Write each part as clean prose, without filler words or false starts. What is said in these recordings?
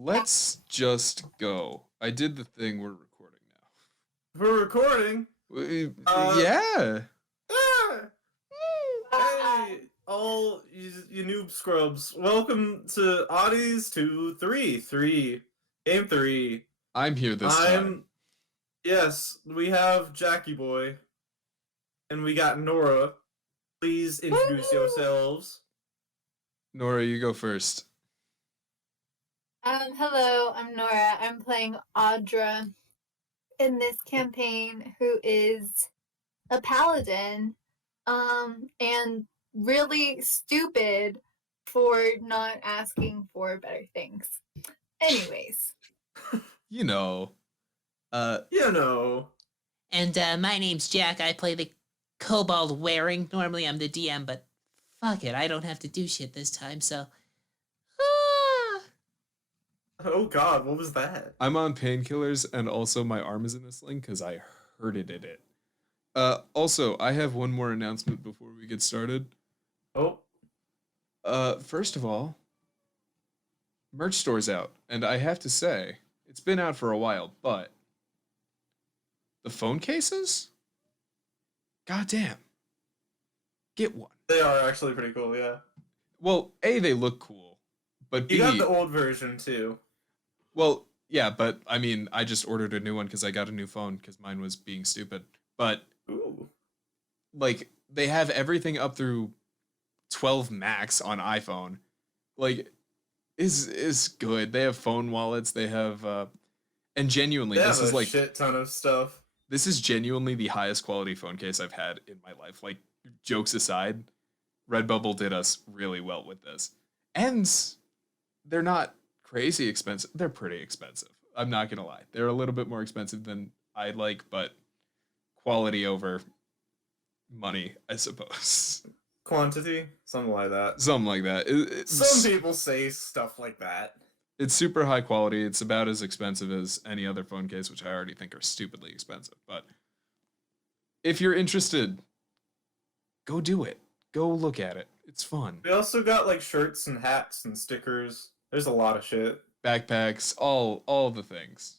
Let's just go. I did the thing. We're recording We're recording. now. Uh, Yeah. ah, hey, all you noob scrubs. Welcome to Oddities 2-3. Game 3. I'm here this time. Yes, we have Jackie Boy. And we got Nora. Please introduce yourselves. Nora, you go first. Hello, I'm Nora. I'm playing Audra in this campaign, who is a paladin, and really stupid for not asking for better things. Anyways. You know. You know. And my name's Jack. I play the kobold wearing. Normally I'm the DM, but fuck it, I don't have to do shit this time, so. Oh god, what was that? I'm on painkillers, and also my arm is in a sling because I hurted it. Also, I have one more announcement before we get started. Oh. First of all, merch store's out, and I have to say, it's been out for a while, but the phone cases? Goddamn. Get one. They are actually pretty cool, yeah. Well, A, they look cool, but B... You got the old version, too. Well, yeah, but, I mean, I just ordered a new one because I got a new phone because mine was being stupid. But, Ooh. like, they have everything up through 12 Max on iPhone. Like, is good. They have phone wallets, they have, and genuinely, this is like... shit ton of stuff. This is genuinely the highest quality phone case I've had in my life. Like, jokes aside, Redbubble did us really well with this. And they're not crazy expensive. They're pretty expensive. I'm not gonna lie. They're a little bit more expensive than I'd like, but quality over money, I suppose. Quantity? Something like that. Something like that. Some people say stuff like that. It's super high quality. It's about as expensive as any other phone case, which I already think are stupidly expensive. But if you're interested, go do it. Go look at it. It's fun. We also got like shirts and hats and stickers. There's a lot of shit. Backpacks, all the things.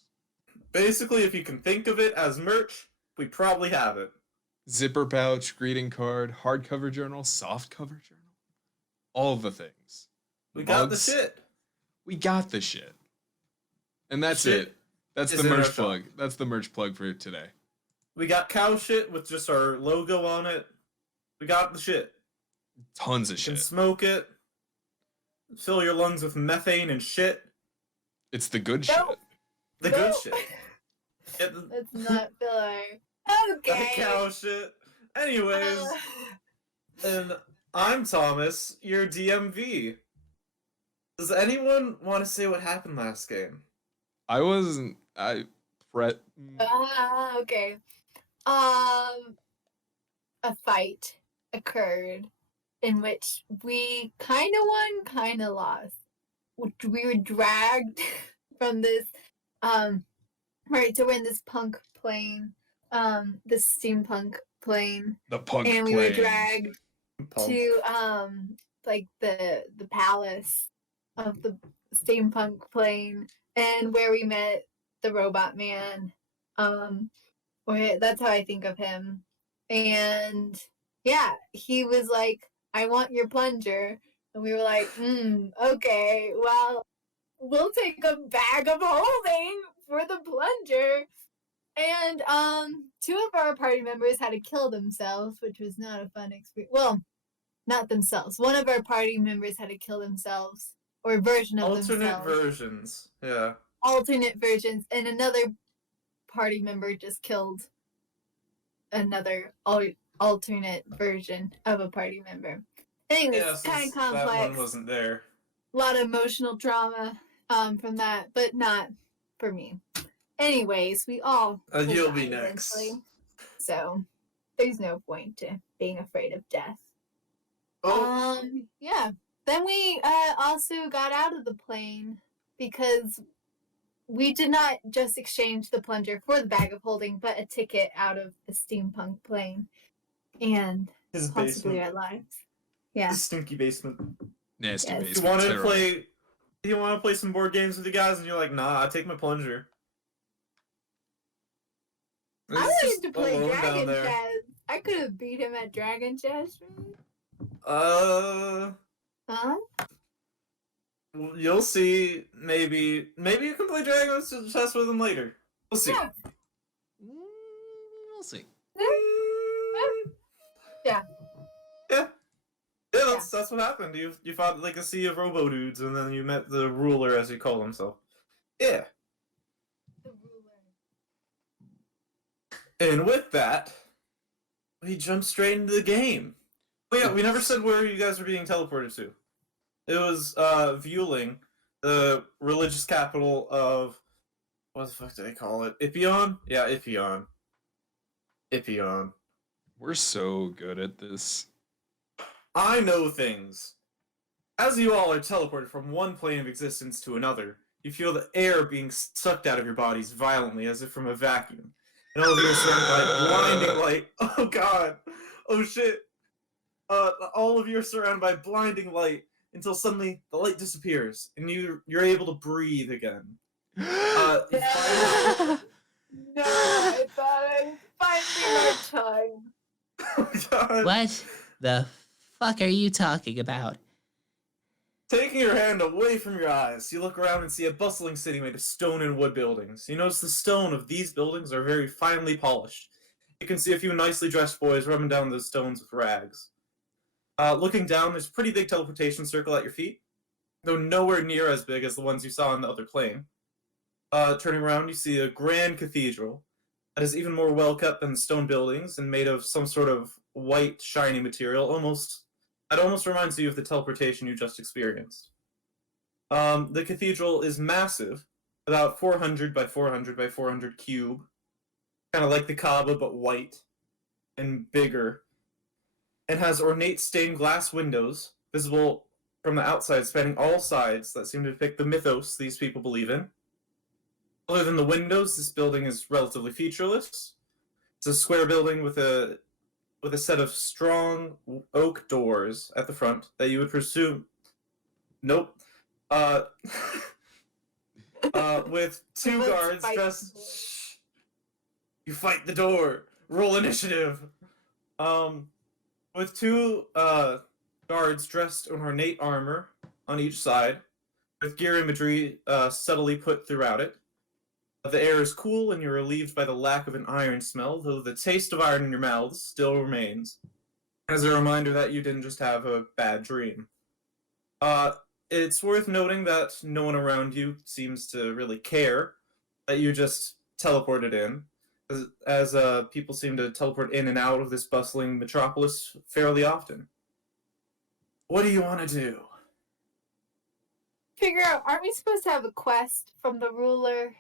Basically, if you can think of it as merch, we probably have it. Zipper pouch, greeting card, hardcover journal, softcover journal. All the things. We got the shit. We got the shit. And that's Shit it. That's is the in our merch shop. plug. That's the merch plug for today. We got cow shit with just our logo on it. We got the shit. Tons of You can shit. smoke it. Fill your lungs with methane and shit. It's the good No. shit. The No. good shit. Let's not filler. The Okay. cow shit. Anyways, and I'm Thomas, your DMV. Does anyone want to say what happened last game? Okay. A fight occurred in which we kind of won, kind of lost. We were dragged from this, right, so we're in this punk plane, this steampunk plane, The punk and we plane. were dragged Punk. to, like the palace of the steampunk plane, and where we met the robot man. That's how I think of him. And yeah, he was like, I want your plunger. And we were like, okay, well, we'll take a bag of holding for the plunger. And two of our party members had to kill themselves, which was not a fun experience. Well, not themselves. One of our party members had to kill themselves, or a version of themselves. Alternate versions. Yeah. Alternate versions, and another party member just killed another alternate version of a party member. Anyways, Yeah, it's kind since of complex. that one wasn't there. A lot of emotional trauma from that, but not for me. Anyways, we all will You'll die be next. eventually. So there's no point to being afraid of death. Oh, Yeah. Then we also got out of the plane because we did not just exchange the plunger for the bag of holding, but a ticket out of the steampunk plane and his possibly basement. our lives. Yeah. His stinky basement. Nasty Yes. basement. You wanted to terrible. play You want to play some board games with you guys? And you're like, nah, I take my plunger. I It's wanted just to play alone down Dragon there. Chess. I could have beat him at Dragon Chess. Uh, Huh? you'll see. Maybe you can play Dragon Chess with him later. We'll see. Yeah. We'll see. Yeah. Yeah. Yeah, that's what happened. You fought like a sea of robo dudes, and then you met the ruler, as he called himself. Yeah. The ruler. And with that, we jump straight into the game. Oh yeah, we never said where you guys were being teleported to. It was Veuling, the religious capital of what the fuck do they call it? Ipion? Yeah, Ipion. Ipion. We're so good at this. I know things. As you all are teleported from one plane of existence to another, you feel the air being sucked out of your bodies violently as if from a vacuum. And all of you are surrounded by blinding light. Oh god. Oh shit. All of you are surrounded by blinding light until suddenly the light disappears and you're able to breathe again. You finally... No, I thought I'd finally my tongue. Oh god. What the fuck are you talking about? Taking your hand away from your eyes, you look around and see a bustling city made of stone and wood buildings. You notice the stone of these buildings are very finely polished. You can see a few nicely dressed boys rubbing down those stones with rags. Looking down, there's a pretty big teleportation circle at your feet, though nowhere near as big as the ones you saw on the other plane. Turning around, you see a grand cathedral that is even more well-kept than the stone buildings and made of some sort of white, shiny material, That almost reminds you of the teleportation you just experienced. The cathedral is massive, about 400 by 400 by 400 cube. Kind of like the Kaaba, but white and bigger. It has ornate stained glass windows, visible from the outside, spanning all sides, that seem to depict the mythos these people believe in. Other than the windows, this building is relatively featureless. It's a square building with a set of strong oak doors at the front that you would presume. Nope. With two Let's guards fight dressed. the door. Shh. You fight the door. Roll initiative. With two guards dressed in ornate armor on each side, with gear imagery subtly put throughout it. The air is cool and you're relieved by the lack of an iron smell, though the taste of iron in your mouths still remains, as a reminder that you didn't just have a bad dream. It's worth noting that no one around you seems to really care that you just teleported in, as people seem to teleport in and out of this bustling metropolis fairly often. What do you want to do? Figure out, aren't we supposed to have a quest from the ruler?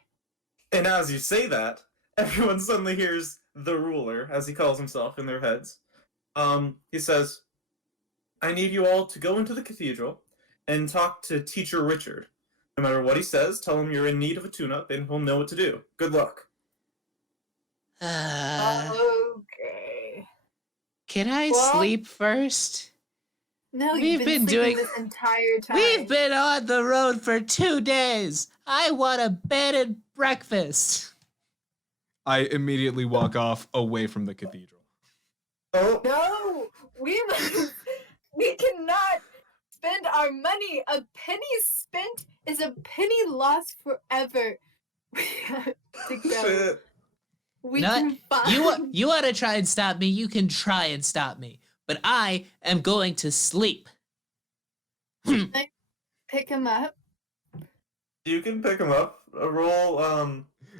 And as you say that, everyone suddenly hears the ruler, as he calls himself, in their heads. He says, I need you all to go into the cathedral and talk to Teacher Richard. No matter what he says, tell him you're in need of a tune-up and he'll know what to do. Good luck. Okay. Can I Well- sleep first? No, We've you've been been sleeping doing- this entire time. We've been on the road for 2 days. I want a bed and breakfast. I immediately walk off away from the cathedral. Oh, No, we cannot spend our money. A penny spent is a penny lost forever. We have to go. shit. We Not- can find. You want to try and stop me? You can try and stop me. But I am going to sleep. Pick him up. You can pick him up. Roll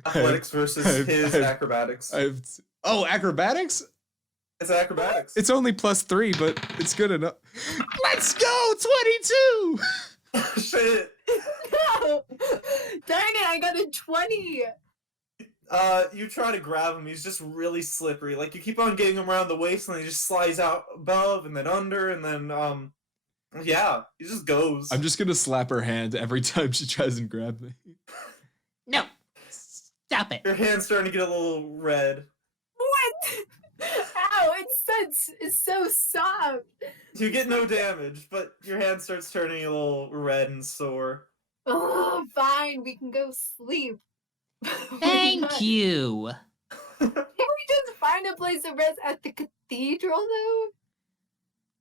athletics versus his I've- acrobatics. Oh, acrobatics? It's acrobatics. It's only +3, but it's good enough. Let's go, 22! Shit. No! Darn it, I got a 20. You try to grab him, he's just really slippery. Like, you keep on getting him around the waist, and then he just slides out above, and then under, and then, yeah, he just goes. I'm just gonna slap her hand every time she tries and grab me. No. Stop it. Your hand's starting to get a little red. What? Ow, it's so soft. You get no damage, but your hand starts turning a little red and sore. Oh, fine, we can go sleep. Thank you. Can't we just find a place to rest at the cathedral, though?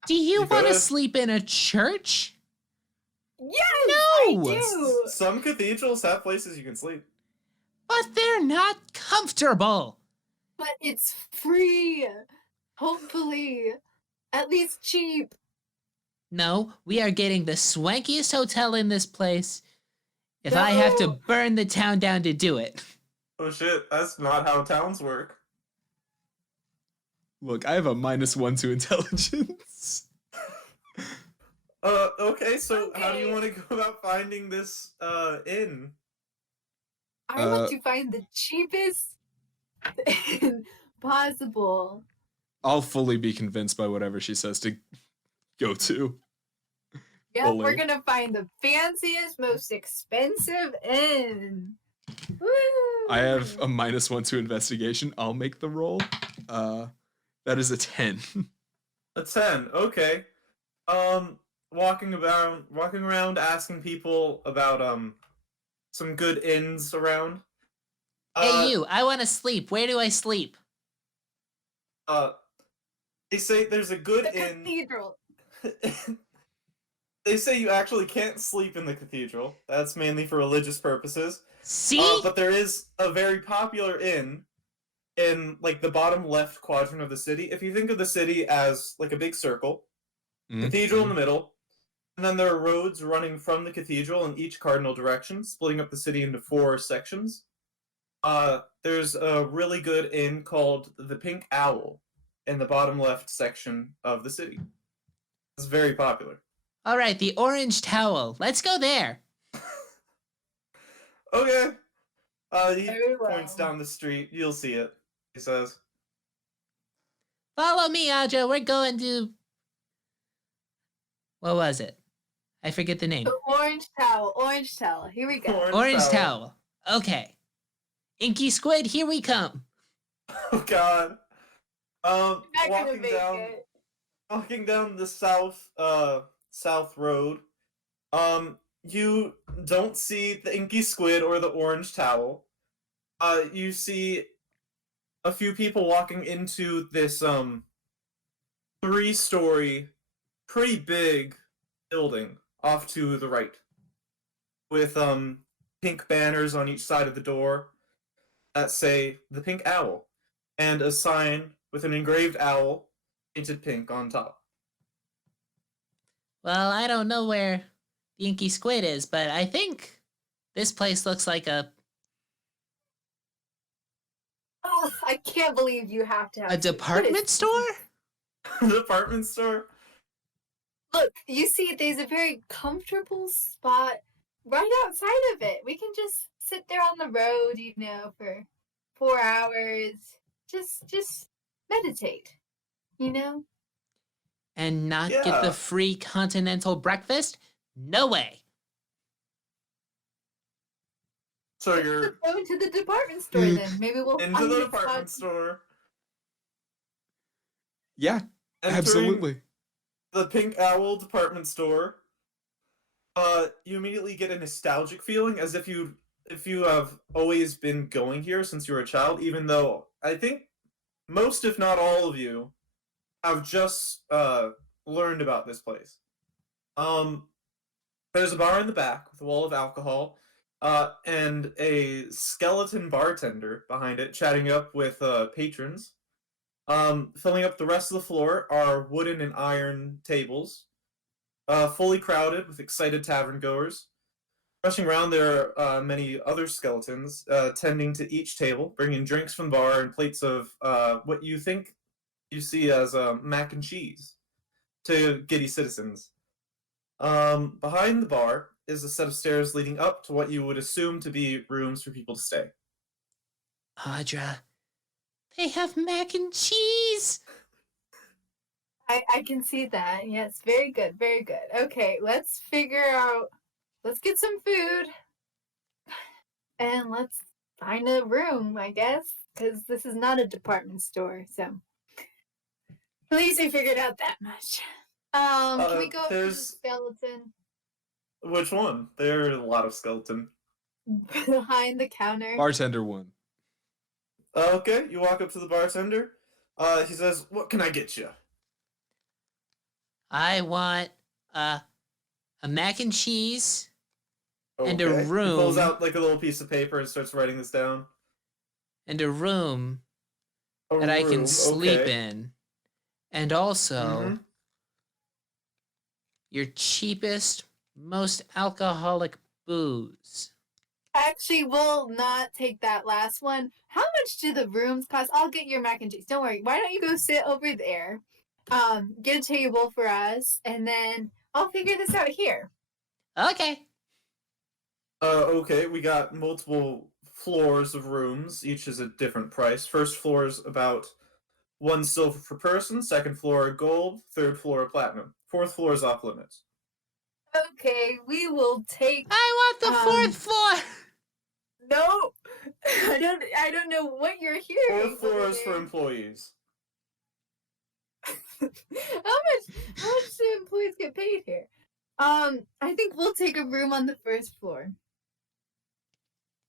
Do you You want to gotta- sleep in a church? Yes, No! I do. Some cathedrals have places you can sleep. But they're not comfortable. But it's free. Hopefully. At least cheap. No, we are getting the swankiest hotel in this place. If I have to No. burn the town down to do it. Oh shit, that's not how towns work. Look, I have a -1 to intelligence. Okay, so how do you Okay. want to go about finding this inn? I want to find the cheapest possible. I'll fully be convinced by whatever she says to go to. Yeah, we're Fully. gonna find the fanciest, most expensive inn. Woo! I have a -1 to investigation. I'll make the roll. That is a 10. A 10. Okay. Walking around, asking people about some good inns around. Hey, you, I want to sleep. Where do I sleep? They say there's a good the inn. cathedral. They say you actually can't sleep in the cathedral. That's mainly for religious purposes. See? But there is a very popular inn in like the bottom left quadrant of the city. If you think of the city as like a big circle, cathedral in the middle, and then there are roads running from the cathedral in each cardinal direction, splitting up the city into 4 sections. There's a really good inn called the Pink Owl in the bottom left section of the city. It's very popular. All right, the orange towel. Let's go there. Okay. He Very points well. down the street. You'll see it, he says. Follow me, Audra. We're going to... What was it? I forget the name. The orange towel. Orange towel. Here we go. Orange towel. Okay. Inky Squid, here we come. Oh god. Not gonna Walking make down it. walking down the south road, you don't see the inky squid or the orange towel. You see a few people walking into this 3-story, pretty big building off to the right, with pink banners on each side of the door that say the Pink Owl, and a sign with an engraved owl painted pink on top. Well, I don't know where the Inky Squid is, but I think this place looks like a Oh, I can't believe you have to have a department store? Department store? Look, you see, there's a very comfortable spot right outside of it. We can just sit there on the road, you know, for 4 hours. Just meditate, you know? And not get Yeah. the free continental breakfast? No way. So you're Go into the department store then. Maybe we'll into find the a department spot. store. Yeah, Entering absolutely. the Pink Owl department store. You immediately get a nostalgic feeling, as if you have always been going here since you were a child, even though I think most, if not all of you, have just learned about this place. There's a bar in the back with a wall of alcohol, and a skeleton bartender behind it, chatting up with patrons. Filling up the rest of the floor are wooden and iron tables, fully crowded with excited tavern goers. Rushing around, there are many other skeletons tending to each table, bringing drinks from the bar and plates of what you think you see as mac and cheese to giddy citizens. Behind the bar is a set of stairs leading up to what you would assume to be rooms for people to stay. Audra, they have mac and cheese. I can see that. Yes, very good, very good. Okay, let's get some food. And let's find a room, I guess. Because this is not a department store, so. At least I figured out that much. Can we go up to the There's- skeleton? Which one? There are a lot of skeleton. behind the counter. Bartender one. Okay, you walk up to the bartender. He says, "What can I get you?" I want a mac and cheese and a Okay. He pulls room out like a little piece of paper and starts writing this down. and a room A that I can room, sleep okay. in, and also Mhm. your cheapest, most alcoholic booze. Actually, we'll not take that last one. How much do the rooms cost? I'll get your mac and cheese. Don't worry. Why don't you go sit over there? Get a table for us, and then I'll figure this out here. Okay. Okay, we got multiple floors of rooms. Each is a different price. First floor is about 1 silver per person. Second floor gold. Third floor platinum. Fourth floor is off limits. Okay, we will take. I want the fourth floor. No, I don't know what you're hearing. Fourth floor over is for there. employees. How much do employees get paid here? I think we'll take a room on the first floor.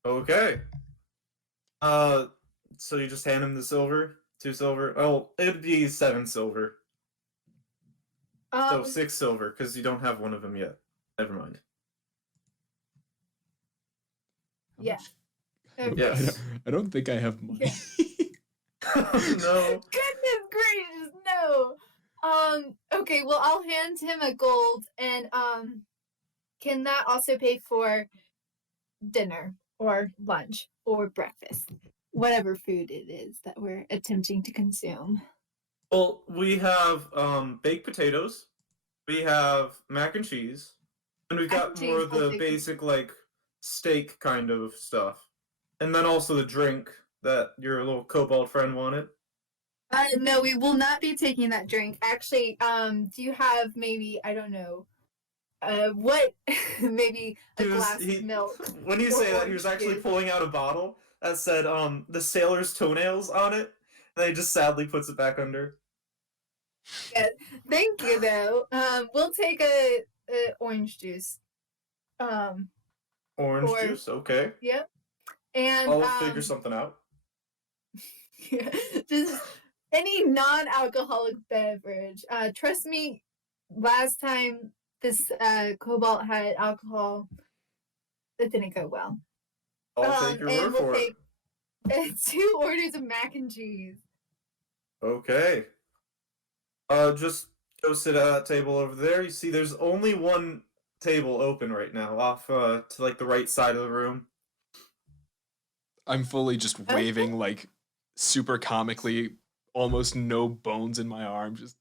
Okay. So you just hand him the silver? 2 silver? Oh, it'd be 7 silver. So 6 silver, because you don't have one of them yet. Never mind. How Yeah. much- Okay. Yes. I don't think I have money. No. Goodness gracious, no. Okay, well I'll hand him a gold, and can that also pay for dinner or lunch or breakfast? Whatever food it is that we're attempting to consume. Well, we have baked potatoes, we have mac and cheese, and we've Mac got and more cheese, of I'll the take it. basic like steak kind of stuff. And then also the drink that your little kobold friend wanted. No, we will not be taking that drink. Actually, do you have maybe, I don't know, what, maybe a glass of milk? When you or say that, he was orange actually juice? pulling out a bottle that said the sailor's toenails on it, and then he just sadly puts it back under. Thank you, though. We'll take a orange juice. Orange Or- juice, okay. Yep. And I'll figure something out. just any non-alcoholic beverage. Trust me, last time this cobalt had alcohol, it didn't go well. I'll take your and word we'll for take 2 orders of mac and cheese. it. Okay. Just go sit at that table over there. You see, there's only one table open right now, off to like the right side of the room. I'm fully just Okay. waving like super comically, almost no bones in my arm. Just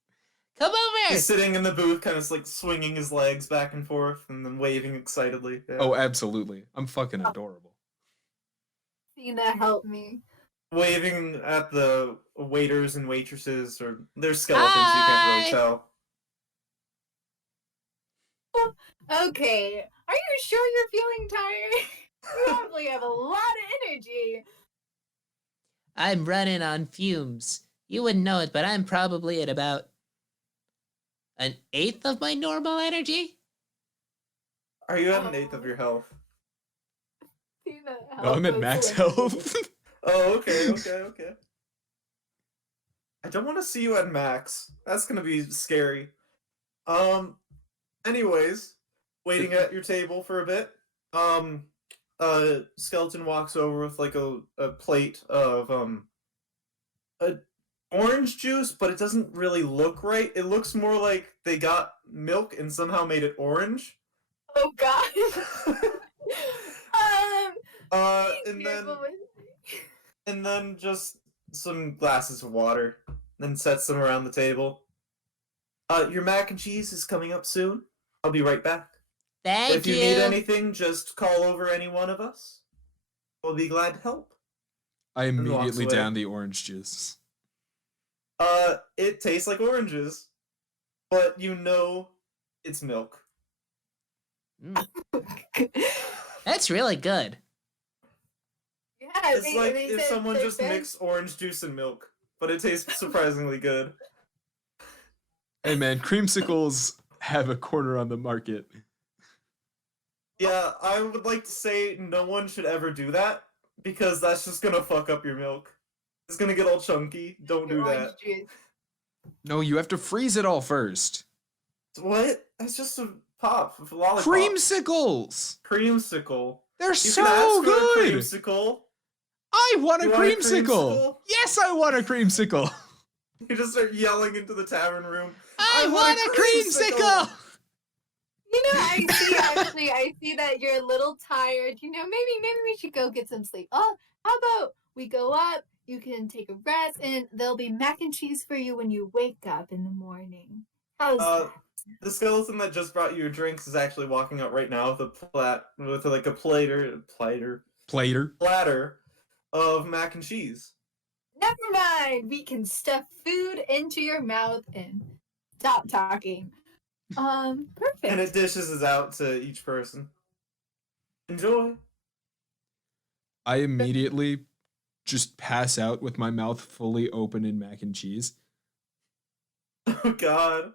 Come over. He's sitting in the booth, kind of like swinging his legs back and forth, and then waving excitedly. Yeah. oh, absolutely. I'm fucking adorable. Cena, help me. Waving at the waiters and waitresses, or they're skeletons, so you can't Hi. really tell. Okay, are you sure you're feeling tired? You probably have a lot of energy. I'm running on fumes. You wouldn't know it, but I'm probably at about an eighth of my normal energy. Are you at an eighth of your health? Cena, help No, I'm at us max with health. Oh, okay. I don't want to see you at max. That's gonna be scary. Anyways, waiting at your table for a bit. Skeleton walks over with like a plate of a orange juice, but it doesn't really look right. It looks more like they got milk and somehow made it orange. Oh God. Be And careful with me. then just some glasses of water, then sets them around the table. Your mac and cheese is coming up soon. I'll be right back. Thank If you you. need anything, just call over any one of us. We'll be glad to help. I walks immediately away. down the orange juice. It tastes like oranges, but you know it's milk. Mm, that's really good. Yeah, It's like they if said someone they're just best. mixed orange juice and milk, but it tastes surprisingly good. Hey man, creamsicles have a corner on the market. Yeah, I would like to say no one should ever do that because that's just gonna fuck up your milk. It's gonna get all chunky. Don't Your do orange that. juice. No, you have to freeze it all first. What? That's just a pop, a lollipop. Creamsicles! Creamsicle. They're You so can ask for a good! creamsicle. I want a You want a creamsicle! creamsicle? Yes, I want a creamsicle! You just start yelling into the tavern room. I want a creamsicle! You know, I see that you're a little tired. You know, maybe we should go get some sleep. Oh, how about we go up, you can take a rest, and there'll be mac and cheese for you when you wake up in the morning. How's that? The skeleton that just brought you your drinks is actually walking out right now with a platter of mac and cheese. Never mind. We can stuff food into your mouth and stop talking. Perfect. And it dishes it out to each person. Enjoy. I immediately just pass out with my mouth fully open in mac and cheese. Oh god.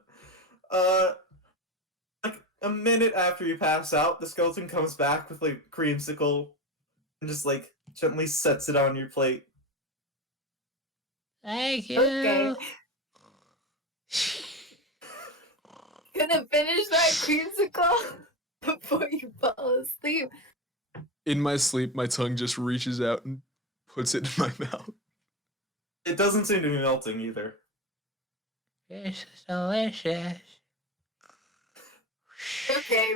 Like a minute after you pass out, the skeleton comes back with like creamsicle and just like gently sets it on your plate. Thank you. Okay. Gonna finish that creamsicle before you fall asleep. In my sleep, my tongue just reaches out and puts it in my mouth. It doesn't seem to be melting either. It's delicious. Okay.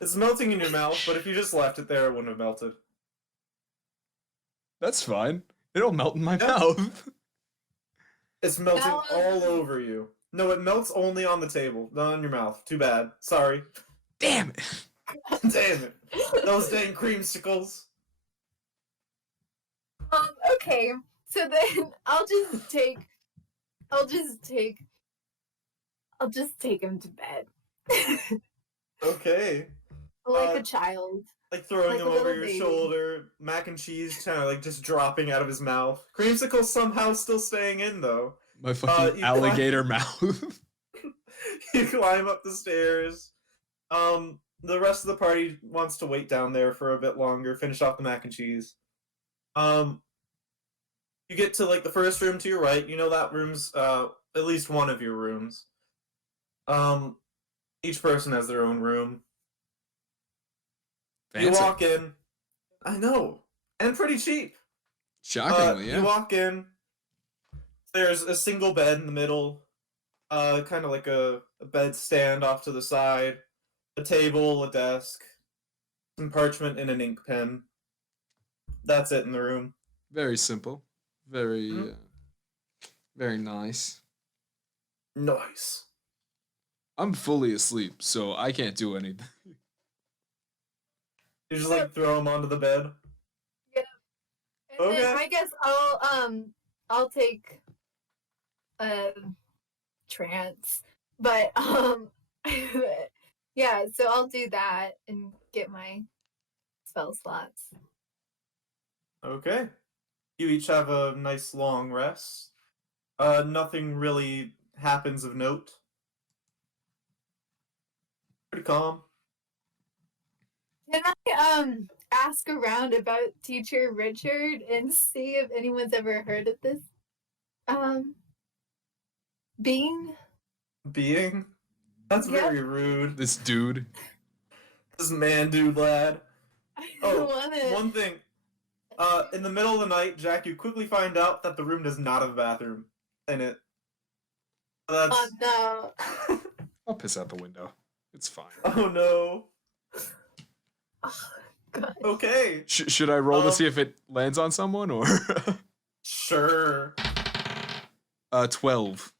It's melting in your mouth, but if you just left it there, it wouldn't have melted. That's fine. It'll melt in my Yeah. mouth. It's melting No. all over you. No, it melts only on the table, not on your mouth. Too bad. Sorry. Damn it. Damn it. Those dang creamsicles. Okay. So then I'll just take him to bed. Okay. Like Uh, a child. Like throwing Like him a over little your baby. shoulder, mac and cheese kind of like just dropping out of his mouth. Creamsicle somehow still staying in though. My fucking you alligator mouth. You climb up the stairs. The rest of the party wants to wait down there for a bit longer, finish off the mac and cheese. You get to like the first room to your right. You know that room's at least one of your rooms. Each person has their own room. Fancy. You walk in. I know, and pretty cheap. Shockingly, yeah. You walk in. There's a single bed in the middle, kind of like a bed stand off to the side, a table, a desk, some parchment, and an ink pen. That's it in the room. Very simple. Very, Mhm. very nice. Nice. I'm fully asleep, so I can't do anything. You just like throw them onto the bed. And Okay. then I guess I'll take trance. But yeah, so I'll do that and get my spell slots. Okay. You each have a nice long rest. Nothing really happens of note. Pretty calm. Can I ask around about Teacher Richard and see if anyone's ever heard of this being? Being? That's Yeah. very rude. This dude. This man dude lad. I Oh, want to. one thing. In the middle of the night, Jack, you quickly find out that the room does not have a bathroom in it. That's... Oh no! I'll piss out the window. It's fine. Oh no. Oh, God. Okay. Should I roll to see if it lands on someone or? Sure. 12.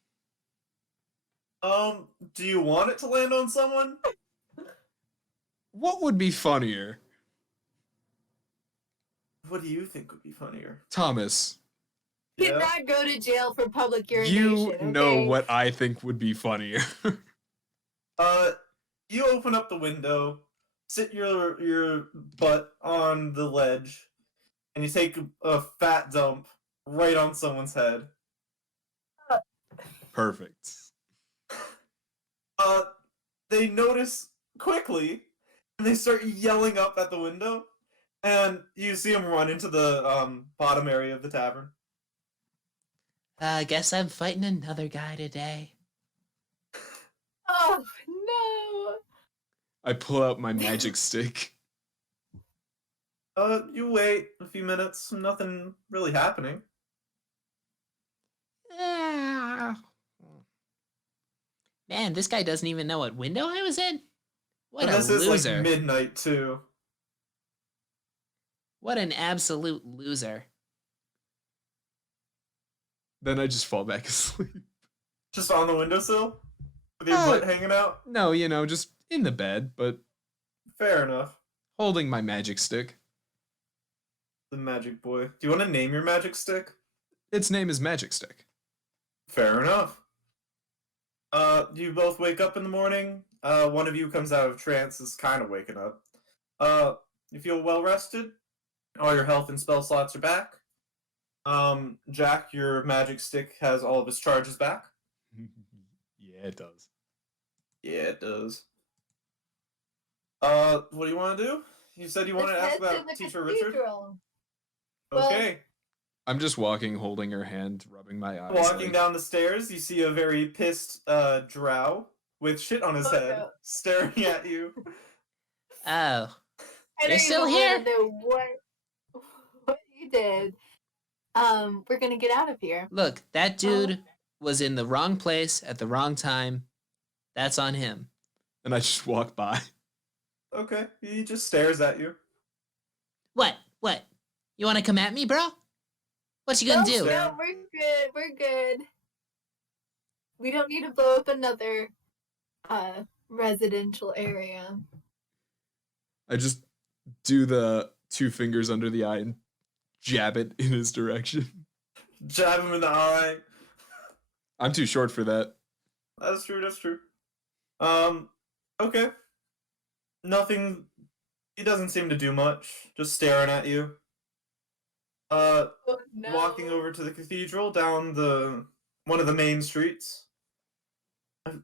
Do you want it to land on someone? What would be funnier? What do you think would be funnier? Thomas, Did not go to jail for public urination. you know okay? what I think would be funnier. You open up the window, sit your butt on the ledge, and you take a fat dump right on someone's head. Perfect. They notice quickly And they start yelling up at the window, and you see them run into the bottom area of the tavern. I guess I'm fighting another guy today. Oh no! I pull out my magic stick. You wait a few minutes, nothing really happening. Ah. Man, this guy doesn't even know what window I was in. What And a this is like loser. midnight too. What an absolute loser. Then I just fall back asleep. Just on the windowsill? With your butt hanging out? No, just in the bed, but Fair enough. holding my magic stick. The magic boy. Do you want to name your magic stick? Its name is Magic Stick. Fair enough. You both wake up in the morning. One of you comes out of trance, is kind of waking up. You feel well rested. All your health and spell slots are back. Jack, your magic stick has all of its charges back. Yeah, it does. Yeah, it does. What do you want to do? You said you wanted to Let's ask head to about the Teacher Richard? cathedral. Well- Okay. I'm just walking, holding her hand, rubbing my eyes. Walking down the stairs, you see a very pissed drow with shit on his Oh, head no. staring at you. Oh. I They're don't still even here? wanna know what you did. We're gonna get out of here. Look, that dude was in the wrong place at the wrong time. That's on him. And I just walk by. Okay, he just stares at you. What? What? You want to come at me, bro? What you gonna do? Sir. No, we're good. We're good. We don't need to blow up another residential area. I just do the 2 fingers under the eye and jab it in his direction. Jab him in the eye. I'm too short for that. That's true, that's true. Okay. Nothing. He doesn't seem to do much. Just staring at you. Oh, no. Walking over to the cathedral down one of the main streets. One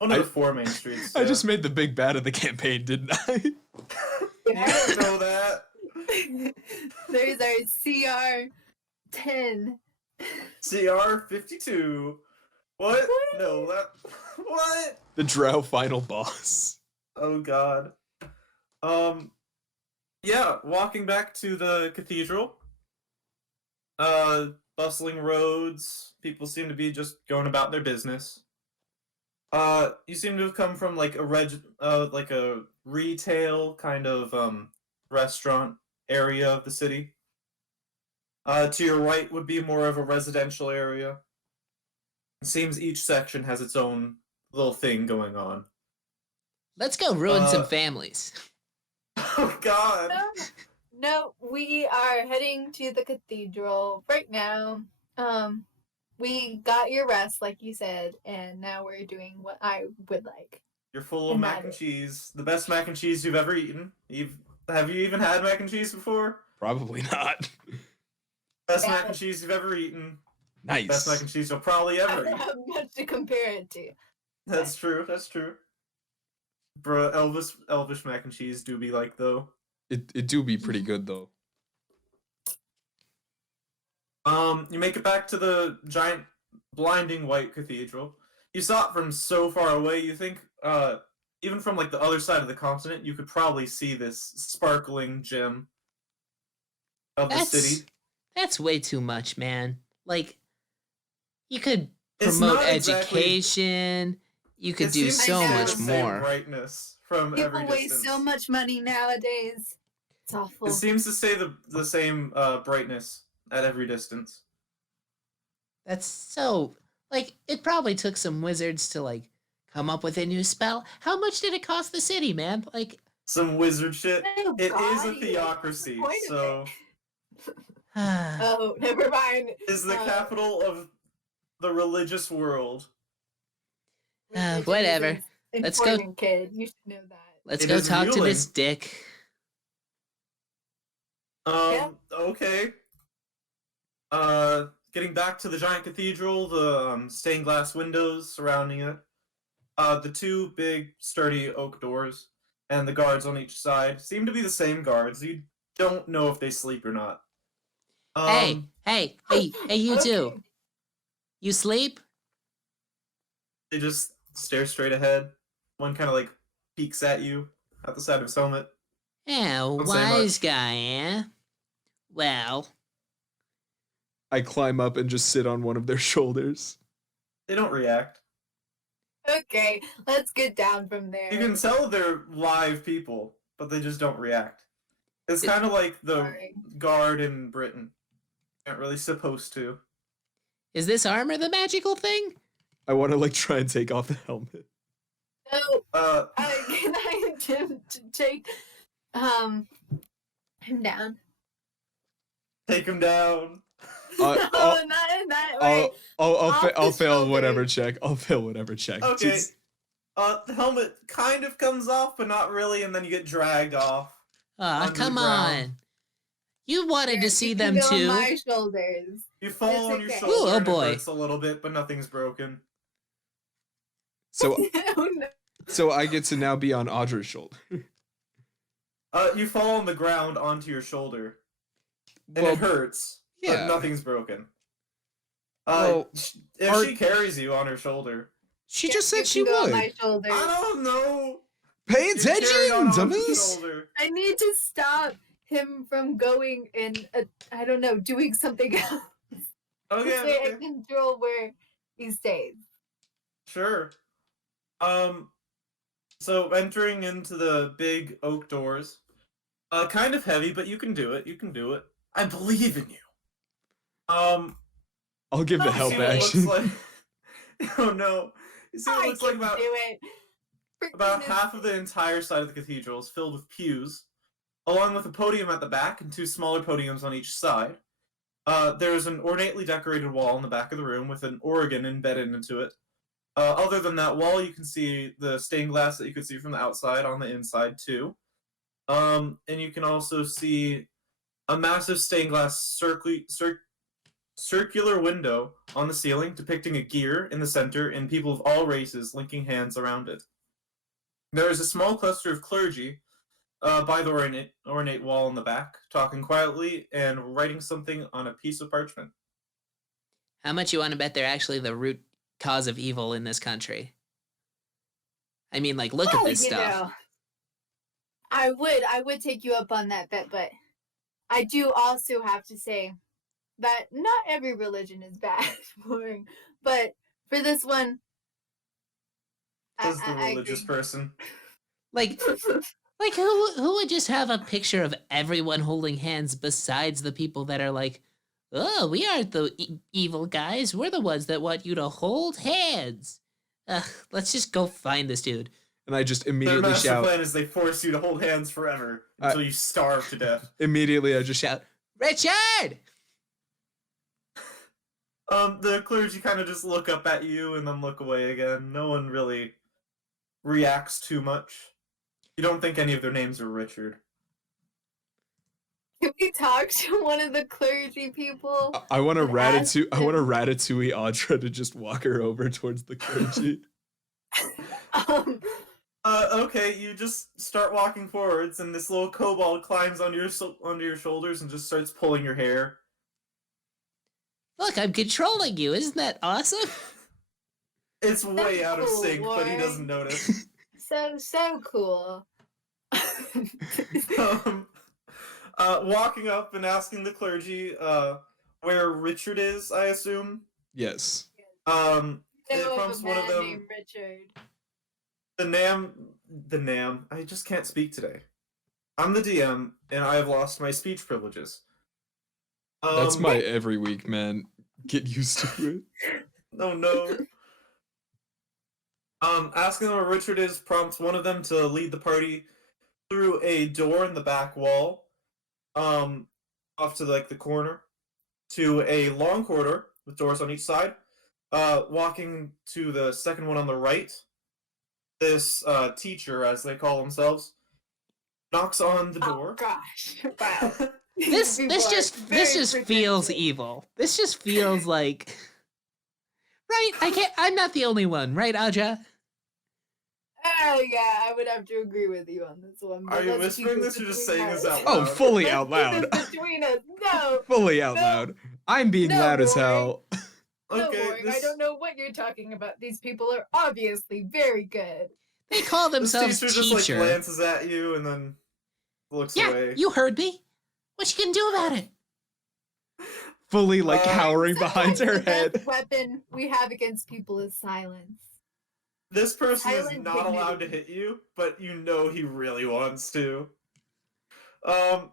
of I- the 4 main streets. I yeah. just made the big bad of the campaign, didn't I? You don't know that. There's our CR 10. CR 52. What? No, that. What? The drow final boss. Oh god. Yeah, walking back to the cathedral. Bustling roads. People seem to be just going about their business. You seem to have come from like a retail kind of restaurant area of the city. To your right would be more of a residential area. It seems each section has its own little thing going on. Let's go ruin some families. Oh god. No, we are heading to the cathedral right now. We got your rest, like you said, and now we're doing what I would like. You're full of And mac that and is- cheese. The best mac and cheese you've ever eaten. Have you even had mac and cheese before? Probably not. Best Yeah. mac and cheese you've ever eaten. Nice. Best mac and cheese you'll probably I ever don't eat. have much to compare it to. That's true. That's true. Bruh, Elvish mac and cheese do be like though. It do be pretty good though. You make it back to the giant, blinding white cathedral. You saw it from so far away. You think, even from like the other side of the continent, you could probably see this sparkling gem of the city. That's way too much, man. Like, you could It's promote not exactly- education. You could It do seems to so be I the much same more. brightness from People every waste distance. so much money nowadays. It's awful. It seems to stay the same brightness at every distance. That's so like it probably took some wizards to like come up with a new spell. How much did it cost the city, man? Like Some wizard shit. Oh, It is God, a you- theocracy, point of so Oh, never mind. is the capital of the religious world. Religion is whatever. Let's go- important, kid. You should know that. let's It go is talk to Veuling. this dick. Yeah. Okay. Getting back to the giant cathedral, the stained glass windows surrounding it, the 2 big sturdy oak doors. and the guards on each side seem to be the same guards. You don't know if they sleep or not. Hey, you two. Okay. You sleep? They just stare straight ahead. One kind of like peeks at you at the side of his helmet. Yeah, Don't say wise much. guy, eh? Well, I climb up and just sit on one of their shoulders. They don't react. Okay, let's get down from there. You can tell they're live people, but they just don't react. It's kind of like the Sorry. guard in Britain. Aren't really supposed to. is this armor the magical thing? I want to like try and take off the helmet. So, can I attempt to take him down? Take him down. No, I'll- not in that way. I'll Off the fail whatever shoulders. check. I'll fail whatever check. Okay. Just- The helmet kind of comes off, but not really, and then you get dragged off. Aw, Under the come ground. on. You wanted to see them You can too. go on my shoulders. You fall It's on your okay. shoulder Ooh, oh and boy. it hurts a little bit, but nothing's broken. So Oh, no. so I get to now be on Audra's shoulder. You fall on the ground onto your shoulder, and Well, it hurts, yeah. but nothing's broken. Well, If are- she carries you on her shoulder, She Yeah, just you said she can go on would. my shoulders. I don't know. Pay You carry attention, on onto the dummies. shoulder. I need to stop him from going and I don't know, doing something else. Okay, This way I okay. control where he stays. Sure. So entering into the big oak doors, kind of heavy, but you can do it. You can do it. I believe in you. I'll give the Oh, help see what it action. looks like. Oh no! You see what it I looks like can about do it. about Freaking half of the entire side of the cathedral is filled with pews, along with a podium at the back and two smaller podiums on each side. There's an ornately decorated wall in the back of the room with an organ embedded into it. Other than that wall, you can see the stained glass that you could see from the outside on the inside too. And you can also see a massive stained glass circular window on the ceiling depicting a gear in the center and people of all races linking hands around it. There is a small cluster of clergy by the ornate wall in the back, talking quietly and writing something on a piece of parchment. How much you want to bet they're actually the root cause of evil in this country? I mean, like, look at this you stuff. know, I would take you up on that bet, but I do also have to say that not every religion is bad but for this one, Says the I religious agree. person. Like, who would just have a picture of everyone holding hands besides the people that are like, oh, we aren't the evil guys. We're the ones that want you to hold hands. Let's just go find this dude. And I just Their immediately master shout. plan is they force you to hold hands forever until you starve to death. Immediately, I just shout. Richard! The clergy kind of just look up at you and then look away again. No one really reacts too much. You don't think any of their names are Richard. Can we talk to one of the clergy people? I want to And ask ratatouille. I want to them- ratatouille Audra to just walk her over towards the clergy. Um, Okay, you just start walking forwards, and this little kobold climbs onto your shoulders and just starts pulling your hair. Look, I'm controlling you. Isn't that awesome? It's way out of cool, sync, but he boy. doesn't notice. so cool. um, walking up and asking the clergy where Richard is, I assume. Yes. It Know of prompts a one of man them. named Richard. The Nam. I just can't speak today. I'm the DM, and I have lost my speech privileges. That's my every week, man. Get used to it. Oh no. Asking them where Richard is prompts one of them to lead the party through a door in the back wall, off to like the corner, to a long corridor with doors on each side. Walking to the second one on the right, this teacher, as they call themselves, knocks on the Oh door. gosh! Wow. This People are just very feels pretentious. evil. This just feels like right. I'm not the only one, right, Audra? Yeah, I would have to agree with you on this one. Are But you let's keep whispering this this or just between saying this us. out Oh, loud? fully Let's out keep loud. this between us. No, Fully out no, loud. I'm being no, loud as Warren. hell. no, Okay, Warren. I this don't know what you're talking about. These people are obviously very good. They call this themselves teacher just like teacher. glances at you and then looks Yeah, away. you heard me. What you gonna do about it? Fully like Uh, cowering behind Sometimes her the best head. weapon we have against people is silence. This person is Silent not allowed to dignity. hit you, but you know he really wants to. I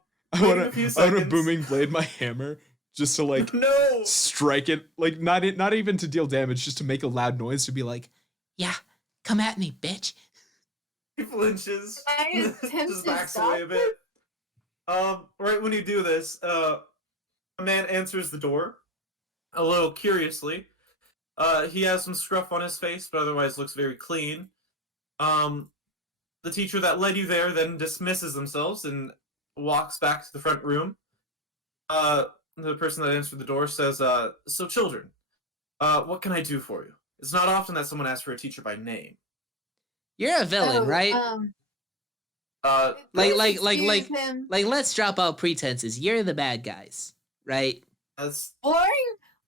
Wait a few wanna seconds. booming blade my hammer just to like No! strike it, like not even to deal damage, just to make a loud noise to be like, Yeah, come at me, bitch. He flinches. I attempt Just to backs stop away a bit. Right when you do this, a man answers the door, a little curiously. He has some scruff on his face, but otherwise looks very clean. The teacher that led you there then dismisses themselves and walks back to the front room. The person that answered the door says, so children, what can I do for you? It's not often that someone asks for a teacher by name. You're a villain, Oh, right? please like excuse him. let's drop all pretenses. You're the bad guys, right? That's Warren,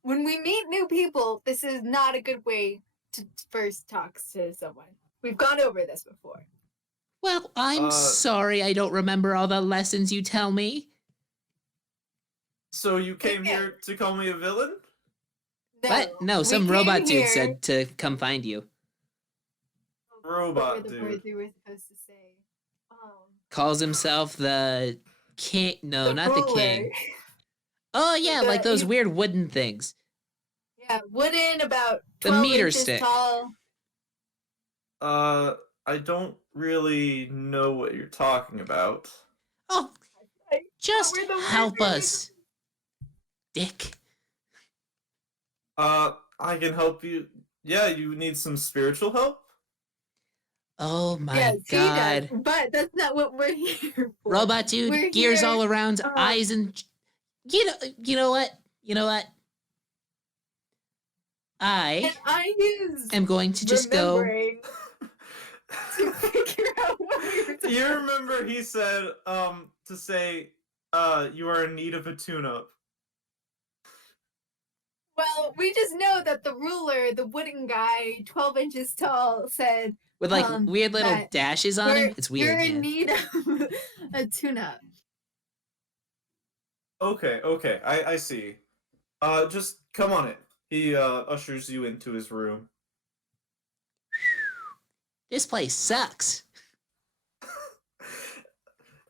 when we meet new people, this is not a good way to first talk to someone. We've gone over this before. Well, I'm sorry I don't remember all the lessons you tell me. so you came Okay. here to call me a villain? What? No, we some came robot dude here- said to come find you. What were Robot the dude. words we were supposed to say? Calls himself the king. No, not the ruler. king. Oh yeah, like those he- weird wooden things. Yeah, wooden, about The 12 meter inches stick. tall. I don't really know what you're talking about. Oh, I- just what were the words help we were us, Dick. I can help you. Yeah, you need some spiritual help? Oh my Yes, he god. does, but that's not what we're here for. Robot dude, We're gears here, all around, eyes and you know what? I And I used am going to just go. remembering to figure out what we were talking You remember he said, to say, you are in need of a tune-up. Well, we just know that the ruler, the wooden guy, 12 inches tall, said With like weird little that dashes on him. It's weird. you're in Man. need of a tune-up. Okay, I see. Just come on in. He, ushers you into his room. This place sucks.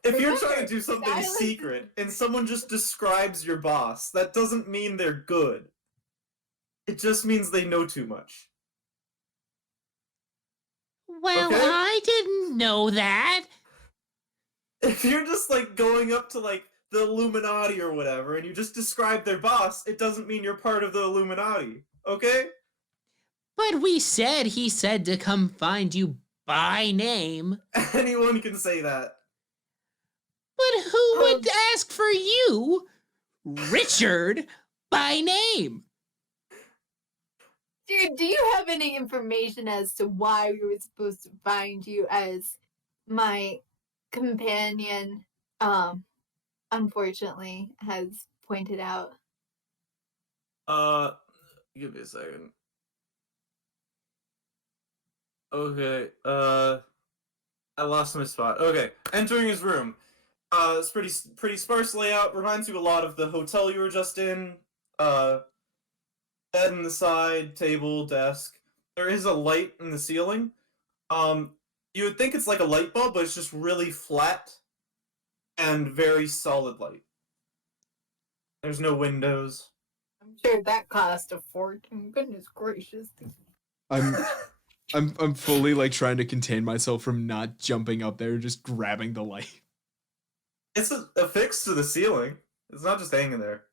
If you're Remember, trying to do something silence- secret and someone just describes your boss, that doesn't mean they're good. It just means they know too much. Well, Okay. I didn't know that. If you're just like going up to like the Illuminati or whatever and you just describe their boss, it doesn't mean you're part of the Illuminati. Okay? But he said to come find you by name. Anyone can say that. But who would ask for you, Richard, by name? Dude, do you have any information as to why we were supposed to find you as my companion, unfortunately, has pointed out? Give me a second. Okay, I lost my spot. Okay, entering his room. It's pretty sparse layout. Reminds you a lot of the hotel you were just in. Bed on the side, table, desk. There is a light in the ceiling. You would think it's like a light bulb, but it's just really flat and very solid light. There's no windows. I'm sure that cost a fortune. Goodness gracious. I'm fully like trying to contain myself from not jumping up there, just grabbing the light. It's affixed to the ceiling. It's not just hanging there.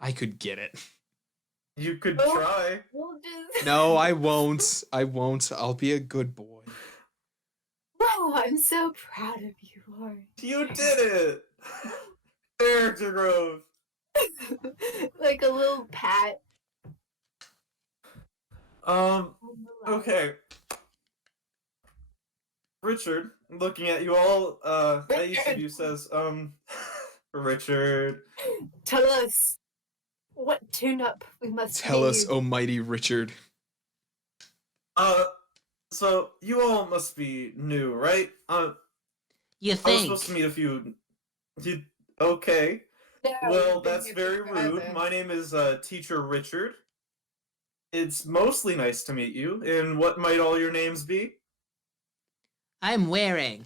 I could get it. You could Oh. try. We'll just... No, I won't. I won't. I'll be a good boy. Wow, I'm so proud of you, Lauren. You did it! Character growth. Like a little pat. Okay. Richard, looking at you all, at each of Richard. you says, Richard. Tell us what tune-up we must Tell us, need. oh mighty Richard. So you all must be new, right? You I was think? supposed to meet a few. Okay. No, Well, we've been that's here very rude. forever. My name is Teacher Richard. It's mostly nice to meet you. And what might all your names be? I'm wearing.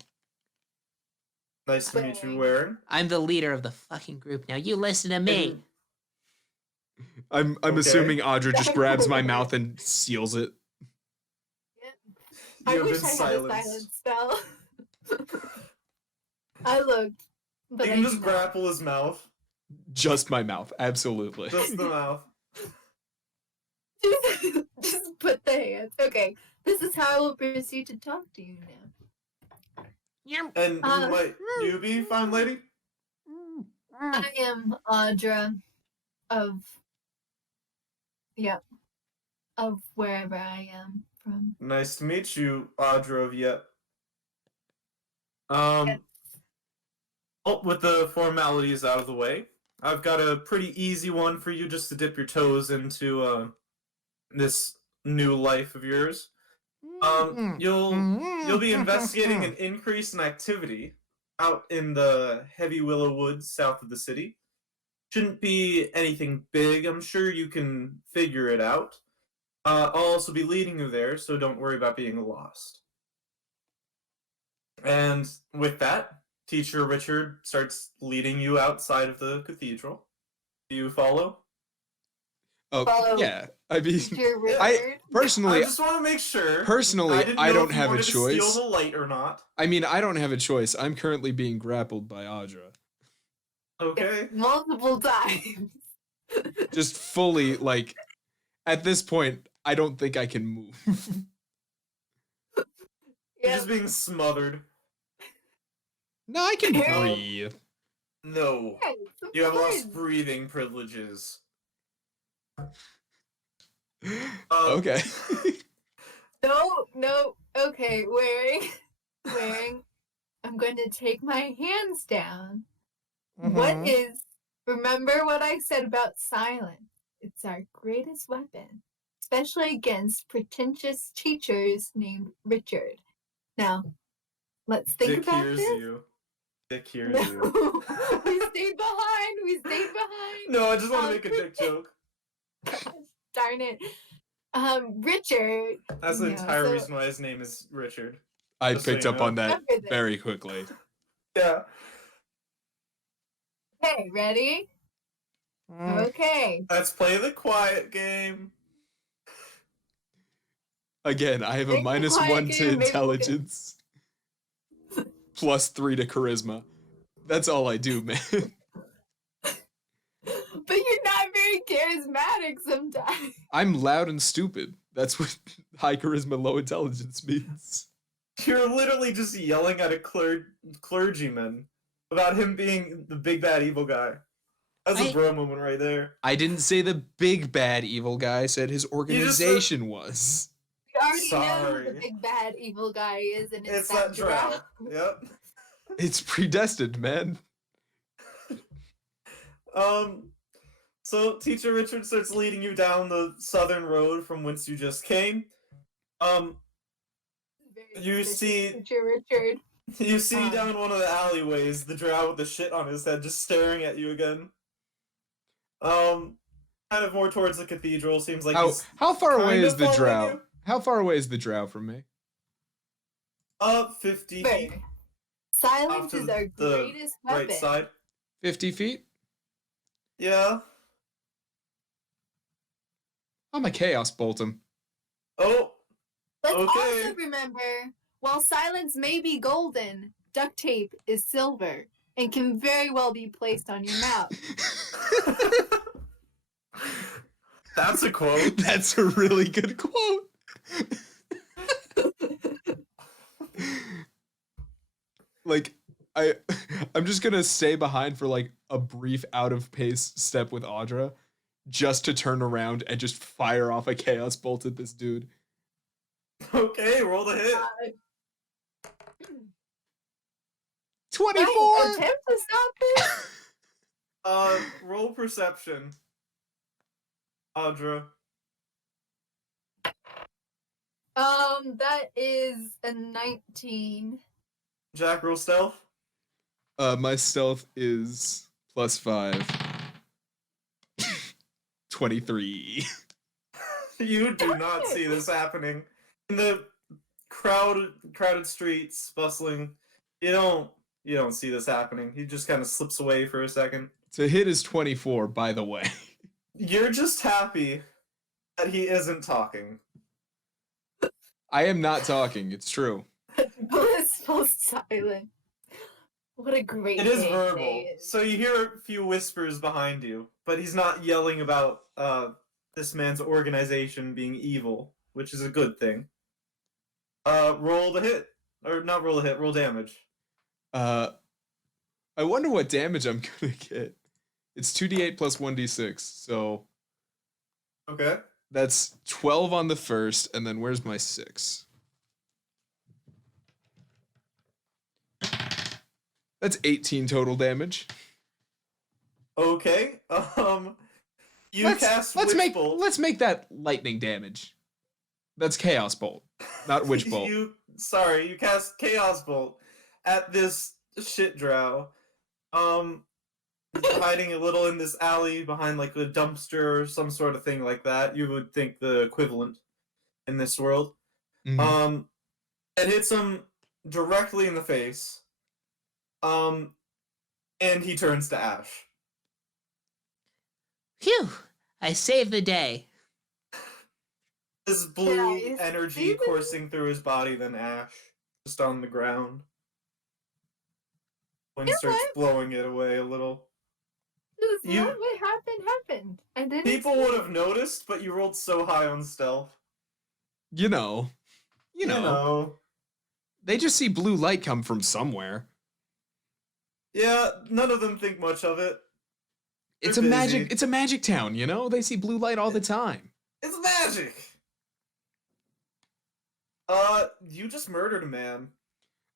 Nice to meet you, Veuling. Warren. I'm the leader of the fucking group. Now you listen to me. And I'm Okay. assuming Audra just grabs my mouth and seals it. I you have wish been I had a silenced. silence spell. I looked, but You I can do just not. grapple his mouth. Just my mouth, absolutely. Just the mouth. Just put the hands. Okay, this is how I will proceed to talk to you now. And who Uh, might you be, fine lady? I am Audra of, of wherever I am from. Nice to meet you, Audra of Yep. Yes. Oh, with the formalities out of the way, I've got a pretty easy one for you just to dip your toes into this new life of yours. You'll be investigating an increase in activity out in the heavy willow woods south of the city. Shouldn't be anything big. I'm sure you can figure it out. I'll also be leading you there, so don't worry about being lost. And with that, Teacher Richard starts leading you outside of the cathedral. Do you follow? Oh, Follow. yeah. I mean, Dear Richard. I personally, I just want to make sure. personally, didn't I know don't if you have a wanted to choice. steal the light or not. I mean, I don't have a choice. I'm currently being grappled by Audra. Okay. Multiple times. Just fully, like, at this point, I don't think I can move. You're Yeah. just being smothered. No, I can No. breathe. No. Yes, of You have course. lost breathing privileges. Okay. No. Okay, wearing. I'm going to take my hands down. What is? Remember what I said about silence? It's our greatest weapon, especially against pretentious teachers named Richard. Now, let's think Dick about hears this. you. Dick hears No, you. we stayed behind. No, I just want to Um, make a dick joke. Gosh, darn it. Richard. That's the no, entire so- reason why his name is Richard. I Just so picked you up know. on that Remember this. very quickly. Yeah. Okay, ready? Okay. Let's play the quiet game. Again, I have a Make the minus quiet 1 to game, maybe we'll get- intelligence, plus 3 to charisma. That's all I do, man. But you're not very charismatic sometimes. I'm loud and stupid. That's what high charisma, low intelligence means. You're literally just yelling at a clergyman about him being the big bad evil guy. That's a I- bro moment right there. I didn't say the big bad evil guy. I said his organization was. We already know who Sorry. the big bad evil guy is, and It's that drow. Yep. It's predestined, man. So Teacher Richard starts leading you down the southern road from whence you just came. Very You suspicious, see- Teacher Richard. You see Um. down one of the alleyways the drow with the shit on his head just staring at you again. Kind of more towards the cathedral. Seems like he's How far away kind is of the following drow? you. How far away is the drow from me? up 50 feet Fair. Silence Off to is our the greatest weapon. right side. 50 feet? Yeah. I'm a chaos bolt him. Oh, Let's Okay. also remember, while silence may be golden, duct tape is silver and can very well be placed on your mouth. that's a quote. That's a really good quote. Like, I'm just gonna stay behind for like a brief out of pace step with Audra, just to turn around and just fire off a chaos bolt at this dude. Okay, roll the hit. Right, 24. attempt to stop this? Roll perception. Audra. That is a 19. Jack, roll stealth. My stealth is +5. 23. You do not see this happening. In the crowded streets, bustling, you don't see this happening. He just kind of slips away for a second. To hit is 24, by the way. You're just happy that he isn't talking. I am not talking, it's true. Blissful silence. What a great It is game verbal. today. So you hear a few whispers behind you, but he's not yelling about this man's organization being evil, which is a good thing. Roll the hit. Or not roll the hit, roll damage. I wonder what damage I'm gonna get. It's 2d8 plus 1d6, so Okay. that's 12 on the first, and then where's my 6? That's 18 total damage. Okay. You cast Witch Bolt. Let's make that lightning damage. That's Chaos Bolt, not Witch Bolt. You cast Chaos Bolt at this shit drow. Hiding a little in this alley behind like a dumpster or some sort of thing like that. You would think the equivalent in this world. Mhm. It hits him directly in the face. And he turns to ash. Phew! I saved the day. This blue Yeah, energy Steven- coursing through his body, then ash, just on the ground. Wind You know starts what? blowing it away a little. Just You- what happened. I didn't People see would it. have noticed, but you rolled so high on stealth. You know, they just see blue light come from somewhere. Yeah, none of them think much of it. It's They're a busy. magic. It's a magic town. You know, they see blue light all the time. It's magic. You just murdered a man.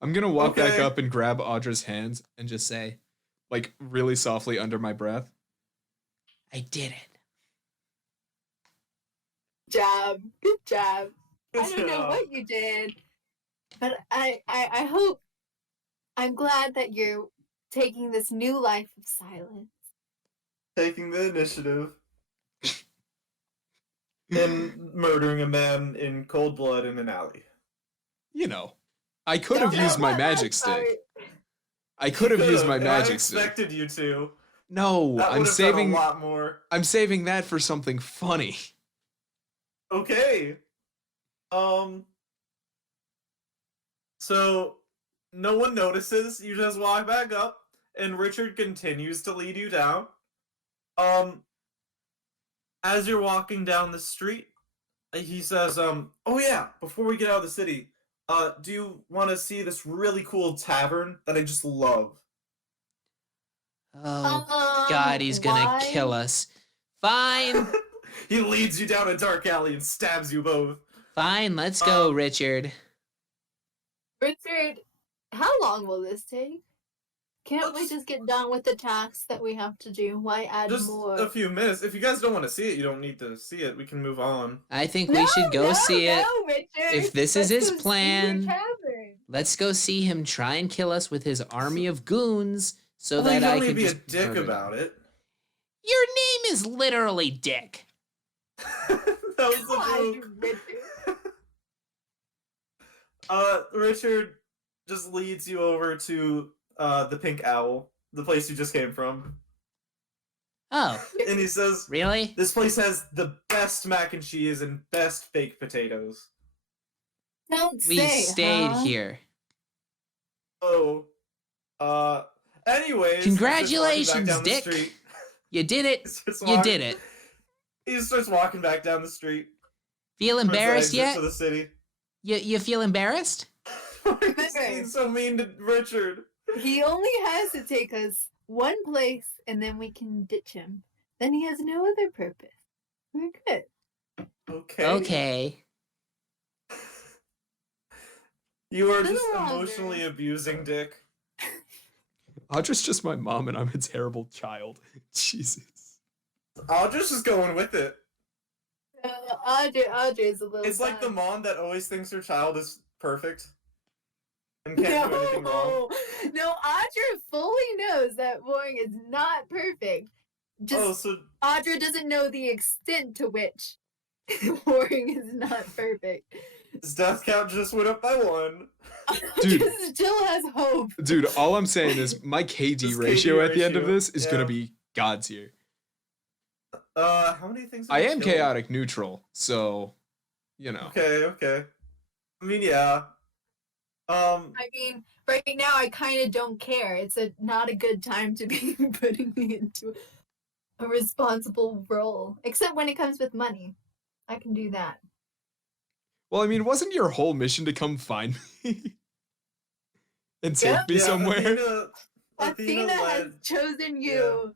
I'm gonna walk back Okay. up and grab Audra's hands and just say, like really softly under my breath, I did it. Good job. Good I don't know job. what you did, but I hope. I'm glad that you're taking this new life of silence. Taking the initiative and murdering a man in cold blood in an alley. you know, I could have Don't used know my what magic that stick. part- I could have used Could've, my and magic I stick. expected you to. No, That I'm would have saving. done a lot more. I'm saving that for something funny. Okay. So no one notices. You just walk back up, and Richard continues to lead you down. As you're walking down the street, he says, "Oh yeah, before we get out of the city, do you want to see this really cool tavern that I just love?" Oh, God, he's gonna why? kill us. Fine. He leads you down a dark alley and stabs you both. Fine, let's go, Richard. Richard, how long will this take? Can't we Let's- just get done with the tasks that we have to do? Why add Just more? a few minutes. If you guys don't want to see it, you don't need to see it. We can move on. I think we should go see it. No, Richard. If this is Let's his go see plan, your tavern. Let's go see him try and kill us with his army of goons so Well, that you don't I need to can be a just dick murder them. about it. Your name is literally Dick. That was the God, joke. Richard. Richard just leads you over to the Pink Owl, the place you just came from, Oh, and he says, really? "This place has the best mac and cheese and best baked potatoes." Don't We say, stayed huh? here. Oh, anyways, Congratulations, Dick. You did it. You did it. He starts walking back down the street. Feel towards the embarrassed exit yet? To the city. You feel embarrassed? Why is he being so mean to Richard? He only has to take us one place and then we can ditch him. Then he has no other purpose. We're good. Okay. Okay. You are No just longer. emotionally abusing Dick. Audra's just my mom, and I'm a terrible child. Jesus. Audra's just going with it. Audrey's a little. It's like the dumb. mom that always thinks her child is perfect and can't do anything wrong. No, Audrey fully knows that Wong is not perfect. Just So Audra doesn't know the extent to which Wong is not perfect. his death count just went up by 1. Dude. Audra still has hope. Dude, all I'm saying is my KD This ratio KD at the end of ratio, this is yeah. gonna be God's tier. How many things? I have am you killed? chaotic neutral, so you know. Okay. I mean, yeah. I mean, right now I kind of don't care. It's not a good time to be putting me into a responsible role, except when it comes with money. I can do that. Well, I mean, wasn't your whole mission to come find me and take Yep. me somewhere? Athena has led. chosen you,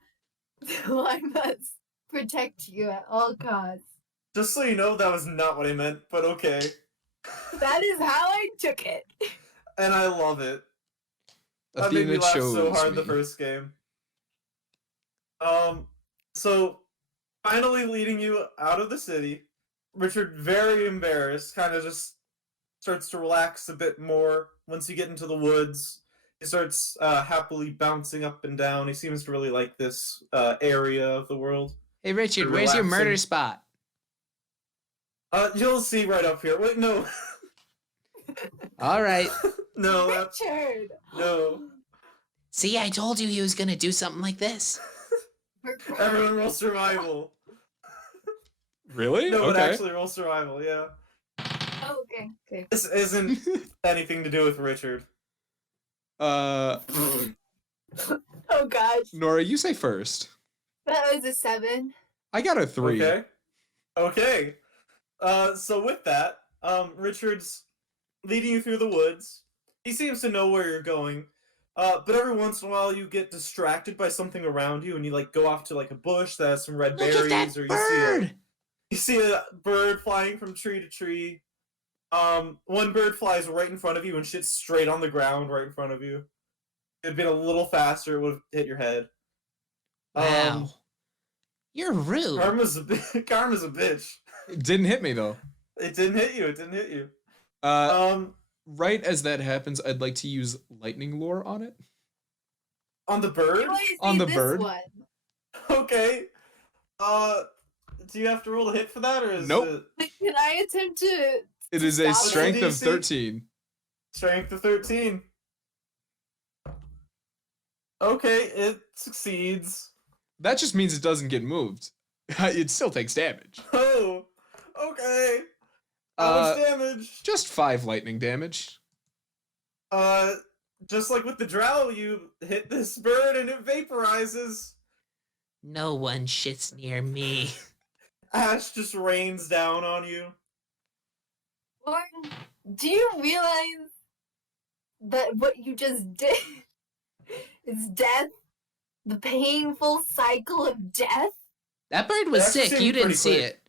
so I must protect you at all costs. Just so you know, that was not what I meant, but okay. That is how I took it. And I love it. That made me Athena laugh chose so hard me. the first game. So finally leading you out of the city, Richard, very embarrassed, kind of just starts to relax a bit more once you get into the woods. He starts happily bouncing up and down. He seems to really like this area of the world. Hey, Richard, where's your murder Relaxing. spot? You'll see right up here. Wait, no. All right. No, that's... Richard. No. See, I told you he was gonna do something like this. Everyone roll survival. Really? No, but Okay. actually roll survival, yeah. Oh, okay. This isn't anything to do with Richard. Uh, Oh gosh, Nora, you say first. that was a 7. I got a 3. Okay. So with that, Richard's leading you through the woods. He seems to know where you're going. But every once in a while you get distracted by something around you and you like go off to like a bush that has some red Look at berries, that or bird! you see a bird flying from tree to tree. One bird flies right in front of you and shits straight on the ground right in front of you. If it had been a little faster, it would have hit your head. Wow. You're rude. Karma's a bitch. It didn't hit me though. It didn't hit you. Right as that happens, I'd like to use lightning lore on it. On the bird? You always On need the this bird? one. Okay. Do you have to roll to hit for that, or is Nope. it Can I attempt to? It is a Stop it. strength of DC? 13. strength of 13? Okay, it succeeds. That just means it doesn't get moved. It still takes damage. Oh, okay. How much damage? Just 5 lightning damage. Just like with the drow, you hit this bird and it vaporizes. No one shits near me. Ash just rains down on you. Lauren, do you realize that what you just did is death? The painful cycle of death? That bird was It actually sick. seemed You didn't pretty see quick. it.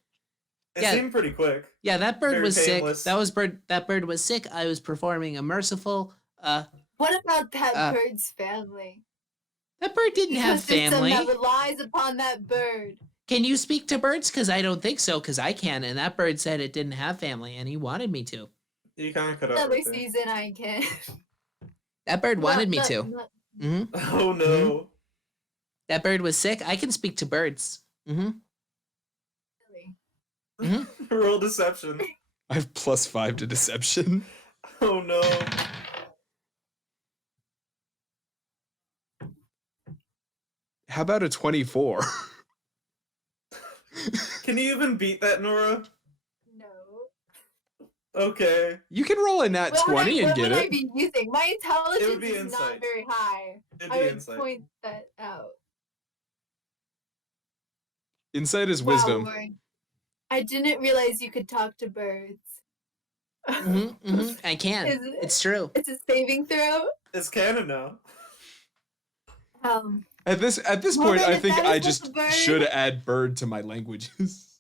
It Yeah. seemed pretty quick. Yeah, that bird Very was painless. sick. That bird was sick. I was performing a merciful. What about that Uh, bird's family? That bird didn't have family. Ecosystem that relies upon that bird. Can you speak to birds? Because I don't think so. Because I can. And that bird said it didn't have family, and he wanted me to. You kind of cut out Another right there. season I can. That bird wanted me to. hmm Oh no. That bird was sick. I can speak to birds. Really. Roll deception. I have +5 to deception. Oh no. How about a 24? Can you even beat that, Nora? No. Okay. You can roll a nat 20 and what get would I it. be using? My intelligence be is not insight. very high. It'd I be would insight. point that out. Insight is Wow, wisdom. Lauren. I didn't realize you could talk to birds. I can. Is it- It's true. It's a saving throw. It's canon now. At this Well, point, then I if think that I is what just the bird- should add bird to my languages.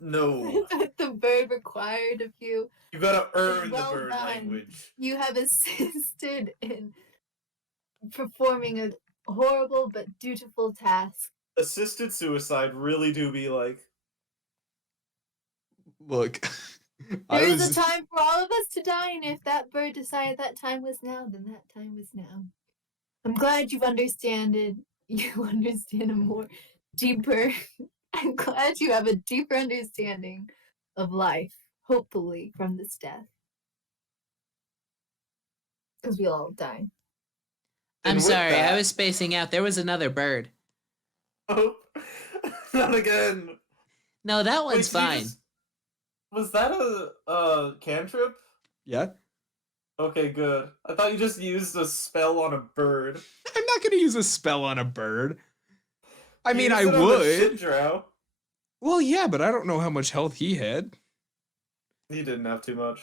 No. That's what the bird required of you. You gotta earn Well the bird done. language. You have assisted in performing a horrible but dutiful task. Assisted suicide really do be like. Look, There is a time for all of us to die, and if that bird decided that time was now, then that time was now. I'm glad you've understood. You understand a more deeper. I'm glad you have a deeper understanding of life, hopefully, from this death. Because we all die. I'm And with sorry, I that- was spacing out. There was another bird. Oh, not again. No, that Wait, one's did you fine. Was that a cantrip? Yeah, Okay, good. I thought you just used a spell on a bird. I'm not gonna use a spell on a bird. I You mean, used I it on the would. Shidrow. Well, yeah, but I don't know how much health he had, He didn't have too much.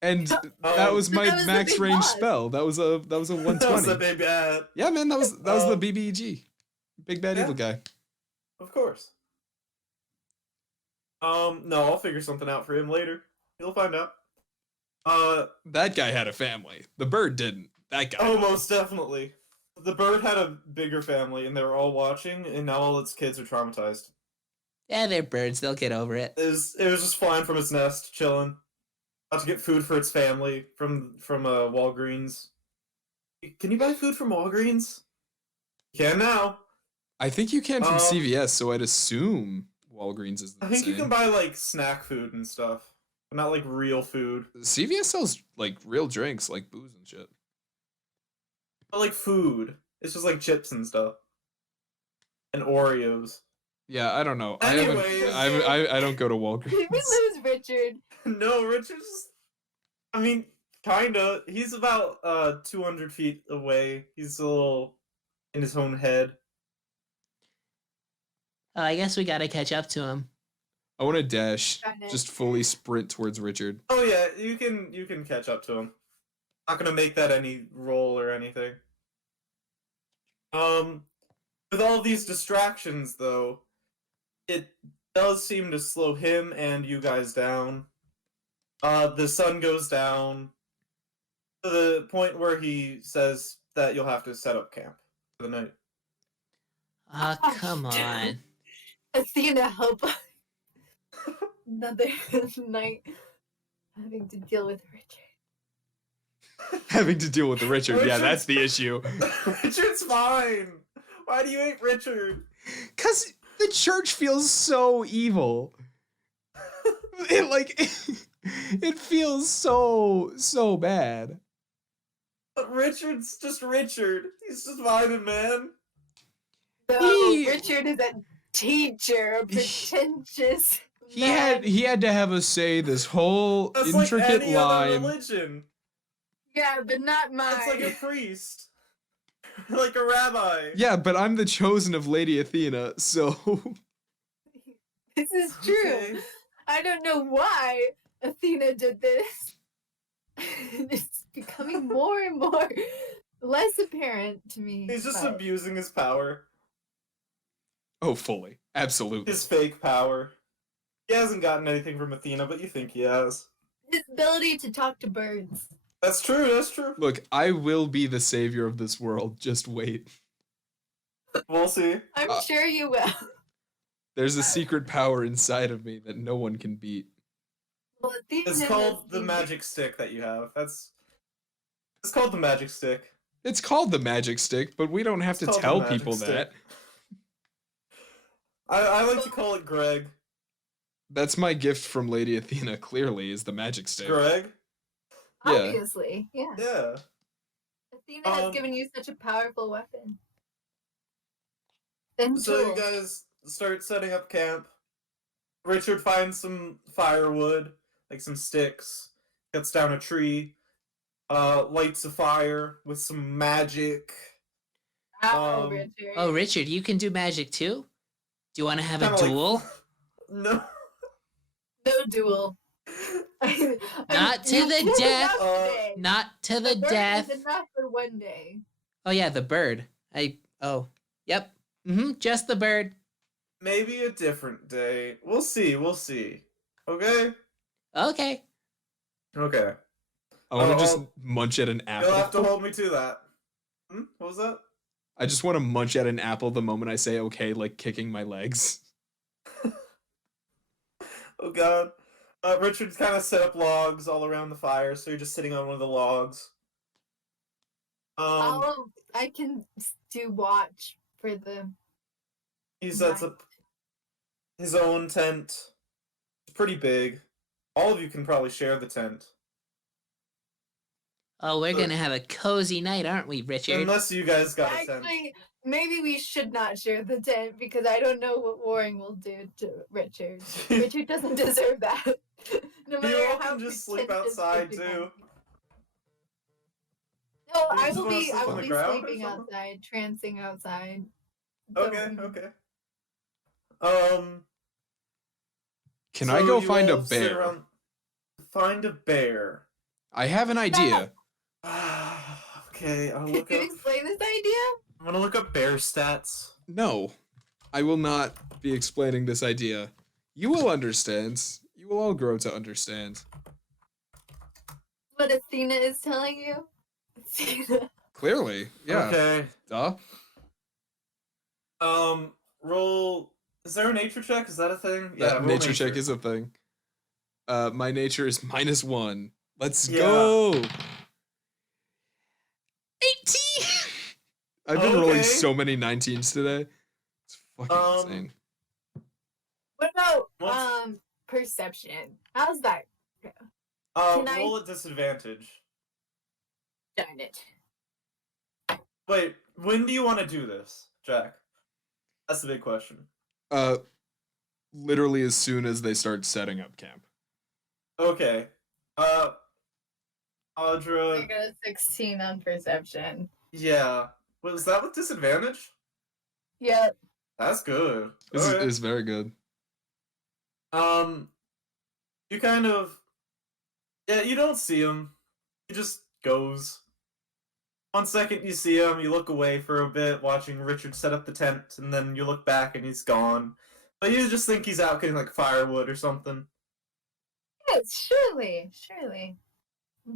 and that was But my that was the max big range boss. spell. That was a That was a 120. big bad. Yeah, man, that was the Um, BBG, big bad yeah. evil guy. Of course. No, I'll figure something out for him later. You'll find out. That guy had a family. The bird didn't. That guy. Oh, did. most definitely. The bird had a bigger family, and they were all watching, and now all its kids are traumatized. Yeah, they're birds. They'll get over it. It was just flying from its nest, chilling, about to get food for its family from Walgreens. Can you buy food from Walgreens? You can now. I think you can from Um, CVS, so I'd assume Walgreens is the I think you same. can buy like snack food and stuff, but not like real food. CVS sells like real drinks, like booze and shit. But like food, it's just like chips and stuff, and Oreos. Yeah, I don't know. Anyways. I don't go to Did we Walgreens. lose Richard? No, Richard's. I mean, kinda. He's about 200 feet away. He's a little in his own head. Oh, I guess we gotta catch up to him. I want to dash, Got it. just fully sprint towards Richard. Oh yeah, you can catch up to him. Not gonna make that any roll or anything. With all these distractions though, it does seem to slow him and you guys down. The sun goes down to the point where he says that you'll have to set up camp for the night. Oh, Oh, come damn. on. Athena, help us. Another night having to deal with Richard. Having to deal with the Richard. Yeah, Richard's- that's the issue. Richard's fine. Why do you hate Richard? Cause the church feels so evil. It like it feels so bad. But Richard's just Richard. He's just vibing, man. No, He- Richard is a teacher, a pretentious. He man. had to have us say this whole That's like intricate any other line. religion. Yeah, but not mine. It's like a priest. Like a rabbi. Yeah, but I'm the chosen of Lady Athena, so This is true. Okay. I don't know why Athena did this. It's becoming more and more less apparent to me. He's just but abusing his power. oh, fully, absolutely. His fake power. He hasn't gotten anything from Athena, but you think he has. his ability to talk to birds. That's true, that's true. Look, I will be the savior of this world. Just wait. We'll see. I'm Uh, sure you will. There's a secret power inside of me that no one can beat. Well, Athena It's has called the these- magic stick that you have. It's called the magic stick. It's called the magic stick, but we don't have It's to called the tell magic people stick. that. I like to call it Greg. That's my gift from Lady Athena, clearly, is the magic stick. Greg? Yeah. Obviously, yeah. Yeah. Athena has Um, given you such a powerful weapon. Then So you tool. guys start setting up camp. Richard finds some firewood, like some sticks, cuts down a tree, lights a fire with some magic. Ow, um, Richard. Oh, Richard, you can do magic too? Do you want to have a Kinda like- duel? No. No duel. Not to You the killed death. enough today. Not to the A bird death. is enough for one day. Oh yeah, the bird. Yep. Just the bird. Maybe a different day. We'll see. We'll see. Okay. Okay. Okay. I want to just I'll- munch at an You'll have to apple. hold me to that. What was that? I just want to munch at an apple the moment I say okay, like kicking my legs. Oh God. Richard's kind of set up logs all around the fire, so you're just sitting on one of the logs. I can do watch for the He sets up his own tent. It's pretty big. All of you can probably share the tent. Oh, we're gonna have a cozy night, aren't we, Richard? Unless you guys got a tent. Actually, maybe we should not share the tent because I don't know what Waring will do to Richard. Richard doesn't deserve that. No matter You all how can just sleep pretentious outside Richard too. might be. No, You I just will wanna be. sleep I on will the be ground or sleeping something? outside, trancing outside. Okay, Don't- okay. Can so I go you find a all sit bear? around- Find a bear. I have an idea. Okay, I'll Can look you up. explain this idea? I'm gonna look up bear stats. No, I will not be explaining this idea. You will understand. You will all grow to understand. What Athena is telling you? Athena. Clearly, yeah. Okay. Duh. Roll. Is there a nature check? Is that a thing? That roll nature check is a thing. My nature is -1. Let's go. 18. I've been rolling Okay. so many 19s today. It's fucking Um, insane. What about What's- perception? How's that? Can I- roll at disadvantage. Darn it. Wait, when do you want to do this, Jack? That's the big question. Literally as soon as they start setting up camp. Okay. I Audra. got a 16 on perception. Yeah. Was that with disadvantage? Yep. That's good. This Alright. is very good. You kind of. Yeah, you don't see him. He just goes. 1 second you see him, you look away for a bit, watching Richard set up the tent, and then you look back and he's gone. But you just think he's out getting like firewood or something. Yes, surely.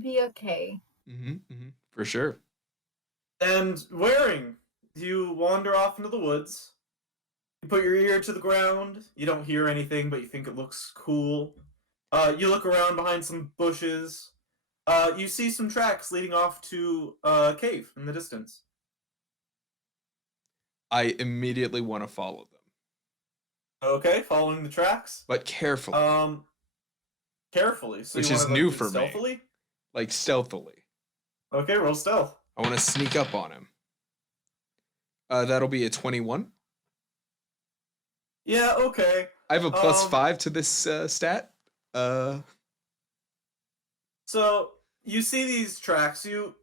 Be okay. For sure. And Waring, you wander off into the woods. You put your ear to the ground. You don't hear anything, but you think it looks cool. You look around behind some bushes. You see some tracks leading off to a cave in the distance. I immediately want to follow them, Okay, following the tracks. but carefully, Carefully. So Which you is wanna, new do it for me. stealthily? like stealthily. Okay, roll stealth. I want to sneak up on him. That'll be a 21. Yeah, okay. I have a plus Um, 5 to this stat. So you see these tracks. You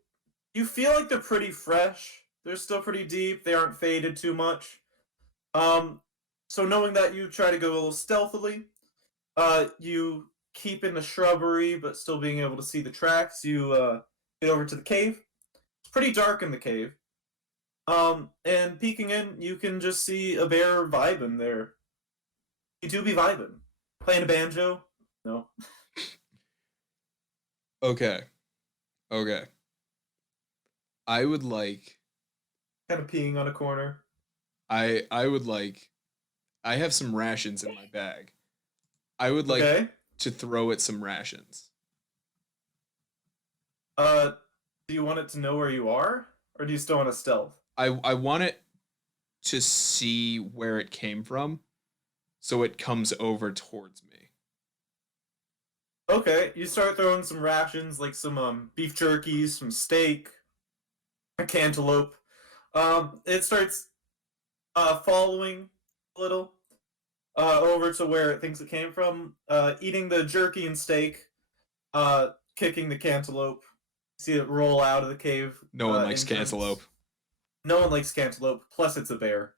feel like they're pretty fresh. They're still pretty deep. They aren't faded too much. So knowing that, you try to go a little stealthily. You keep in the shrubbery, but still being able to see the tracks. You get over to the cave. It's pretty dark in the cave. And peeking in, you can just see a bear vibing there. You do be vibing. Playing a banjo? No. Okay. I would like. Kind of peeing on a corner. I would like. I have some rations in my bag. I would like Okay. to throw it some rations. Do you want it to know where you are? Or do you still want to stealth? I want it to see where it came from, so it comes over towards me. Okay, you start throwing some rations, like some beef jerky, some steak, a cantaloupe. It starts following a little over to where it thinks it came from, eating the jerky and steak, kicking the cantaloupe. See it roll out of the cave. No one likes entrance. cantaloupe. No one likes cantaloupe. Plus, it's a bear.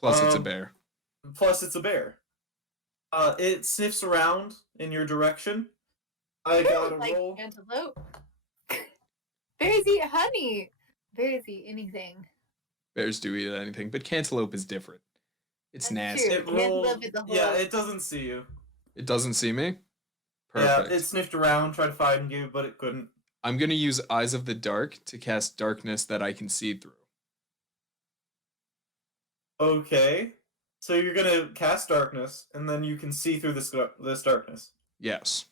Plus, it's a bear. Plus, it's a bear. It sniffs around in your direction. I got a like roll. antelope. Bears eat honey. Bears eat anything. Bears do eat anything, but cantaloupe is different. It's That's nasty. true. It Hands rolled. up is a Yeah, whole- it doesn't see you. It doesn't see me? Perfect. Yeah, it sniffed around, tried to find you, but it couldn't. I'm gonna use Eyes of the Dark to cast darkness that I can see through. Okay. So you're gonna cast darkness, and then you can see through this darkness. Yes.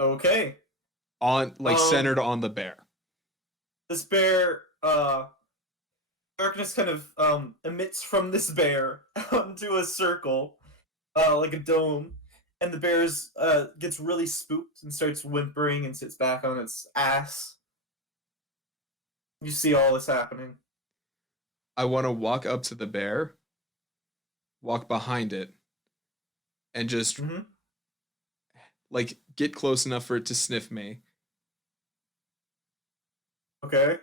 Okay. On like Um, centered on the bear. This bear, darkness kind of emits from this bear onto a circle, like a dome, and the bear's gets really spooked and starts whimpering and sits back on its ass. You see all this happening. I want to walk up to the bear, walk behind it, and just Mm-hmm. like get close enough for it to sniff me. Okay.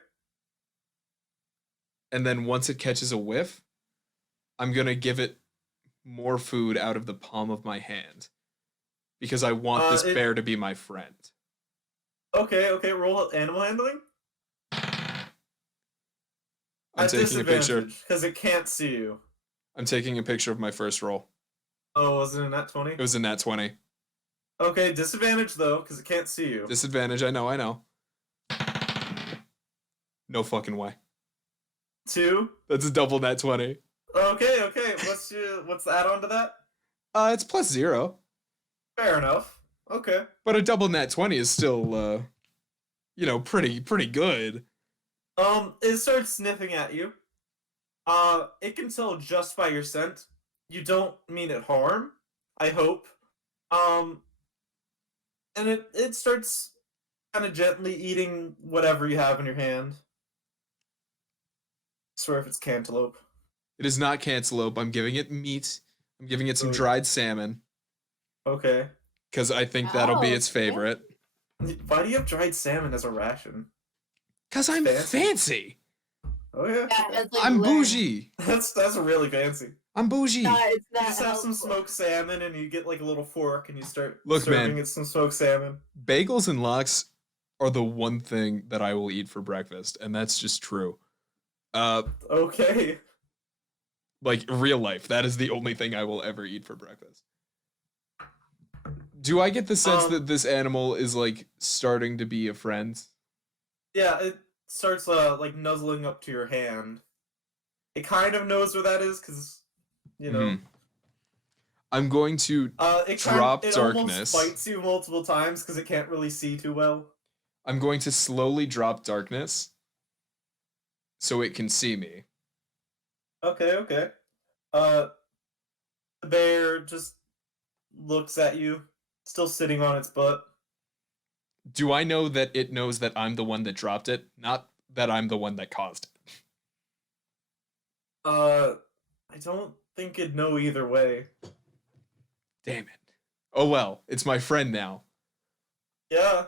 And then once it catches a whiff, I'm gonna give it more food out of the palm of my hand. Because I want this bear to be my friend. Okay, roll animal handling. I'm taking a picture. Because it can't see you. I'm taking a picture of my first roll. Oh, was it a nat 20? It was a nat 20. Okay, disadvantage though, because it can't see you. Disadvantage, I know. No fucking way. 2. That's a double nat 20. Okay. What's the add-on to that? It's plus 0. Fair enough. Okay. But a double nat 20 is still, pretty good. It starts sniffing at you. It can tell just by your scent. You don't mean it harm, I hope. And it starts kind of gently eating whatever you have in your hand. Swear if it's cantaloupe. It is not cantaloupe. I'm giving it meat. I'm giving it some Ooh. dried salmon. Okay. Because I think that'll be Oh, its favorite. Why do you have dried salmon as a ration? Because I'm Fancy. fancy. Oh yeah. Yeah, that's like I'm learn. bougie. That's really fancy. I'm bougie. It's You not just have some helpful. smoked salmon and you get like a little fork and you start Look, serving man. it some smoked salmon. Bagels and lox are the one thing that I will eat for breakfast, and that's just true. Okay. Like real life, that is the only thing I will ever eat for breakfast. Do I get the sense that this animal is like starting to be a friend? Yeah, it starts like nuzzling up to your hand. It kind of knows where that is because Mhm. I'm going to it drop it darkness. almost bites you multiple times because it can't really see too well. I'm going to slowly drop darkness so it can see me. Okay. The bear just looks at you, still sitting on its butt. Do I know that it knows that I'm the one that dropped it, not that I'm the one that caused it? I don't think it'd know either way. Damn it. Oh well, it's my friend now. Yeah,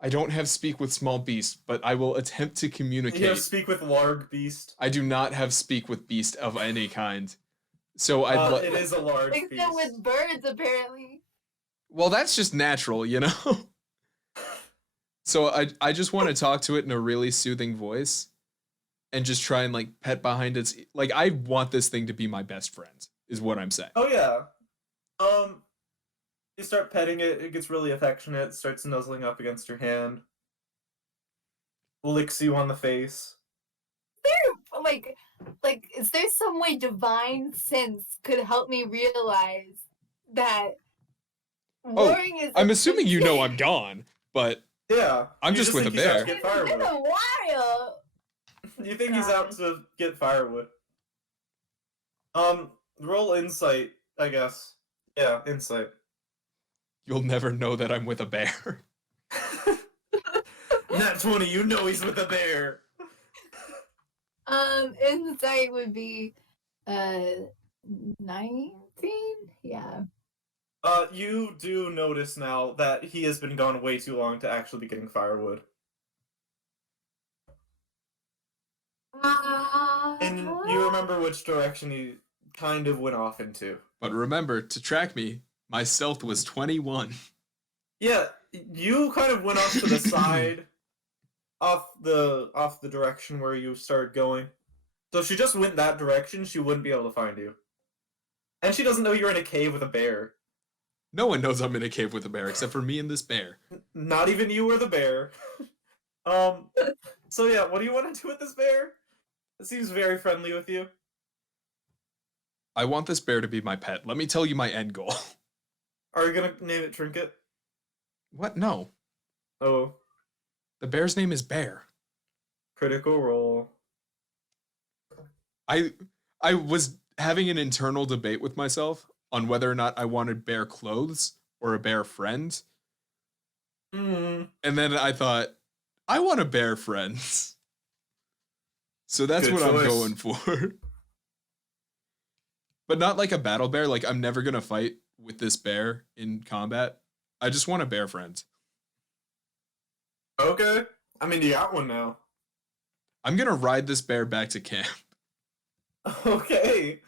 I don't have speak with small beast, but I will attempt to communicate. you have speak with large beast. I do not have speak with beast of any kind. So It is a large beast. Except with birds, apparently. Well, that's just natural, you know? So I just want to talk to it in a really soothing voice and just try and like pet behind its like I want this thing to be my best friend, is what I'm saying. Oh yeah. You start petting it, it gets really affectionate, starts nuzzling up against your hand. Licks you on the face. Like, is there some way divine sense could help me realize that warring is? I'm assuming you know I'm gone, but Yeah. I'm you just with think a he's out to bear. get It's been firewood. a while. You think he's out to get firewood. Roll insight, I guess. Yeah, insight. you'll never know that I'm with a bear. Nat 20, you know he's with a bear. Insight would be 19. Yeah. You do notice now that he has been gone way too long to actually be getting firewood. And you remember which direction he kind of went off into. But remember, to track me, my stealth was 21. Yeah, you kind of went off to the side, off the direction where you started going. So if she just went that direction, she wouldn't be able to find you. And she doesn't know you're in a cave with a bear. No one knows I'm in a cave with a bear except for me and this bear. Not even you or the bear. So yeah, what do you want to do with this bear? It seems very friendly with you. I want this bear to be my pet. Let me tell you my end goal. Are you gonna name it Trinket? What? No. Oh, The bear's name is Bear. critical role. I was having an internal debate with myself on whether or not I wanted bear clothes or a bear friend. Hmm. And then I thought, I want a bear friend. So that's Good what I'm choice. going for. But not like a battle bear. Like, I'm never going to fight with this bear in combat. I just want a bear friend. Okay. I mean, you got one now. I'm going to ride this bear back to camp. Okay.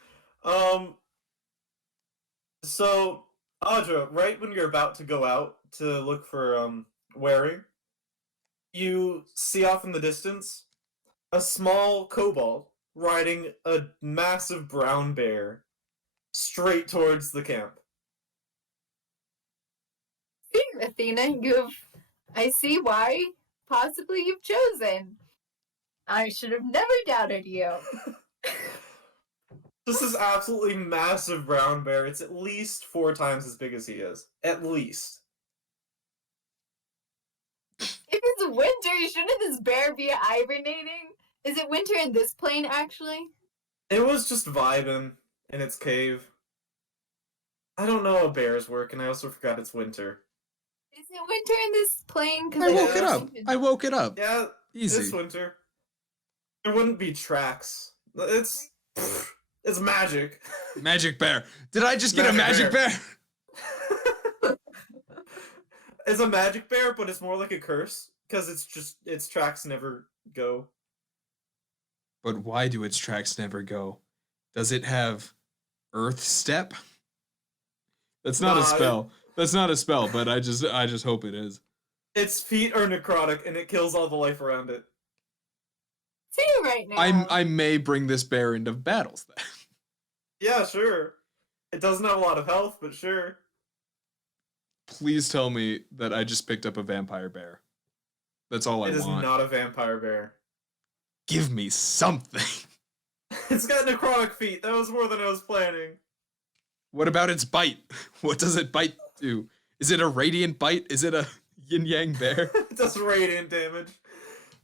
So, Audra, right when you're about to go out to look for, Waring, you see off in the distance a small kobold riding a massive brown bear straight towards the camp. See, Athena, I see why possibly you've chosen. I should have never doubted you. This is absolutely massive brown bear. It's at least 4 times as big as he is. At least. If it's winter, shouldn't this bear be hibernating? Is it winter in this plane, actually? It was just vibing in its cave. I don't know how bears work, and I also forgot it's winter. Is it winter in this plane? I woke it up. I woke it up. Yeah, Easy. it's winter. There wouldn't be tracks. It's magic. Magic bear. Did I just get a magic bear? It's a magic bear, but it's more like a curse because its tracks never go. But why do its tracks never go? Does it have Earth Step? That's not a spell. That's not a spell, but I just hope it is. Its feet are necrotic and it kills all the life around it. See you right now. I may bring this bear into battles then. Yeah, sure. It doesn't have a lot of health, but sure. Please tell me that I just picked up a vampire bear. That's all I It is want. not a vampire bear. Give me something. It's got necrotic feet. That was more than I was planning. What about its bite? What does it bite do? Is it a radiant bite? Is it a yin yang bear? It does radiant damage.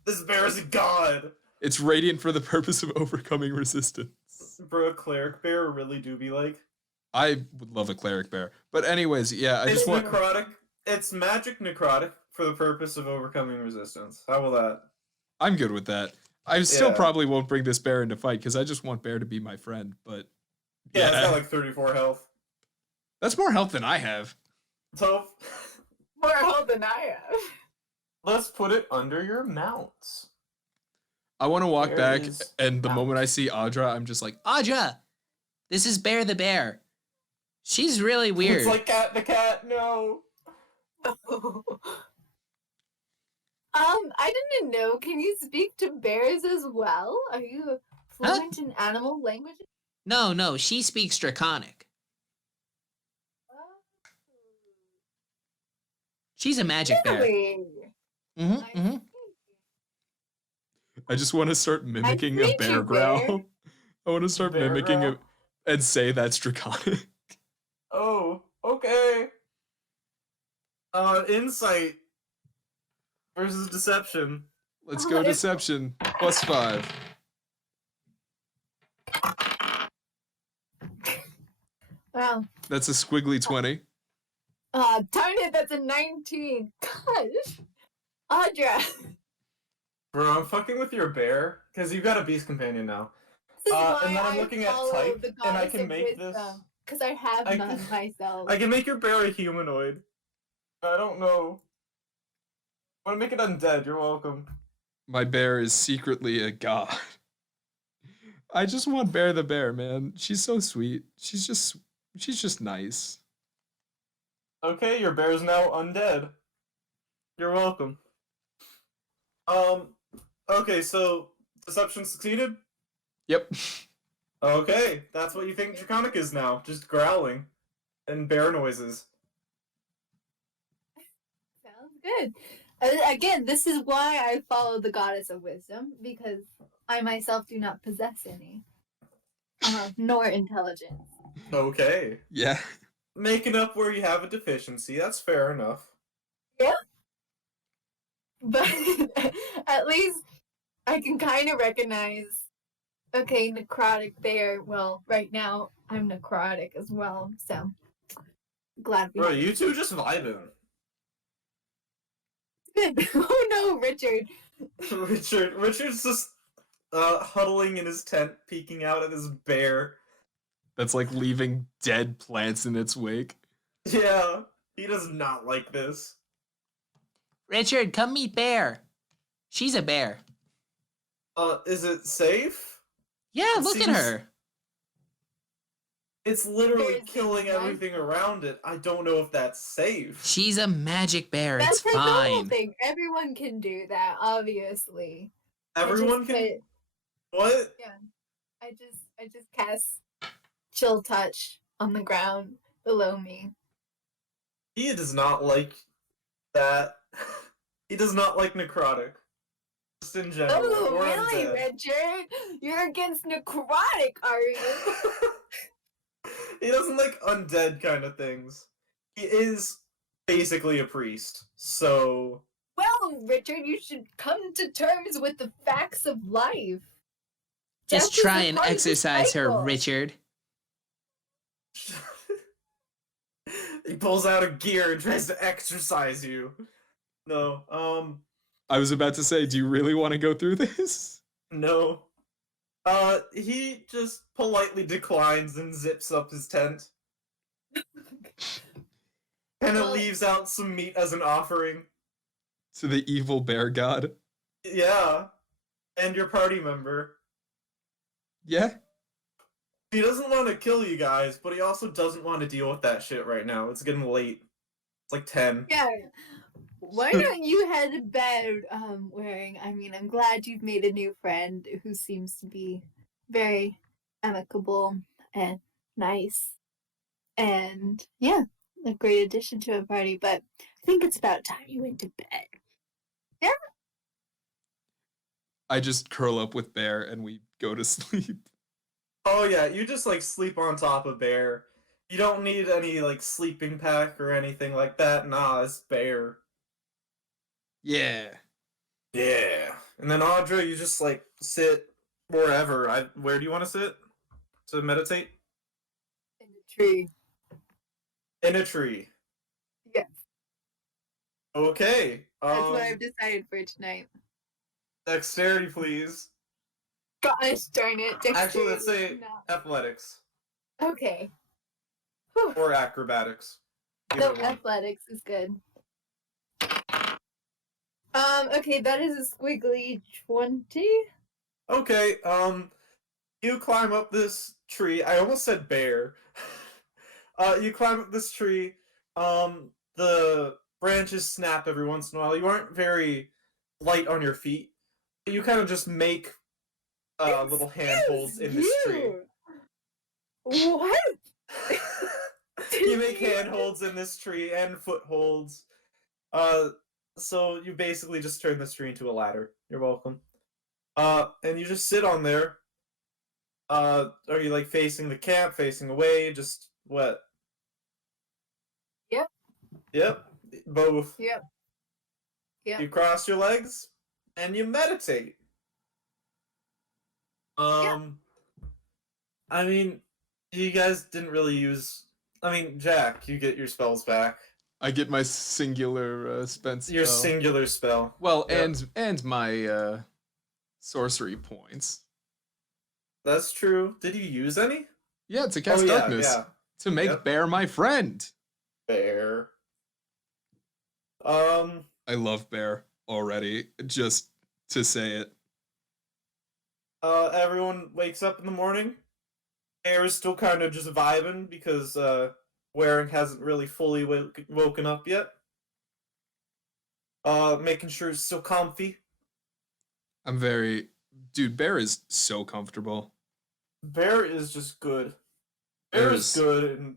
This bear is a god. It's radiant for the purpose of overcoming resistance. Bro, a cleric bear really do be like. I would love a cleric bear. But anyways, yeah, I It's just want necrotic. It's magic necrotic for the purpose of overcoming resistance. How will that? I'm good with that. I still Yeah. probably won't bring this bear into fight because I just want Bear to be my friend, but Yeah, it's got like 34 health. that's more health than I have. So, More health than I have. let's put it under your mounts. I want to walk Where back, is and the Mount? moment I see Audra, I'm just like, Audra, this is the bear. She's really weird. It's like Cat the Cat, no. I didn't know. Can you speak to bears as well? Are you fluent in animal languages? No, she speaks Draconic. She's a magic bear. Really? Mm-hmm. I just want to start mimicking a meet bear you, growl. bear. I want to start Bear mimicking growl? it and say that's draconic. Oh, okay. Insight versus deception. Let's Oh, go it's- deception. +5. Wow. That's a squiggly 20. Darn it, that's a 19. Gosh. Audra. Bro, I'm fucking with your bear because you've got a beast companion now. This is And why then I'm I looking at follow type, the and I goddess can of make this- wisdom, because I have I none can- myself. I can make your bear a humanoid. I don't know. I want to make it undead. You're welcome. My bear is secretly a god. I just want Bear the bear, man. She's so sweet. She's just nice. Okay, your bear's now undead. You're welcome. Okay, so deception succeeded. Yep. Okay, that's what you think Draconic is now. Just growling and bear noises. Sounds good. Again, this is why I follow the goddess of wisdom, because I myself do not possess any, nor intelligence. Okay. Yeah. Making up where you have a deficiency, that's fair enough. Yeah. But at least I can kind of recognize, okay, necrotic bear. Well, right now I'm necrotic as well, so glad we Bro, have you it. two just vibing. Good. Oh no, Richard. Richard's just huddling in his tent, peeking out at his bear. That's like leaving dead plants in its wake. Yeah, he does not like this. Richard, come meet Bear. She's a bear. Is it safe? Yeah, It look at seems- her. It's literally There's killing one- everything around it. I don't know if that's safe. She's a magic bear. That's It's a normal fine. thing. Everyone can do that, obviously. Everyone can. What? I just cast chill touch on the ground below me. He does not like that. He does not like necrotic. Just in general. Oh, or really, undead. Richard? You're against necrotic, are you? He doesn't like undead kind of things. He is basically a priest, so Well, Richard, you should come to terms with the facts of life. Just Death is try a and part of the exercise her, cycle. Richard. he pulls out a gear and tries to exercise you. No, I was about to say, do you really want to go through this? no. He just politely declines and zips up his tent. And it Well- leaves out some meat as an offering. To the evil bear god? Yeah. And your party member. Yeah. He doesn't want to kill you guys, but he also doesn't want to deal with that shit right now. It's getting late. It's like 10. Yeah. Why don't you head to bed wearing, I mean, I'm glad you've made a new friend who seems to be very amicable and nice. And yeah, a great addition to a party, but I think it's about time you went to bed. I just curl up with Bear and we go to sleep. Oh yeah, you just like sleep on top of Bear. You don't need any like sleeping pack or anything like that. Nah, it's Bear. Yeah. Yeah. And then Audra, you just like sit wherever. Where do you want to sit to meditate? In the tree. In a tree. Yes. Okay. That's what I've decided for tonight. Dexterity, please. Gosh darn it. Actually, let's dexterity. say athletics Okay. Whew. or acrobatics. No, Either one. athletics is good. Okay, that is a squiggly 20. Okay, you climb up this tree. I almost said bear. You climb up this tree. The branches snap every once in a while. You aren't very light on your feet. You kind of just make little handholds in this tree. What? You make handholds in this tree and footholds. So you basically just turn this tree into a ladder. You're welcome. And you just sit on there. Are you like facing the camp, facing away, just what? Yep. Yep. Both. Yep. You cross your legs and you meditate. I mean, you guys didn't really use. I mean, Jack, you get your spells back. I get my singular spell. Your singular spell. Well, Yep. and my sorcery points. That's true. Did you use any? Yeah, to cast darkness. Yeah. To make Yep. Bear my friend. Fair. I love Bear already, just to say it. Everyone wakes up in the morning. Air is still kind of just vibing because Waring hasn't really fully woken up yet. Making sure it's still comfy. Dude, Bear is so comfortable. Bear is just good. Bear Bear is is good, and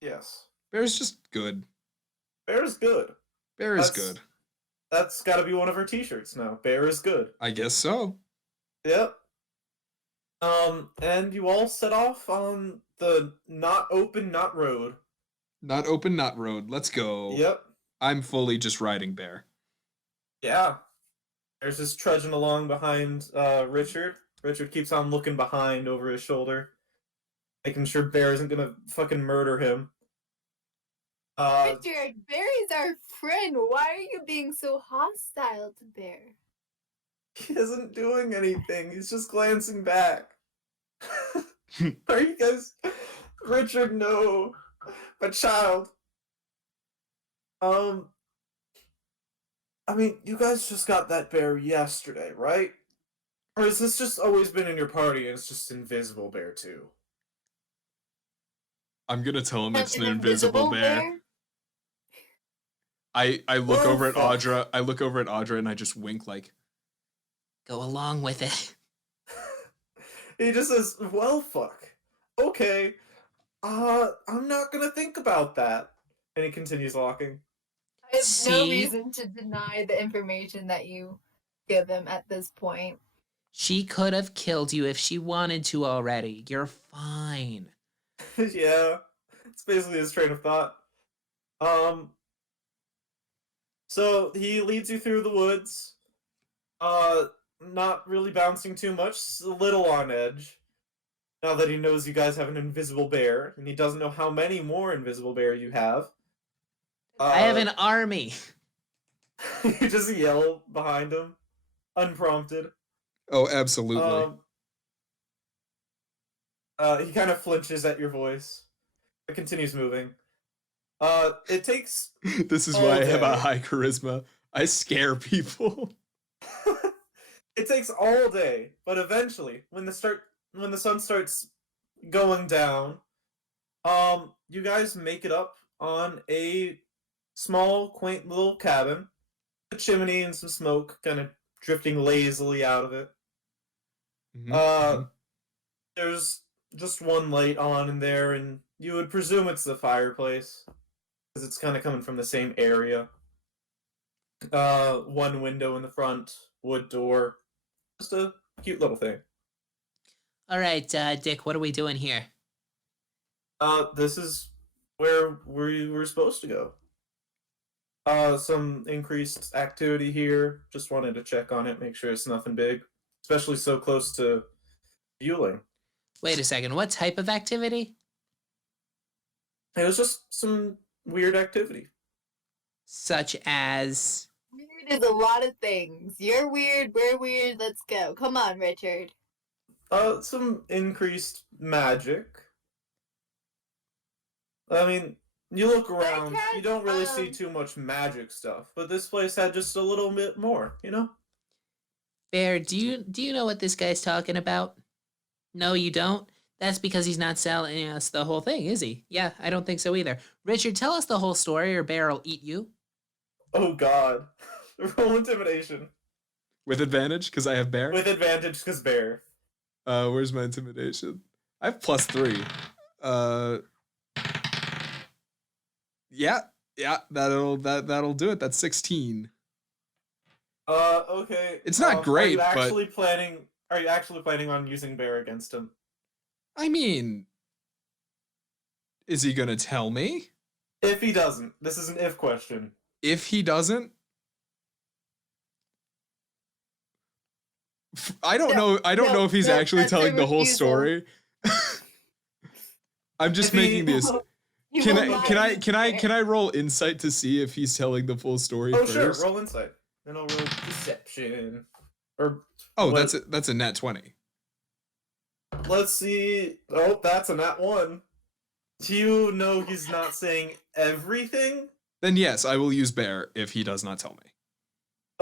yes, Bear's just good. Bear is good. Bear is That's good. that's got to be one of our T-shirts now. Bear is good. I guess so. Yep. And you all set off on the not open, not road. Not open, not road. Let's go. Yep. I'm fully just riding Bear. Yeah. There's just trudging along behind Richard. Richard keeps on looking behind over his shoulder, making sure Bear isn't gonna fucking murder him. Richard, Barry's our friend. Why are you being so hostile to Bear? He isn't doing anything. He's just glancing back. Are you guys? Richard, no, my child. I mean, you guys just got that bear yesterday, right? Or has this just always been in your party and it's just invisible bear too? I'm gonna tell him it's An an invisible bear. I look Oh, over at fuck. Audra. I look over at Audra and I just wink like, Go along with it. He just says, "Well, fuck. Okay. I'm not gonna think about that." And he continues walking. I have no See? reason to deny the information that you give him at this point. She could have killed you if she wanted to already. You're fine. Yeah, it's basically his train of thought. So he leads you through the woods. Not really bouncing too much, a little on edge. Now that he knows you guys have an invisible bear, and he doesn't know how many more invisible bears you have. I have an army. You just yell behind him, unprompted. oh, absolutely. He kind of flinches at your voice, but continues moving. It takes This is all why I have a day. high charisma. I scare people. It takes all day, but eventually, when the sun starts going down, you guys make it up on a small, quaint little cabin, a chimney and some smoke kind of drifting lazily out of it. Mhm. There's just one light on in there, and you would presume it's the fireplace because it's kind of coming from the same area. One window in the front, wood door, just a cute little thing. All right, Dick, what are we doing here? This is where we were supposed to go. Some increased activity here. Just wanted to check on it, make sure it's nothing big, especially so close to Veuling. Wait a second. What type of activity? It was just some weird activity. Such as. Weird is a lot of things. You're weird, we're weird, let's go. Come on, Richard. Some increased magic. I mean, you look around, you don't really see too much magic stuff, but this place had just a little bit more, you know? Bear, do you know what this guy's talking about? No, you don't? That's because he's not selling us the whole thing, is he? Yeah, I don't think so either. Richard, tell us the whole story or Bear will eat you. Oh god. Roll intimidation. With advantage, because I have Bear. With advantage, because bear. Where's my intimidation? I have +3. Yeah, that'll do it. That's 16. Okay. It's not great, are you but- actually planning? Are you actually planning on using bear against him? I mean, is he gonna tell me? If he doesn't, this is an if question. If he doesn't, I don't know. I don't know if he's actually that's a telling the whole refusal. story. I'm just If he- making this. You Can will I not can I use can I Bear. can I roll insight to see if he's telling the full story Oh first? sure, roll insight. Then I'll roll deception. Or Oh, what- that's a nat 20. let's see. Oh, that's a nat 1. Do you know he's not saying everything? Then yes, I will use Bear if he does not tell me.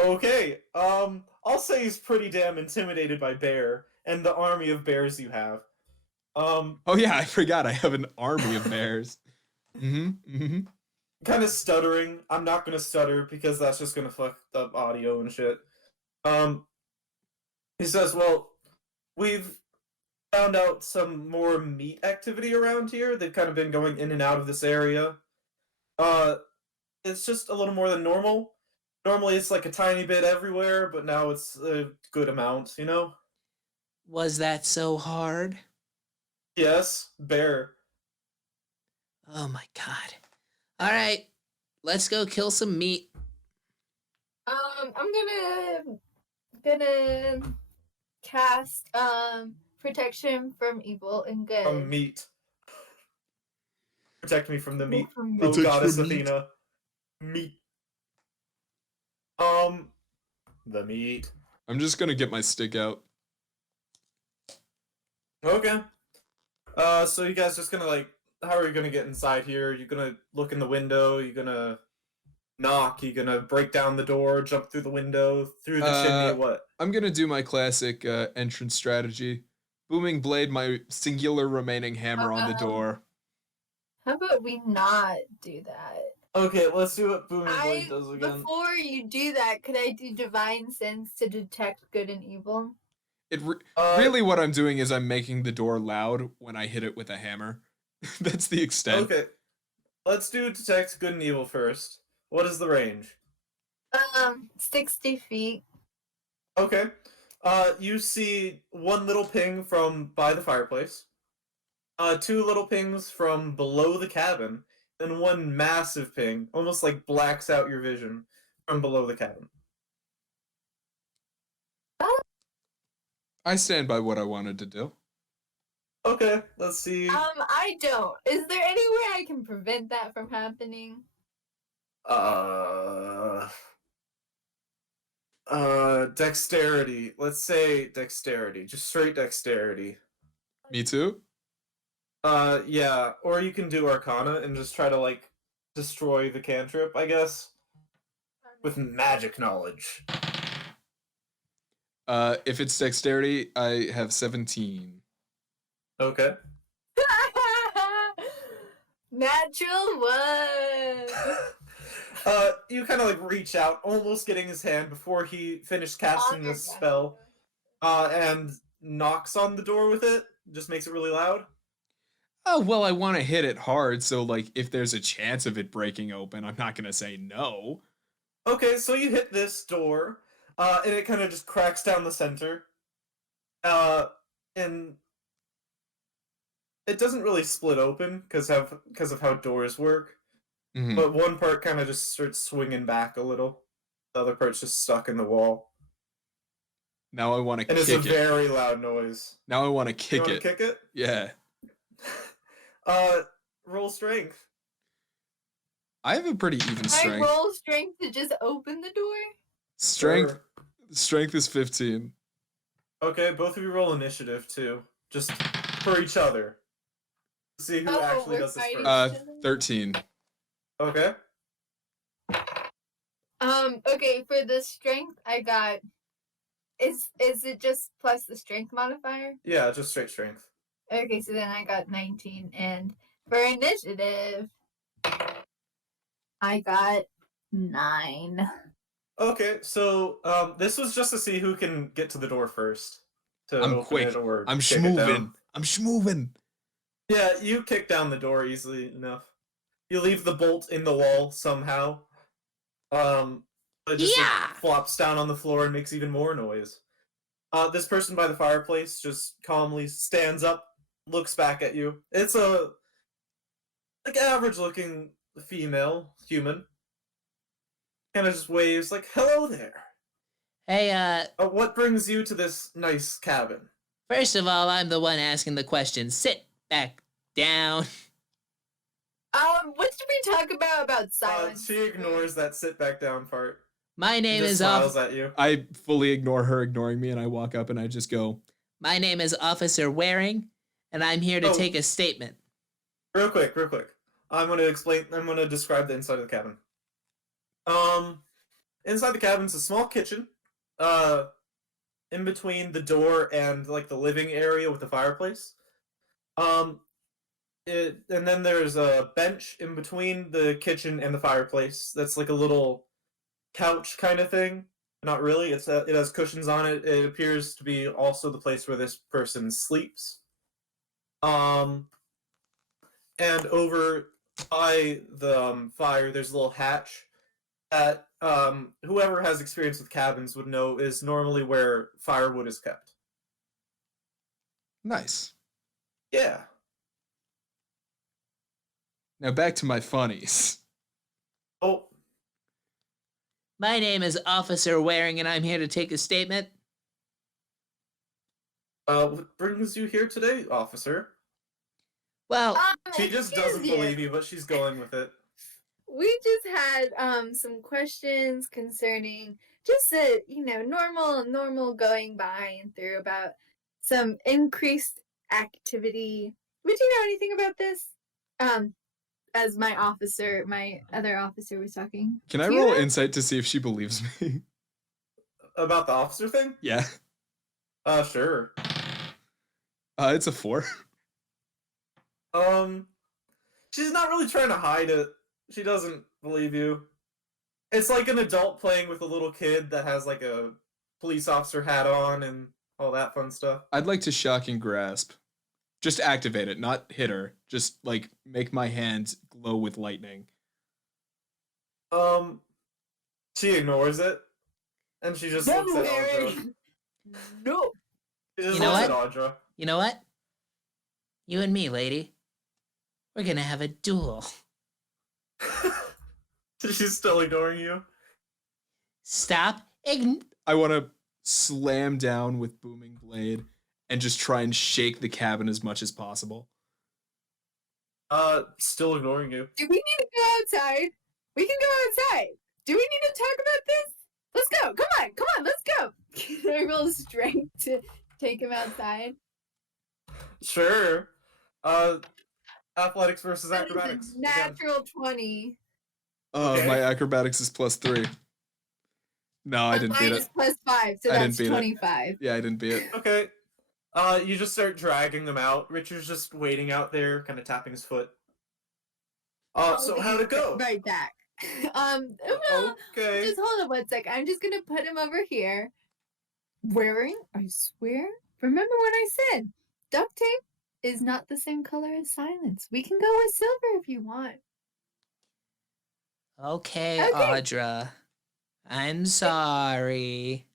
Okay. I'll say he's pretty damn intimidated by bear and the army of bears you have. Oh yeah, I forgot I have an army of bears. Kind of stuttering. I'm not gonna stutter because that's just gonna fuck up audio and shit. He says, "Well, we've found out some more meat activity around here. They've kind of been going in and out of this area. Uh, it's just a little more than normal. Normally it's like a tiny bit everywhere, but now it's a good amount, you know? Was that so hard? Yes, bear. Oh my god. All right, let's go kill some meat. I'm gonna cast protection from evil and good. From meat. Protect me from the meat. From Oh, Protect goddess from meat. Athena. Meat. The meat. I'm just gonna get my stick out. Okay. So you guys just gonna like, how are you gonna get inside here? You gonna look in the window? You gonna knock? You gonna break down the door, jump through the window, through the chimney? What? I'm gonna do my classic entrance strategy. Booming blade my singular remaining hammer on the door. How about we not do that? Okay, let's see what Booming Blade does again. Before you do that, could I do divine sense to detect good and evil? Really what I'm doing is I'm making the door loud when I hit it with a hammer. That's the extent. Okay. Let's do detect good and evil first. What is the range? 60 feet. Okay. You see one little ping from by the fireplace. Two little pings from below the cabin, and one massive ping, almost like blacks out your vision, from below the cabin. I stand by what I wanted to do. Okay, let's see. I don't. Is there any way I can prevent that from happening? Dexterity. Let's say dexterity. Just straight dexterity. Me too? Yeah. Or you can do Arcana and just try to, like, destroy the cantrip, I guess. With magic knowledge. If it's dexterity, I have 17. Okay. Natural one. You kind of like reach out, almost getting his hand before he finished casting this spell, and knocks on the door with it. Just makes it really loud. Oh, well, I want to hit it hard, so, like, if there's a chance of it breaking open, I'm not gonna say no. Okay, so you hit this door, and it kind of just cracks down the center. And it doesn't really split open because of how doors work. Mhm. But one part kind of just starts swinging back a little. The other part's just stuck in the wall. Now I want to And kick it's a it. very loud noise. Now I want to You kick want it. to kick it? Yeah. Roll strength. I have a pretty even Can I strength. roll strength to just open the door? Strength. Sure. Strength is 15. Okay, both of you roll initiative too. Just for each other. See who actually we're does this fighting. first. 13. Okay. Okay, for the strength I got is it just plus the strength modifier? Yeah, just straight strength. Okay, so then I got 19, and for initiative I got 9. Okay, so this was just to see who can get to the door first. To I'm open quick. it or I'm kick it down. schmoving. I'm schmoving. Yeah, you kick down the door easily enough. You leave the bolt in the wall somehow. It just like, Yeah. flops down on the floor and makes even more noise. This person by the fireplace just calmly stands up, looks back at you. It's a like average looking female human. Kind of just waves like, "Hello there. Hey, What brings you to this nice cabin?" first of all, I'm the one asking the question. Sit back down. What did we talk about silence? She ignores that sit back down part. My She name just is smiles at you. I fully ignore her ignoring me, and I walk up and I just go, My name is Officer Waring, and I'm here to Oh. take a statement. Real quick. I'm gonna describe the inside of the cabin. Inside the cabin's a small kitchen. In between the door and like the living area with the fireplace. And then there's a bench in between the kitchen and the fireplace. That's like a little couch kind of thing. Not really. It has cushions on it. It appears to be also the place where this person sleeps. And over by the fire, there's a little hatch that whoever has experience with cabins would know is normally where firewood is kept. Nice. Yeah. Now back to my funnies. Oh, My name is Officer Waring, and I'm here to take a statement. what brings you here today, officer? Well, She just excuse doesn't you. believe you, but she's going with it. We just had some questions concerning just a normal going by and through about some increased activity. Would you know anything about this? As my other officer was talking. Can I Do you roll know? insight to see if she believes me? About the officer thing? Yeah. Sure. It's a 4. She's not really trying to hide it. She doesn't believe you. It's like an adult playing with a little kid that has like a police officer hat on and all that fun stuff. I'd like to shock and grasp. Just activate it, not hit her. Just like make my hand glow with lightning. She ignores it, and she just looks at Audra. Aaron. No. She just You know looks what? at Audra. you know what? You and me, lady. We're gonna have a duel. She's still ignoring you. Stop. I want to slam down with booming blade and just try and shake the cabin as much as possible. Still ignoring you. Do we need to go outside? We can go outside. Do we need to talk about this? Let's go. Come on, let's go. Can I roll strength to take him outside? Sure. Athletics versus That is acrobatics. a Again. natural 20. Okay. My acrobatics is +3. No, I didn't beat Mine it. is +5, so I didn't that's beat it. 25. Yeah, I didn't beat it. Okay. You just start dragging them out. Richard's just waiting out there, kind of tapping his foot. So how'd it go? Right back. Well, Okay. just hold on one sec. I'm just gonna put him over here. Wearing, I swear. Remember what I said. Duct tape is not the same color as silence. We can go with silver if you want. Okay, Okay. Audra. I'm sorry.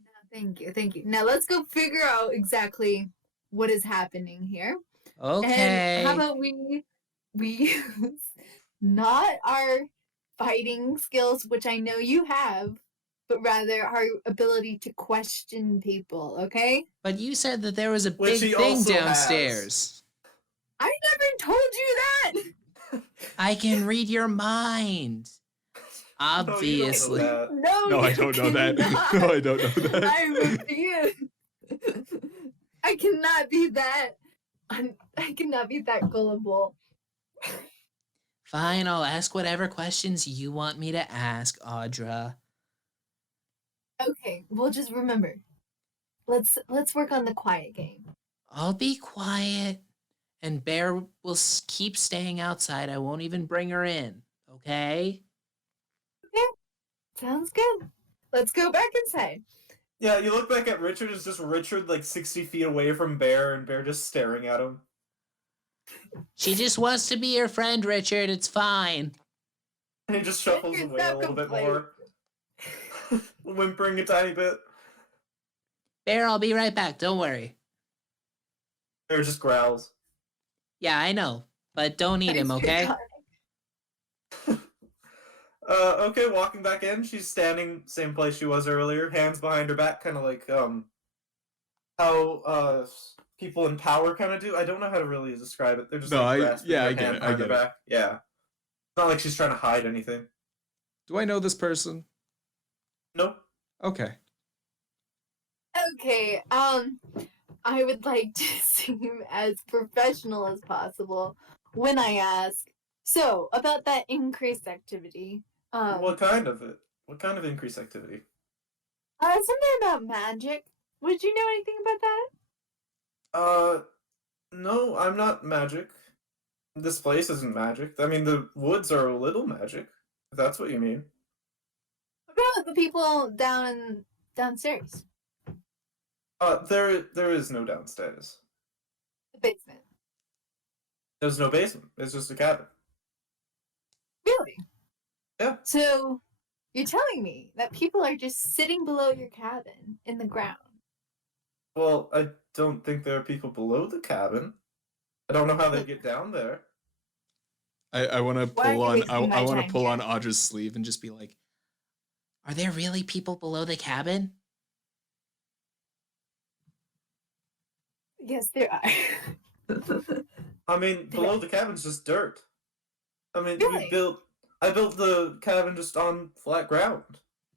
No, thank you. Now let's go figure out exactly what is happening here. Okay. And how about we use not our fighting skills, which I know you have, but rather our ability to question people, okay? But you said that there was a Which big he thing also has. downstairs. I never told you that! I can read your mind. Obviously. No, No, No, I you don't know that. cannot. No, I don't know that. I refuse. I cannot be that. I cannot be that gullible. Fine, I'll ask whatever questions you want me to ask, Audra. Okay, well just remember. Let's work on the quiet game. I'll be quiet, and Bear will keep staying outside. I won't even bring her in, okay? Sounds good. Let's go back inside. Yeah, you look back at Richard, it's just Richard like 60 feet away from Bear, and Bear just staring at him. She just wants to be your friend, Richard. It's fine. And he just shuffles Richard's away a no little bit complaint. more. Whimpering a tiny bit. Bear, I'll be right back. Don't worry. Bear just growls. Yeah, I know. But don't eat him, okay? Okay, walking back in, she's standing same place she was earlier, hands behind her back, kind of like how people in power kind of do. I don't know how to really describe it. They're just No, like I grasping their get hand it. I behind get their it. back. Yeah, it's not like she's trying to hide anything. Do I know this person? Nope. Okay. Okay, I would like to seem as professional as possible when I ask. So, about that increased activity. What kind of it? What kind of increased activity? Something about magic. Would you know anything about that? No, I'm not magic. This place isn't magic. I mean, the woods are a little magic. If that's what you mean. About the people downstairs. There is no downstairs. The basement. There's no basement. It's just a cabin. Really? Yeah. So you're telling me that people are just sitting below your cabin in the ground? Well, I don't think there are people below the cabin. I don't know how they get down there. I want to Why are pull you on wasting my I want to time pull here? on Audra's sleeve and just be like, Are there really people below the cabin? Yes, there are. I mean, Yeah. below the cabin's just dirt. I mean, Really? I built the cabin just on flat ground.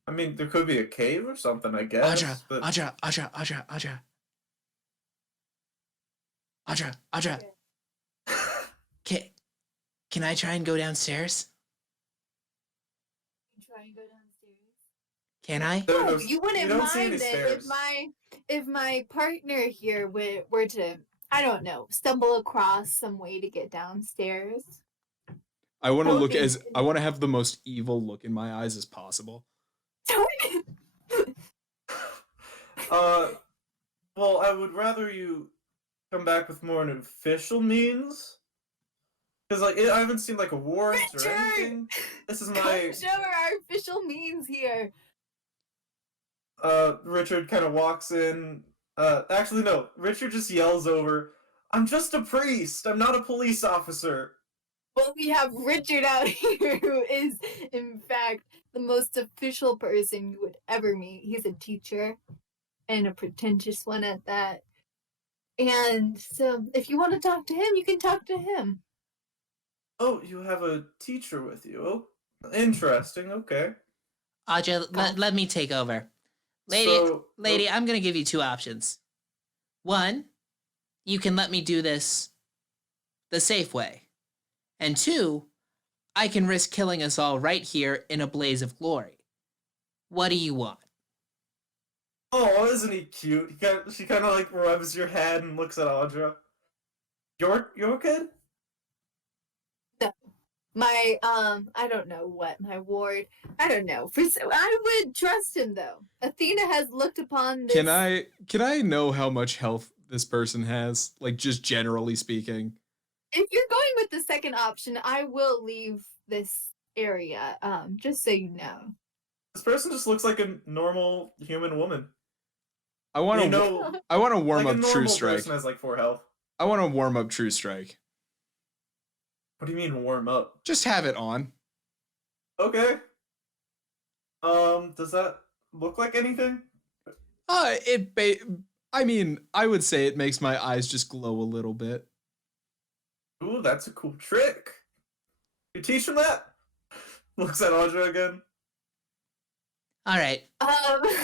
I mean, there could be a cave or something, I guess, Audra, but Audra, Audra, Audra, Audra. Audra, Audra, can, can I try and go downstairs? Try and go downstairs. Can I? there are Oh, no, you wouldn't don't see any mind it stairs. if my partner here were to, I don't know, stumble across some way to get downstairs. I want to That would look be as I want to have the most evil look in my eyes as possible. Uh, well, I would rather you come back with more an official means. Because, like, I haven't seen, like, a warrant or Richard! anything. This is Come my... show our official means here. Richard kind of walks in. Actually, no. Richard just yells over, I'm just a priest. I'm not a police officer. Well, we have Richard out here, who is, in fact, the most official person you would ever meet. He's a teacher, and a pretentious one at that. And so, if you want to talk to him, you can talk to him. Oh, you have a teacher with you. Oh, interesting. Okay. Audra, let me take over. Lady, So, lady, I'm going to give you two options. One, you can let me do this the safe way. And two, I can risk killing us all right here in a blaze of glory. What do you want? Oh, isn't he cute? She kind of like rubs your head and looks at Audra. Your kid? My I don't know what my ward. I don't know. I would trust him though. Athena has looked upon this. Can I know how much health this person has? Like, just generally speaking. If you're going with the second option, I will leave this area. Just so you know. This person just looks like a normal human woman. I want to You know, I want to warm like a up normal True Strike. person has like 4 health. I want to warm up True Strike. What do you mean warm up? Just have it on. Okay. Does that look like anything? I mean, I would say it makes my eyes just glow a little bit. Ooh, that's a cool trick. You teach him that? Looks at Audra again. All right.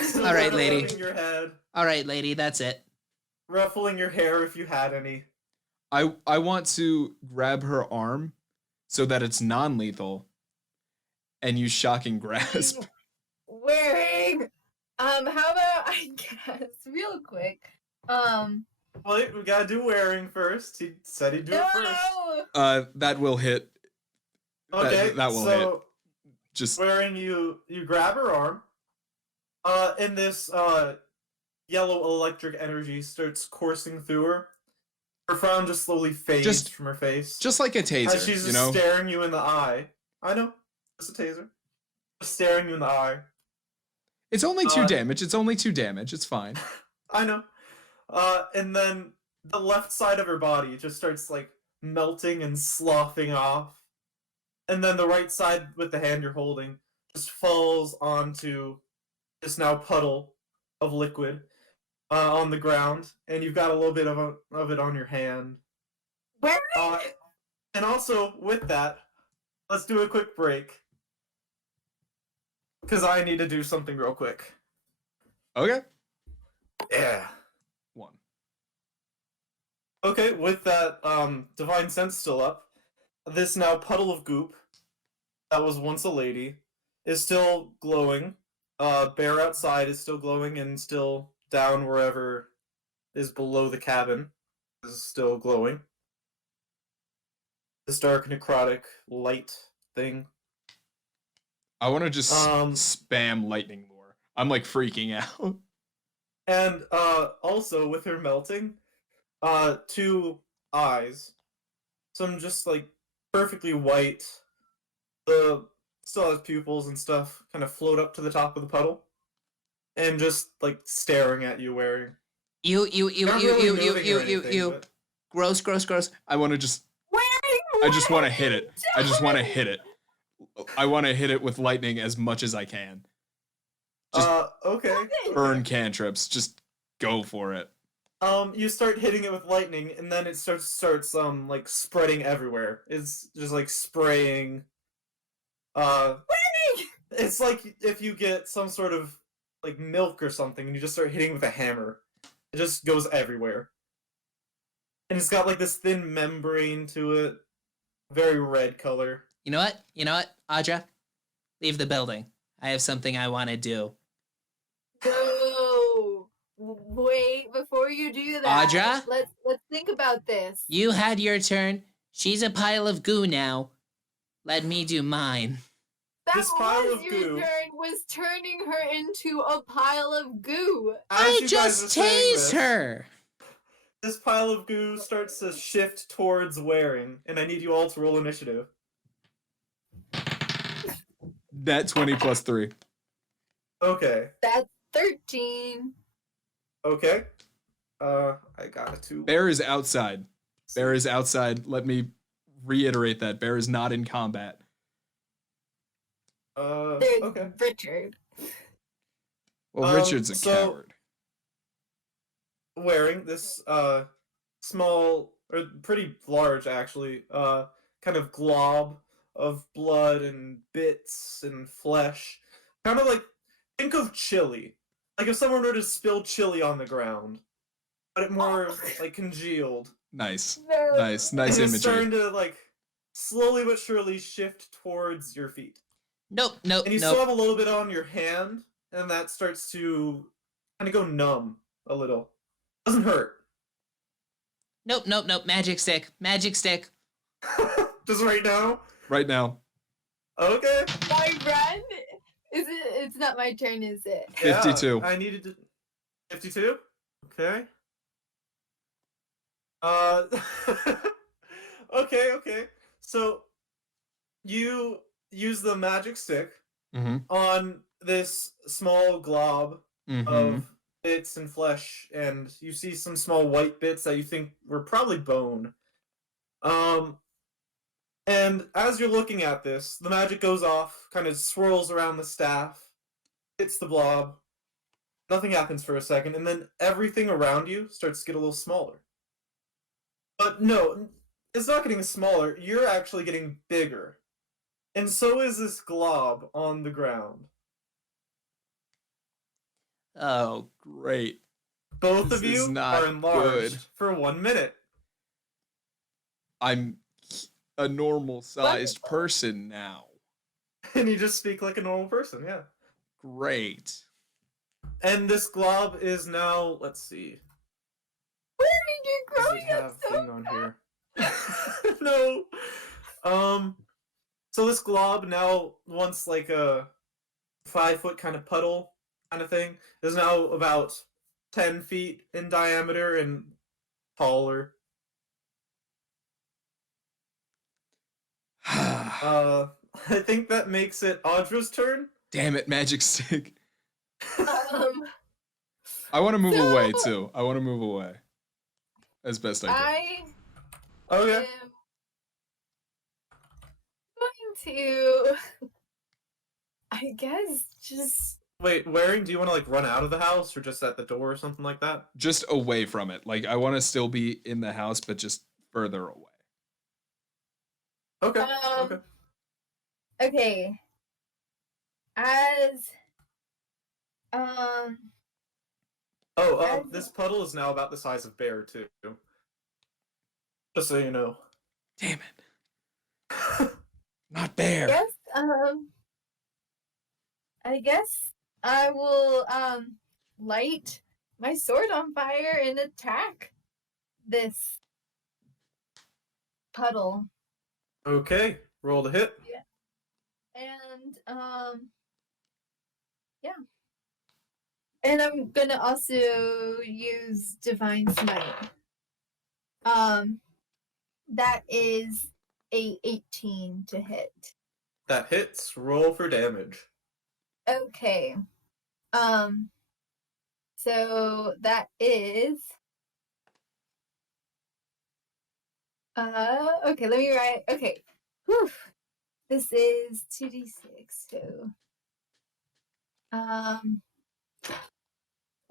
Still All right, kinda lady. rubbing your head, All right, lady, that's it. ruffling your hair if you had any. I want to grab her arm so that it's non-lethal and use shocking grasp. Wearing. How about I guess real quick. Wait, we gotta do wearing first. He said he'd do it first. No. That will hit. Okay, that will so hit. Just wearing you grab her arm. And this yellow electric energy starts coursing through her. Her frown just slowly fades from her face. just like a taser, as she's you just know. staring you in the eye. I know, it's a taser. Just staring you in the eye. It's only 2 damage. It's only 2 damage. It's fine. I know. And then the left side of her body just starts like melting and sloughing off. And then the right side with the hand you're holding just falls onto this now puddle of liquid on the ground, and you've got a little bit of it on your hand. Where? And also with that, let's do a quick break because I need to do something real quick. Okay. Yeah. 1. Okay, with that divine sense still up, this now puddle of goop that was once a lady is still glowing. Bear outside is still glowing, and still down wherever is below the cabin is still glowing. This dark necrotic light thing. I want to just spam lightning more. I'm like freaking out. And also with her melting, two eyes. Some just like perfectly white. The still has pupils and stuff. Kind of float up to the top of the puddle, and just like staring at you, wearing. Not really moving or anything, but- Gross, gross, gross. I want to just. Wearing I just want to hit what? it. I just want to hit it. I want to hit it with lightning as much as I can. Just Okay. burn cantrips. Just go for it. You start hitting it with lightning, and then it starts like spreading everywhere. It's just like spraying. It's like if you get some sort of like milk or something, and you just start hitting with a hammer. It just goes everywhere, and it's got like this thin membrane to it, very red color. You know what? You know what, Audra? Leave the building. I have something I want to do. No. Wait, before you do that, Audra? let's think about this. You had your turn. She's a pile of goo now. Let me do mine. That This pile was of your goo- turn, was turning her into a pile of goo. As I you guys just are saying tased this, her. This pile of goo starts to shift towards Wearing, and I need you all to roll initiative. That 20 plus 3. Okay. That's 13. Okay. I got a 2. Bear is outside. Bear is outside. Let me reiterate that. Bear is not in combat. There's Okay. Richard. Well, Richard's a so- coward. Wearing this small or pretty large actually kind of glob of blood and bits and flesh, kind of like, think of chili, like if someone were to spill chili on the ground, but it more like congealed. Nice. No. Nice And it's imagery. starting to like slowly but surely shift towards your feet, Nope, nope, and you still nope. have a little bit on your hand, and that starts to kind of go numb a little. Doesn't hurt. Nope, nope, nope. Magic stick. Magic stick. Just right now. Right now. Okay. My friend? Is it? It's not my turn, is it? 52. Yeah, I needed to. 52. Okay. Okay. So you use the magic stick Mm-hmm. on this small glob Mm-hmm. of bits and flesh, and you see some small white bits that you think were probably bone. And as you're looking at this, the magic goes off, kind of swirls around the staff, hits the blob. Nothing happens for a second, and then everything around you starts to get a little smaller. But no, it's not getting smaller. You're actually getting bigger. And so is this glob on the ground. Oh, great. Both This of is you not are enlarged good. for 1 minute. I'm a normal sized person now. And you just speak like a normal person, yeah. Great. And this glob is now, let's see. Where did you Does growing it have up so thing on here? No. So this glob now, once like a 5-foot kind of puddle kind of thing, is now about 10 feet in diameter and taller. I think that makes it Audra's turn. Damn it, magic stick. Um, I want to move So- away too. I want to move away as best I can. I Okay. am going to, I guess, just Wait, Waring, do you want to like run out of the house or just at the door or something like that? Just away from it. Like I want to still be in the house, but just further away. Okay. Um, Okay. okay. As um as- This puddle is now about the size of Bear too. Just so you know. Damn it. Not bear. yes, I guess I will light my sword on fire and attack this puddle. Okay, roll to hit. And yeah. And I'm gonna also use Divine Smite. That is a 18 to hit. That hits. Roll for damage. Okay. So that is okay, let me write. Okay. Whew. This is 2d6. So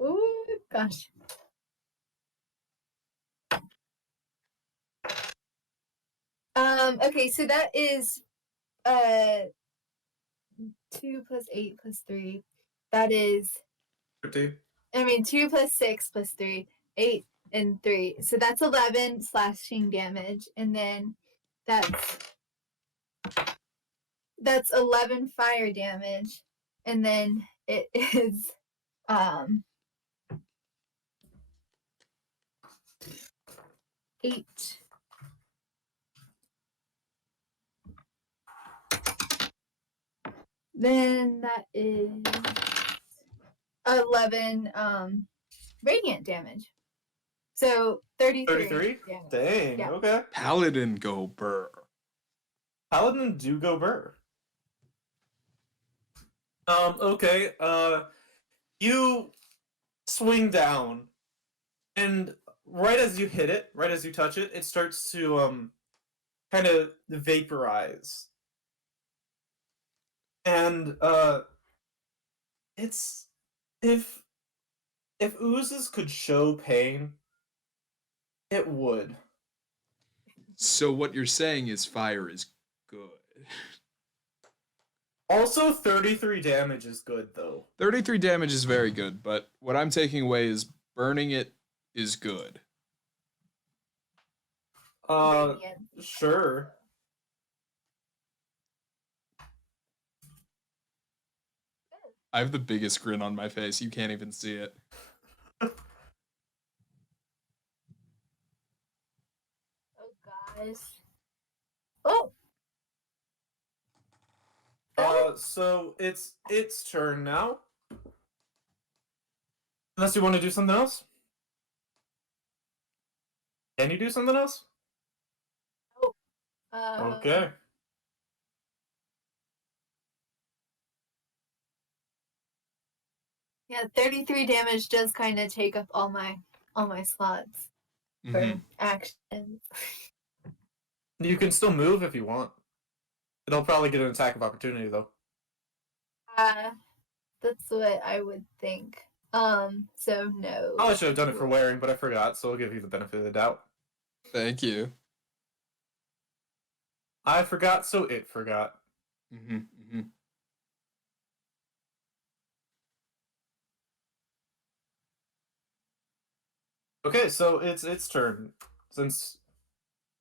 oh gosh. Okay, so that is 2 plus 8 plus 3. That is 50. 2 plus 6 plus 3, 8 and 3. So that's 11 slashing damage, and then that's 11 fire damage, and then it is 8. Then that is 11 radiant damage. So 33. 33? damage. Dang, Yeah. okay. Paladin go burr. Paladin do go burr. Okay, you swing down, and right as you hit it, right as you touch it, it starts to, kind of vaporize. And, it's... If oozes could show pain, it would. So what you're saying is fire is good. Also, 33 damage is good, though. 33 damage is very good, but what I'm taking away is burning it is good. Radiant. Sure. I have the biggest grin on my face. You can't even see it. Oh gosh. Oh. So it's turn now. Unless you want to do something else? Can you do something else? Okay. Yeah, 33 damage does kind of take up all my slots for action. You can still move if you want. It'll probably get an attack of opportunity, though. That's what I would think. So no. I should have done it for wearing, but I forgot, so I'll give you the benefit of the doubt. Thank you. I forgot, so it forgot. Okay, so it's its turn. Since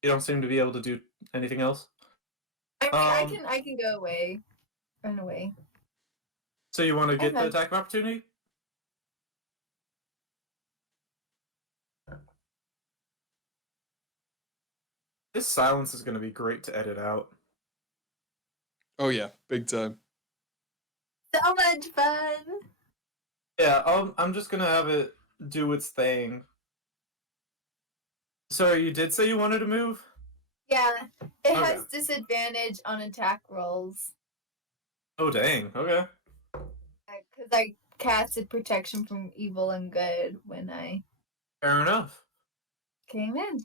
you don't seem to be able to do anything else. I mean, I can go away. Run away. So you want to get the attack of opportunity? This silence is going to be great to edit out. Oh yeah, big time. So much fun. Yeah, I'm just going to have it do its thing. Sorry, you did say you wanted to move? Yeah, it Okay. has disadvantage on attack rolls. Oh, dang. Okay. Because I casted protection from evil and good when I Fair enough. came in.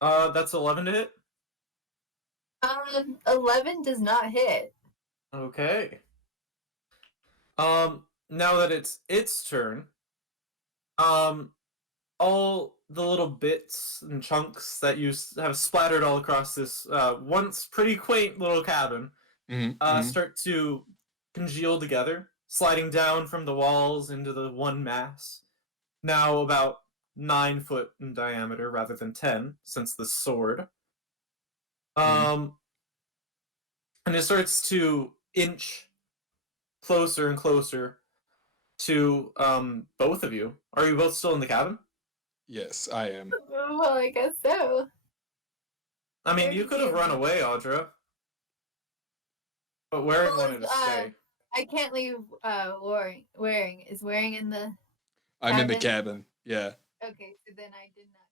That's 11 to hit? 11 does not hit. Okay. Now that it's its turn, all the little bits and chunks that you have splattered all across this once pretty quaint little cabin start to congeal together, sliding down from the walls into the one mass. Now about 9 foot in diameter rather than 10, since the sword. And it starts to inch closer and closer to both of you. Are you both still in the cabin? Yes, I am. Well, I guess so. I mean, you could have run away, Audra. But Waring Well, wanted to stay. I can't leave Waring. Is Waring in the I'm in the cabin? cabin. Yeah. Okay, so then I did not.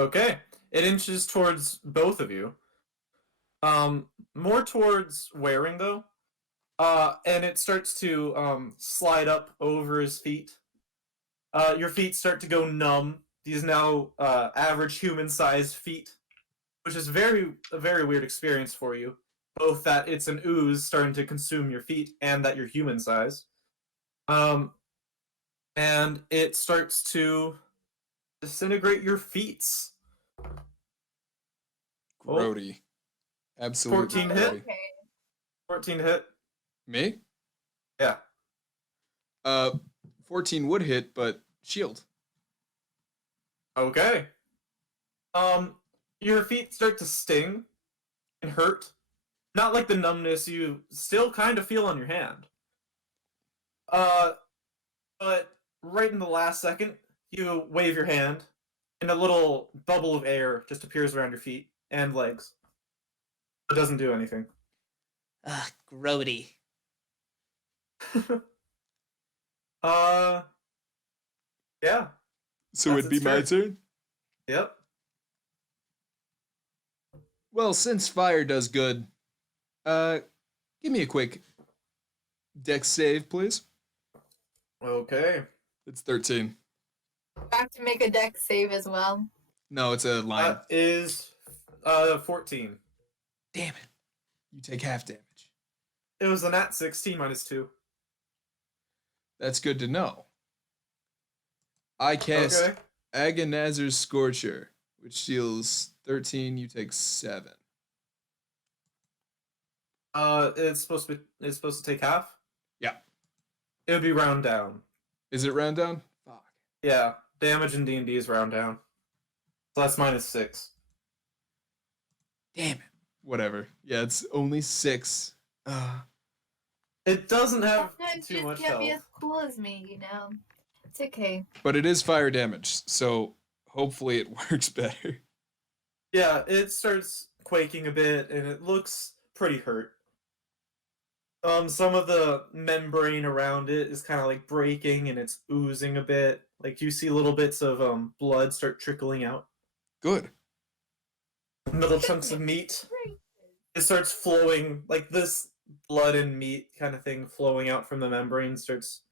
Okay. It inches towards both of you. More towards Waring though. And it starts to slide up over his feet. Your feet start to go numb. These now average human-sized feet, which is a very weird experience for you. Both that it's an ooze starting to consume your feet, and that you're human size. And it starts to disintegrate your feet. Grody. Absolutely 14 grody. hit? Okay. 14 hit. Me? Yeah. 14 would hit, but shield. Okay. Your feet start to sting and hurt. Not like the numbness you still kind of feel on your hand. But right in the last second, you wave your hand, and a little bubble of air just appears around your feet and legs. It doesn't do anything. Ugh, grody. uh, yeah. So That's it'd be its my turn. turn? Yep. Well, since fire does good, give me a quick dex save, please. Okay. It's 13. I have to make a deck save as well. No, it's a line. That is 14. Damn it. You take half damage. It was a nat 16 minus 2. That's good to know. I cast Okay. Agonazer's Scorcher, which deals 13, you take 7. It's supposed to take half? Yeah. It would be round down. Is it round down? Fuck. Yeah. Damage in D&D is round down. So that's minus 6. Damn it. Whatever. Yeah, it's only 6. It doesn't have Sometimes too you much just can't health. be as cool as me, you know. It's okay. But it is fire damage, so hopefully it works better. Yeah, it starts quaking a bit, and it looks pretty hurt. Some of the membrane around it is kind of like breaking, and it's oozing a bit. Like you see little bits of blood start trickling out. Good. Little chunks of meat. It starts flowing, like this blood and meat kind of thing flowing out from the membrane starts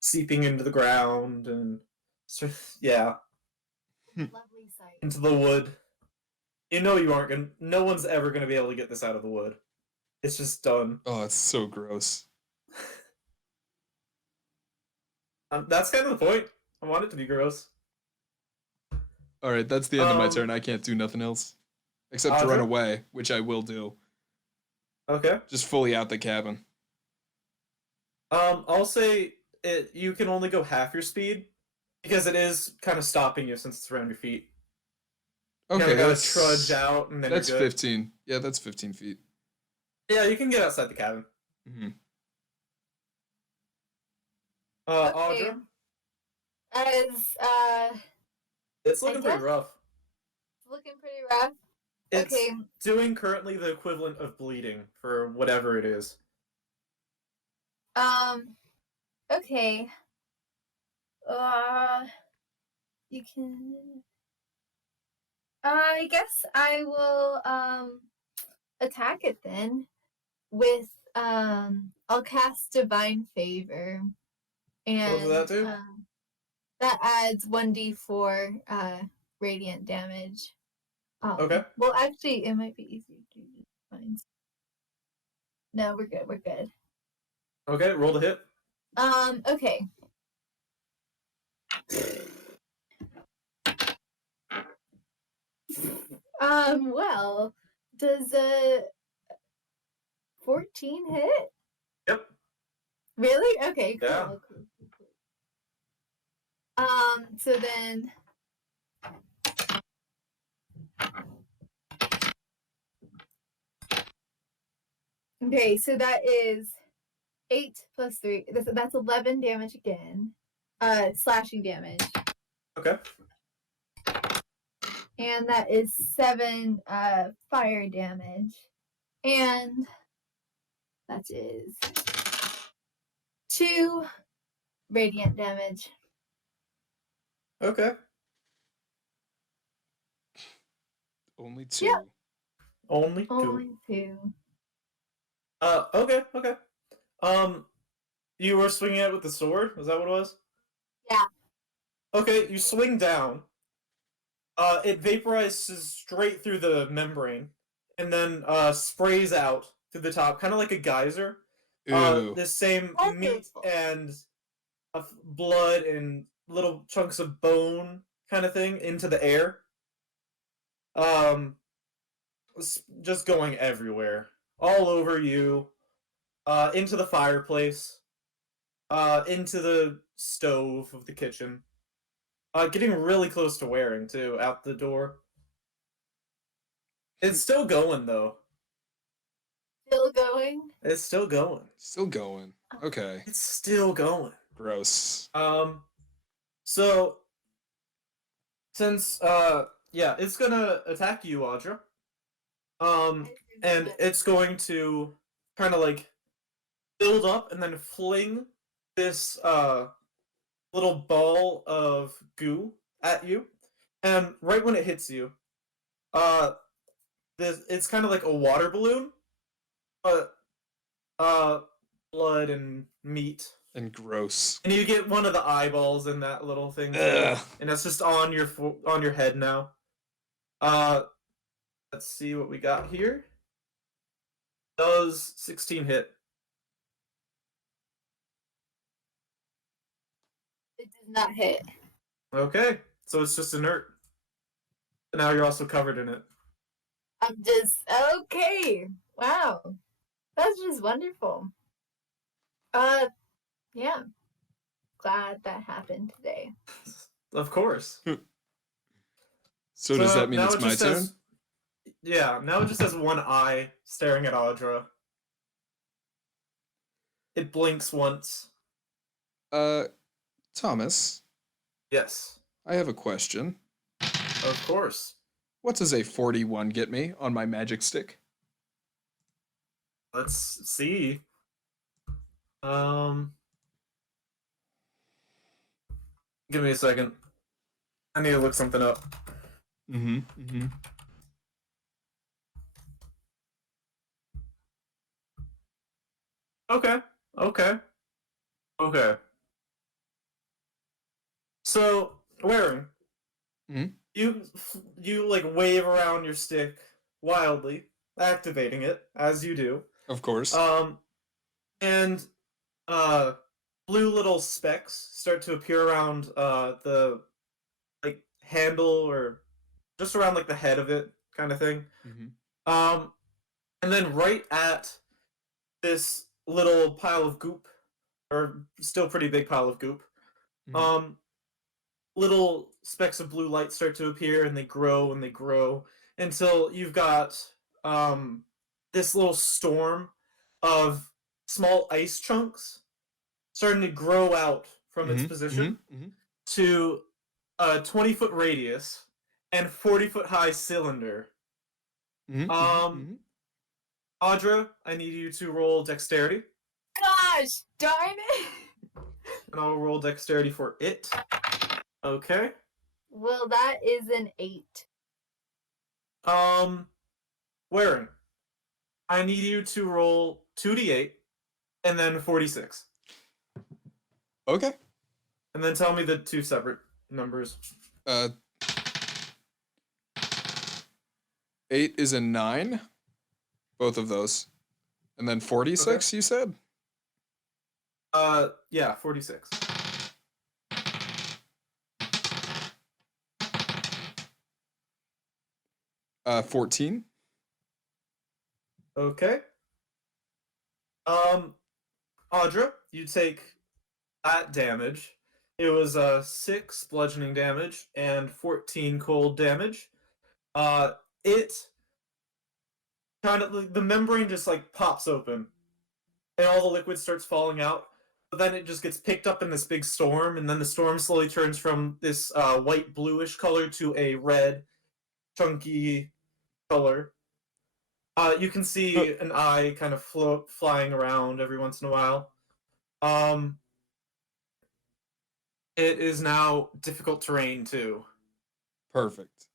seeping into the ground and yeah, Lovely sight. into the wood. You know you aren't gonna. No one's ever gonna be able to get this out of the wood. It's just done. Oh, it's so gross. That's kind of the point. I want it to be gross. Alright, that's the end of my Um, turn. I can't do nothing else. Except to run Audra? away, which I will do. Okay. Just fully out the cabin. I'll say it. You can only go half your speed because it is kind of stopping you since it's around your feet. You Okay, kinda gotta that's trudge out and then that's you're good. 15. Yeah, that's 15 feet. Yeah, you can get outside the cabin. Mm-hmm. Okay. Audra, As it's looking pretty guess- rough. looking pretty rough. It's Okay. doing currently the equivalent of bleeding for whatever it is. Okay. You can. I guess I will attack it then with I'll cast Divine Favor, and What does that do? that adds 1d4 radiant damage. Okay. Well, actually, it might be easier to find. No, we're good. We're good. Okay, roll the hit. Okay. Well, does a 14 hit? Yep. Really? Okay, cool. Yeah. Cool. So then okay, so that is 8 plus 3. That's 11 damage again. Slashing damage. Okay. And that is 7 fire damage. And that is 2 radiant damage. Okay. Only two. Yeah. Only two. Only two. Okay, okay. You were swinging it with the sword? Was that what it was? Yeah. Okay, you swing down. It vaporizes straight through the membrane, and then sprays out through the top, kind of like a geyser. Ew. This same meat Wonderful. and blood and little chunks of bone kind of thing into the air. Um, just going everywhere, all over you, into the fireplace, into the stove of the kitchen. Getting really close to Waring too, out the door. It's still going though. Still going? It's still going. Still going. Okay. It's still going. Gross. So since yeah, it's gonna attack you, Audra. And it's going to kind of like build up and then fling this little ball of goo at you. And right when it hits you, uh it's kind of like a water balloon, but blood and meat. And gross. And you get one of the eyeballs in that little thing, Ugh. and that's just on your head now. Let's see what we got here. Does 16 hit? It does not hit. Okay, so it's just inert. And now you're also covered in it. I'm just okay. Wow. That's just wonderful. Yeah. Glad that happened today. Of course. So does that mean now it's it my just turn? has- yeah, now it just has one eye staring at Audra. It blinks once. Thomas, Yes, I have a question. of course. What does a 41 get me on my magic stick? Let's see. Give me a second. I need to look something up. Mm-hmm. Okay. So, Waring, Mhm. you like wave around your stick wildly, activating it as you do. Of course. And blue little specks start to appear around the like handle or just around like the head of it, kind of thing. Mm-hmm. And then right at this little pile of goop, or still pretty big pile of goop, Mhm. little specks of blue light start to appear, and they grow until you've got this little storm of small ice chunks starting to grow out from its position to a 20-foot radius and 40-foot high cylinder. Audra, I need you to roll dexterity, Gosh darn it! and I'll roll dexterity for it. Okay. Well, that is an 8. Waring, I need you to roll 2d8 and then 46. Okay. And then tell me the two separate numbers. 8 is a 9. Both of those. And then 46, you said? Yeah, 46. 14. Okay. Audra, you take that damage. It was 6 bludgeoning damage and 14 cold damage. It kind of the membrane just like pops open, and all the liquid starts falling out. But then it just gets picked up in this big storm, and then the storm slowly turns from this white bluish color to a red, chunky color. You can see an eye kind of flying around every once in a while. It is now difficult terrain too. Perfect.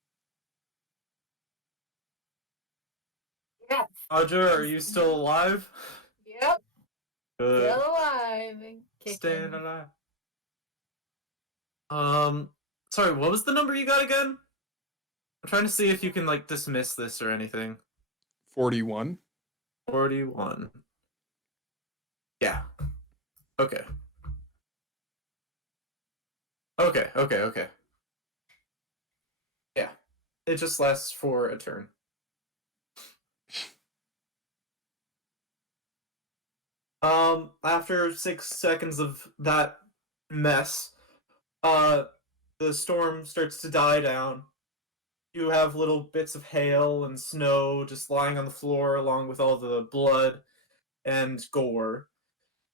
Yes. Audra, are you still alive? Yep. Good. Still alive and kicking. Staying alive. Sorry, what was the number you got again? I'm trying to see if you can, like, dismiss this or anything. 41. 41. Yeah. Okay. Okay. Yeah. It just lasts for a turn. After 6 seconds of that mess, the storm starts to die down. You have little bits of hail and snow just lying on the floor along with all the blood and gore.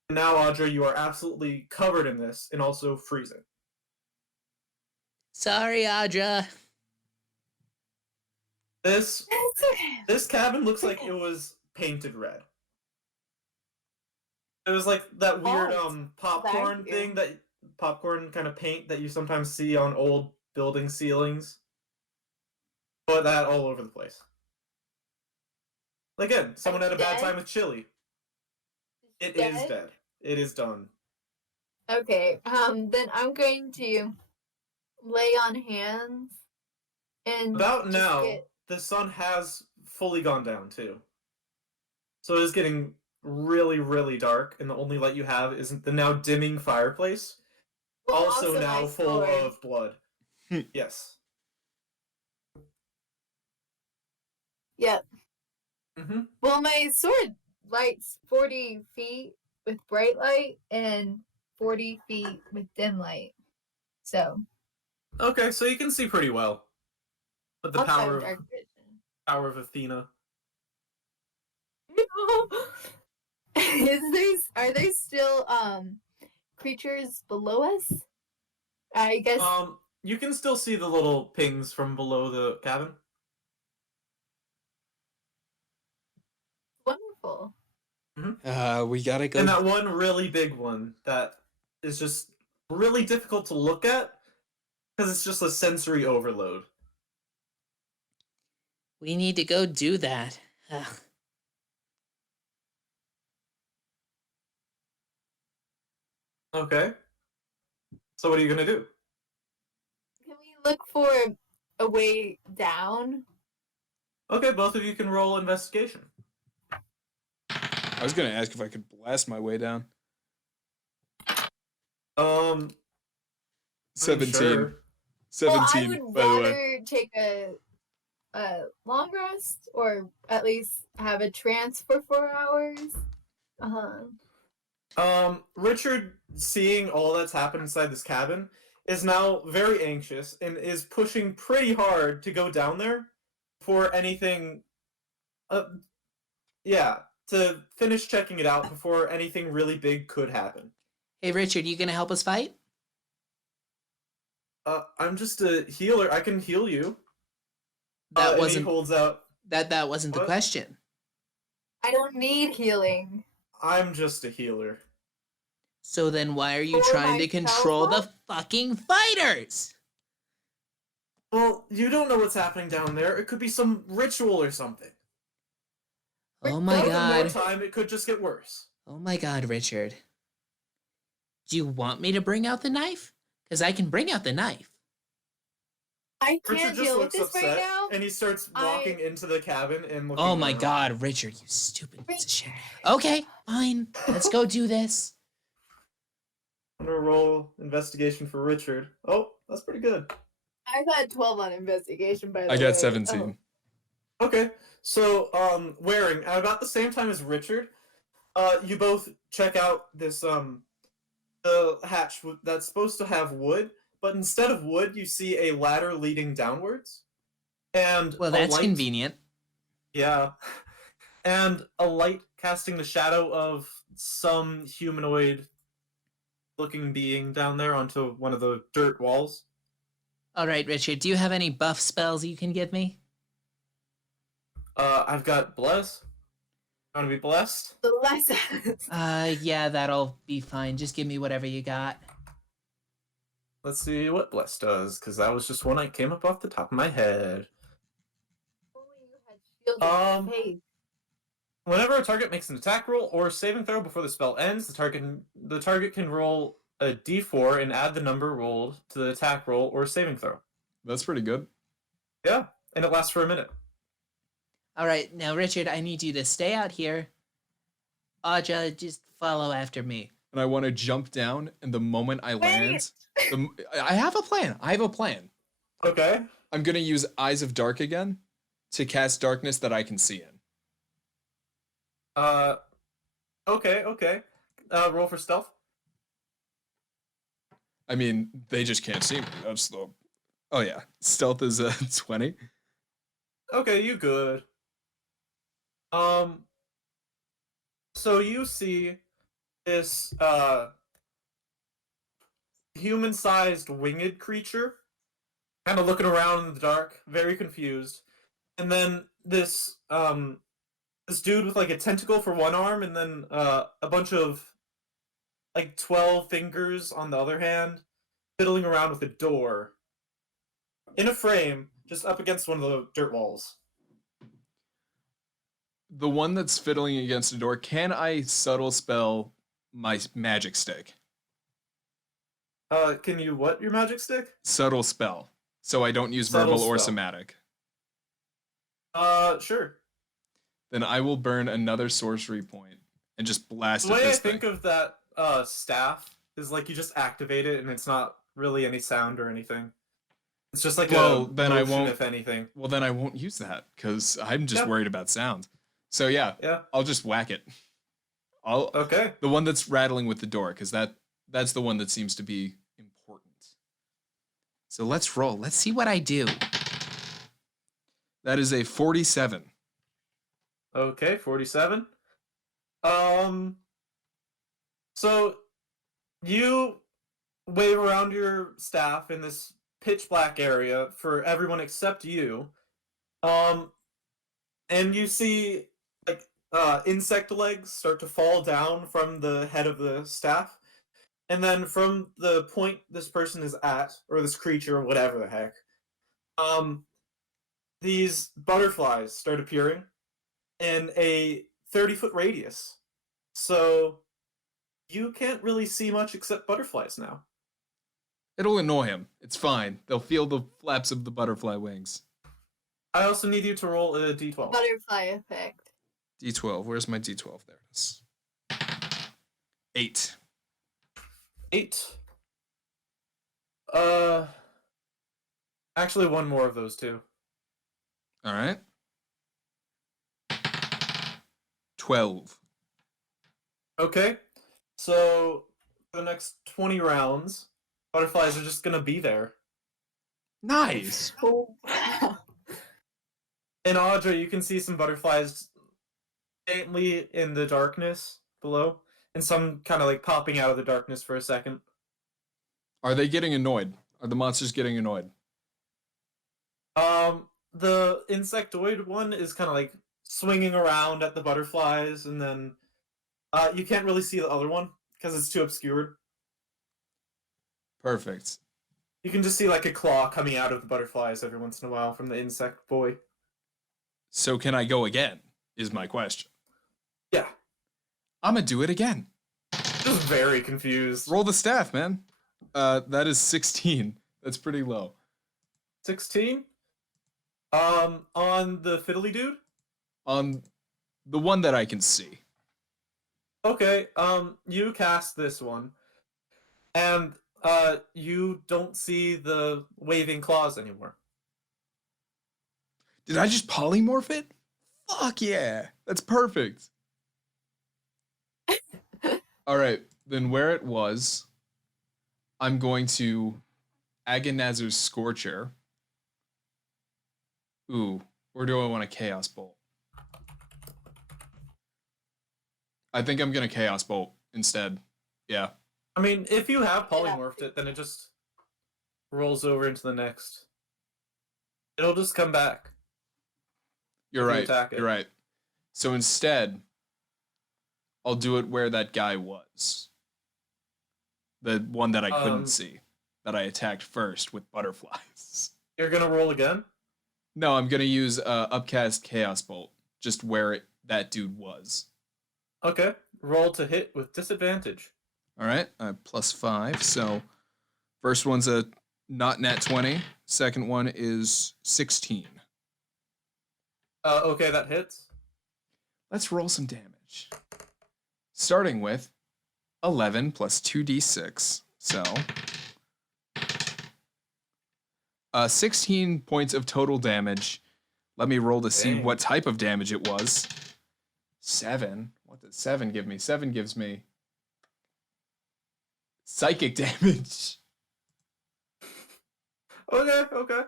And now, Audra, you are absolutely covered in this and also freezing. Sorry, Audra. This It's okay. this cabin looks like it was painted red. It was like that weird popcorn Thank you. thing, that popcorn kind of paint that you sometimes see on old building ceilings. But that all over the place. Again, someone had a bad Dead? time with chili. It Dead? is dead. It is done. Okay. Then I'm going to lay on hands and About just now, get- the sun has fully gone down too. So it is getting really, really dark, and the only light you have isn't the now dimming fireplace. well, Also now my full sword. of blood. Yes. Yep. Mm-hmm. Well, my sword lights 40 feet with bright light and 40 feet with dim light. So Okay, so you can see pretty well. With the I'll try power of dark vision. Athena. Are there still creatures below us? I guess You can still see the little pings from below the cabin. wonderful. We gotta go. And that one really big one that is just really difficult to look at because it's just a sensory overload. We need to go do that. Ugh. Okay. So what are you gonna do? Can we look for a way down? Okay, both of you can roll investigation. I was gonna ask if I could blast my way down. I mean, 17. sure. 17, Well, I would by the way. rather take a long rest, or at least have a trance for 4 hours. Richard, seeing all that's happened inside this cabin, is now very anxious and is pushing pretty hard to go down there for anything. To finish checking it out before anything really big could happen. Hey, Richard, you gonna help us fight? I'm just a healer. I can heal you. That And he wasn't holds out. that wasn't the What? question. I don't need healing. I'm just a healer. So then why are you For trying to myself, control though? the fucking fighters? Well, you don't know what's happening down there. It could be some ritual or something. Oh my Given more god. time, it could just get worse. Oh my god, Richard. Do you want me to bring out the knife? Because I can bring out the knife. I Richard can't just deal with looks this upset, right now. and he starts walking into the cabin and looking Oh my around. god, Richard, you stupid piece of shit. Okay, fine. Let's go do this. I'm gonna roll investigation for Richard. Oh, that's pretty good. I got 12 on investigation, by the way. I got 17. Okay, so Waring, at about the same time as Richard, you both check out this the hatch that's supposed to have wood, but instead of wood, you see a ladder leading downwards, and Well, a that's light, convenient. yeah, and a light casting the shadow of some humanoid-looking being down there onto one of the dirt walls. All right, Richard, do you have any buff spells you can give me? I've got bless. Want to be blessed? The lessons. Yeah, that'll be fine. Just give me whatever you got. Let's see what bless does, because that was just one I came up off the top of my head. Only you had shield and Um, faith. Whenever a target makes an attack roll or saving throw before the spell ends, the target can roll a d4 and add the number rolled to the attack roll or saving throw. That's pretty good. Yeah, and it lasts for a minute. All right, now Richard, I need you to stay out here. Aja, just follow after me. And I want to jump down, and the moment I Wait. land, I have a plan. I have a plan. Okay. I'm gonna use Eyes of Dark again to cast darkness that I can see in. Okay. Roll for stealth. I mean, they just can't see me. That's the. Oh yeah, stealth is 20. Okay, you good. So you see this human-sized winged creature kind of looking around in the dark, very confused. And then this dude with like a tentacle for one arm and then a bunch of like 12 fingers on the other hand, fiddling around with a door in a frame just up against one of the dirt walls. The one that's fiddling against the door. Can I subtle spell my magic stick? Can you what your magic stick? Subtle spell, so I don't use Subtle verbal or spell. somatic. Sure. Then I will burn another sorcery point and just blast The at way I this think thing. of that staff is like you just activate it and it's not really any sound or anything. It's just like Well, a then I motion, won't- if anything. Well, then I won't use that because I'm just Yeah. worried about sound. So yeah, Yeah. I'll just whack it. I'll Okay. the one that's rattling with the door because that's the one that seems to be important. So let's roll. Let's see what I do. That is a 47. Okay, 47. So you wave around your staff in this pitch black area for everyone except you. And you see like insect legs start to fall down from the head of the staff. And then from the point this person is at, or this creature, or whatever the heck, these butterflies start appearing in a 30-foot radius. So you can't really see much except butterflies now. It'll annoy him. It's fine. They'll feel the flaps of the butterfly wings. I also need you to roll a d12. Butterfly effect. D12. Where's my D12? There it is. 8. 8. Actually, one more of those two. All right. 12. Okay, so for the next 20 rounds, butterflies are just gonna be there. Nice. Oh, wow. In Audra, you can see some butterflies faintly in the darkness below, and some kind of like popping out of the darkness for a second. Are they getting annoyed? Are the monsters getting annoyed? The insectoid one is kind of like swinging around at the butterflies, and then you can't really see the other one because it's too obscured. Perfect. You can just see like a claw coming out of the butterflies every once in a while from the insect boy. So can I go again? Is my question. Yeah, I'm gonna do it again. just very confused. Roll the staff, man. That is 16. That's pretty low. 16. On the fiddly dude. On the one that I can see. Okay. You cast this one, and you don't see the waving claws anymore. Did I just polymorph it? Fuck yeah. That's perfect. All right. Then where it was, I'm going to Agonazer's Scorcher. Ooh. Or do I want a Chaos Bolt? I think I'm going to Chaos Bolt instead. Yeah. I mean, if you have polymorphed it, then it just rolls over into the next. It'll just come back. You're If you right. attack it. You're right. So instead, I'll do it where that guy was. The one that I couldn't see. That I attacked first with butterflies. You're gonna roll again? No, I'm gonna use Upcast Chaos Bolt. Just where it that dude was. Okay. Roll to hit with disadvantage. All right, +5. So first one's a not nat 20. Second one is 16. Okay, that hits. Let's roll some damage. Starting with 11 plus 2d6. So 16 points of total damage. Let me roll to see Dang. what type of damage it was. 7. What does 7 give me? 7 gives me psychic damage. Okay.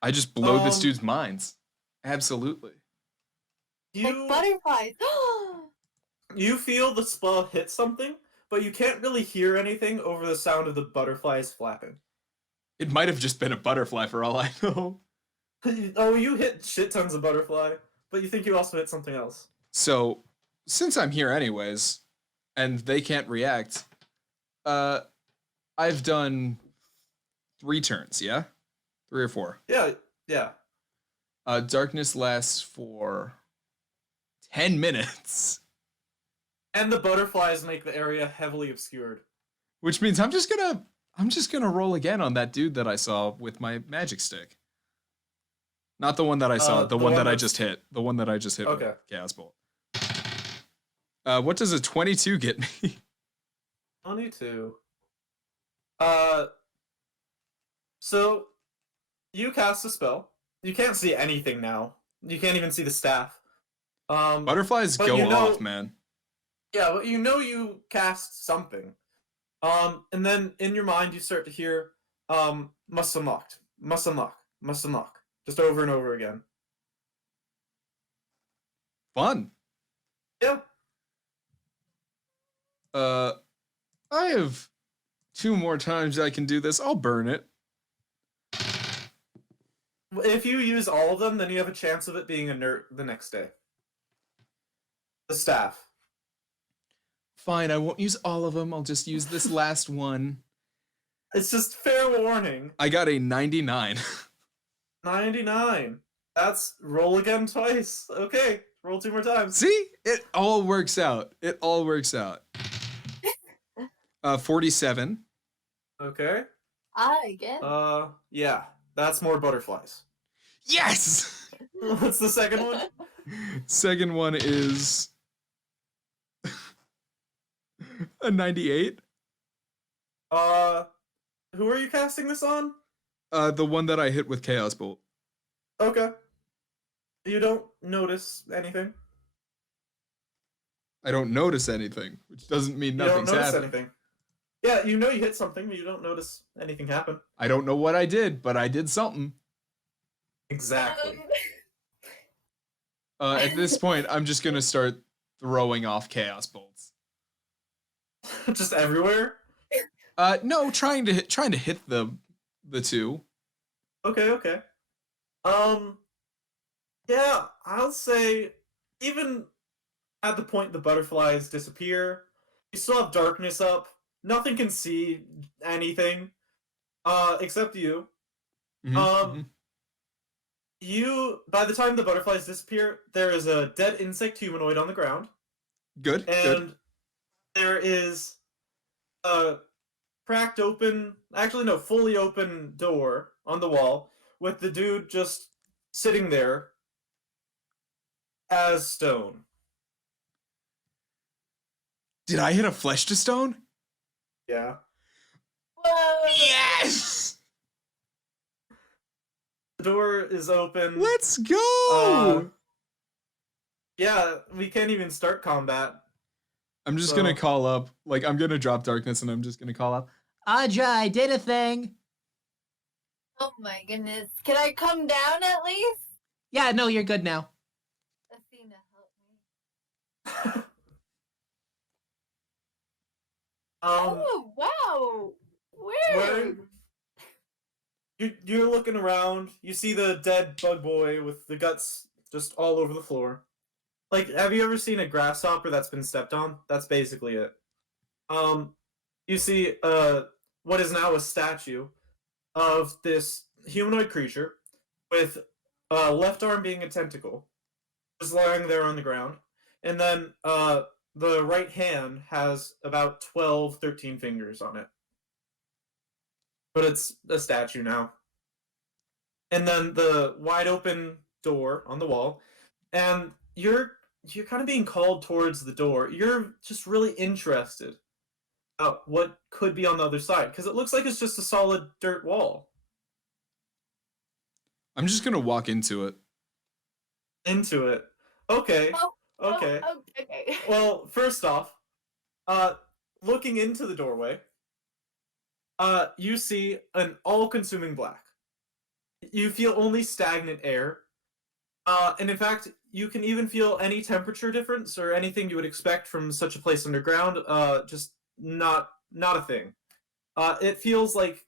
I just blow this Um, dude's minds. Absolutely. Like You butterflies. you feel the spell hit something, but you can't really hear anything over the sound of the butterflies flapping. It might have just been a butterfly for all I know. Oh, you hit shit tons of butterfly, but you think you also hit something else. So, since I'm here anyways, and they can't react, I've done 3 turns, yeah? 3 or 4. Yeah. Darkness lasts for 10 minutes, And the butterflies make the area heavily obscured. which means I'm just gonna roll again on that dude that I saw with my magic stick. Not the one that I saw, the one that I just hit. The one that I just hit Okay. with Chaos Bolt. What does a 22 get me? 22. So you cast a spell. You can't see anything now. You can't even see the staff. Butterflies But go you know- off, man. Yeah, but you know you cast something. And then in your mind you start to hear, must unlocked, must unlock, must unlock, just over and over again. Fun. Yeah. I have 2 more times I can do this. I'll burn it. If you use all of them, then you have a chance of it being inert the next day. The staff. Fine, I won't use all of them. I'll just use this last one. It's just fair warning. I got a 99. 99. That's roll again twice. Okay, roll 2 more times. See? It all works out. It all works out. 47. Okay. Again. Yeah, that's more butterflies. Yes! What's the second one? Second one is a 98. Who are you casting this on? The one that I hit with Chaos Bolt. Okay. You don't notice anything. I don't notice anything, which doesn't mean You don't nothing's notice happened. anything. Yeah, you know you hit something, but you don't notice anything happen. I don't know what I did, but I did something. Exactly. At this point, I'm just gonna start throwing off Chaos Bolts. Just everywhere? No, trying to hit the 2. Okay. Yeah, I'll say even at the point the butterflies disappear, you still have darkness up. Nothing can see anything. Except you. Mhm. By the time the butterflies disappear, there is a dead insect humanoid on the ground, Good. and there is a cracked open, actually no, fully open door on the wall with the dude just sitting there as stone. Did I hit a flesh to stone? Yeah. Whoa. Yes! The door is open. Let's go! Yeah, we can't even start combat. I'm just so- gonna call up, like, I'm gonna drop darkness and I'm just gonna call up. Audra, I did a thing. Oh my goodness. Can I come down at least? Yeah, no, you're good now. Athena, help me. Oh, wow. Where? You're looking around. You see the dead bug boy with the guts just all over the floor. Like, have you ever seen a grasshopper that's been stepped on? That's basically it. You see what is now a statue of this humanoid creature with left arm being a tentacle, just lying there on the ground. And then the right hand has about 12, 13 fingers on it. But it's a statue now. And then the wide open door on the wall, and you're kind of being called towards the door. You're just really interested about what could be on the other side because it looks like it's just a solid dirt wall. I'm just gonna walk into it. Into it. Okay. Oh, Okay. Oh, okay. Well, first off, uh, looking into the doorway, you see an all-consuming black. You feel only stagnant air. And in fact, you can even feel any temperature difference or anything you would expect from such a place underground. Just not a thing. It feels like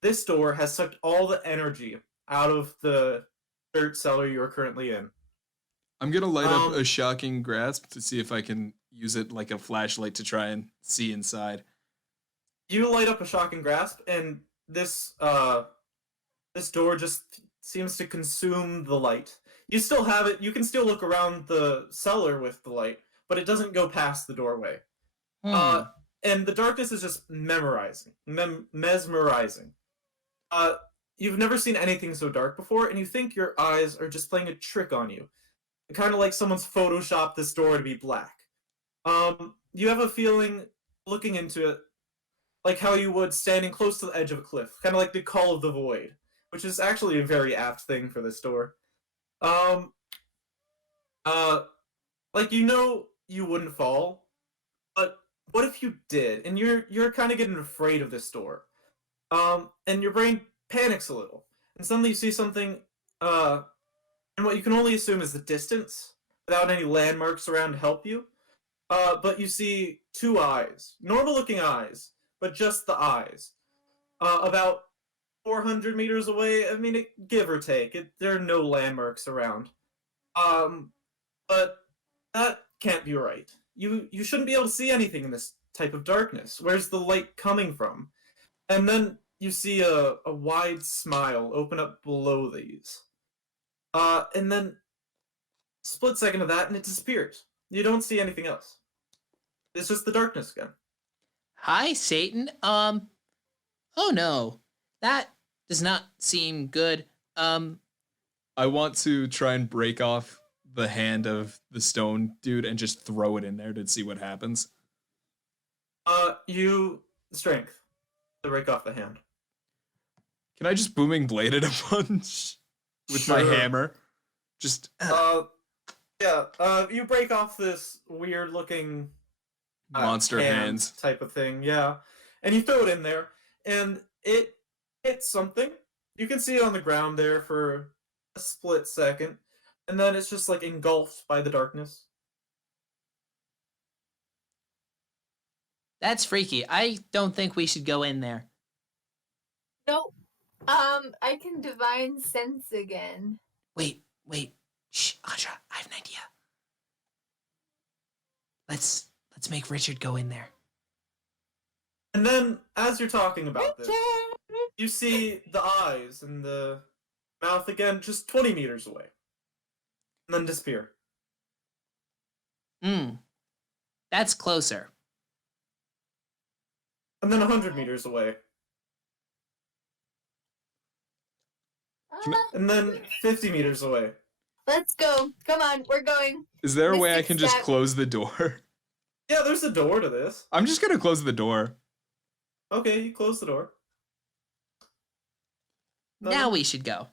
this door has sucked all the energy out of the dirt cellar you are currently in. I'm gonna light up a shocking grasp to see if I can use it like a flashlight to try and see inside. You light up a shocking grasp, and this door just seems to consume the light. You still have it. You can still look around the cellar with the light, but it doesn't go past the doorway. And the darkness is just mesmerizing. You've never seen anything so dark before, and you think your eyes are just playing a trick on you. Kind of like someone's photoshopped this door to be black. You have a feeling looking into it like how you would standing close to the edge of a cliff, kind of like the call of the void, which is actually a very apt thing for this door. Like you wouldn't fall, but what if you did? And you're kind of getting afraid of this door. And your brain panics a little, and suddenly you see something. And what you can only assume is the distance, without any landmarks around to help you. But you see two eyes, normal-looking eyes, but just the eyes. About 400 meters away. I mean, give or take. There are no landmarks around. But that can't be right. You shouldn't be able to see anything in this type of darkness. Where's the light coming from? And then you see a wide smile open up below these. And then split second of that, and it disappears. You don't see anything else. It's just the darkness again. Hi, Satan. Oh no. That does not seem good. I want to try and break off the hand of the stone dude and just throw it in there to see what happens. You strength to break off the hand. Can I just booming blade it a bunch with my Sure. hammer? Just Yeah. You break off this weird looking monster hands. type of thing, yeah. And you throw it in there, and it hits something. You can see it on the ground there for a split second, and then it's just like engulfed by the darkness. That's freaky. I don't think we should go in there. Nope. I can divine sense again. Wait. Shh, Andra, I have an idea. Let's make Richard go in there. And then, as you're talking about this, you see the eyes and the mouth again, just 20 meters away, and then disappear. That's closer. And then 100 meters away, and then 50 meters away. Let's go. Come on, we're going. Is there a way I Mystic can just step. close the door? Yeah, there's a door to this. I'm just gonna close the door. Okay, you close the door. Now we should go.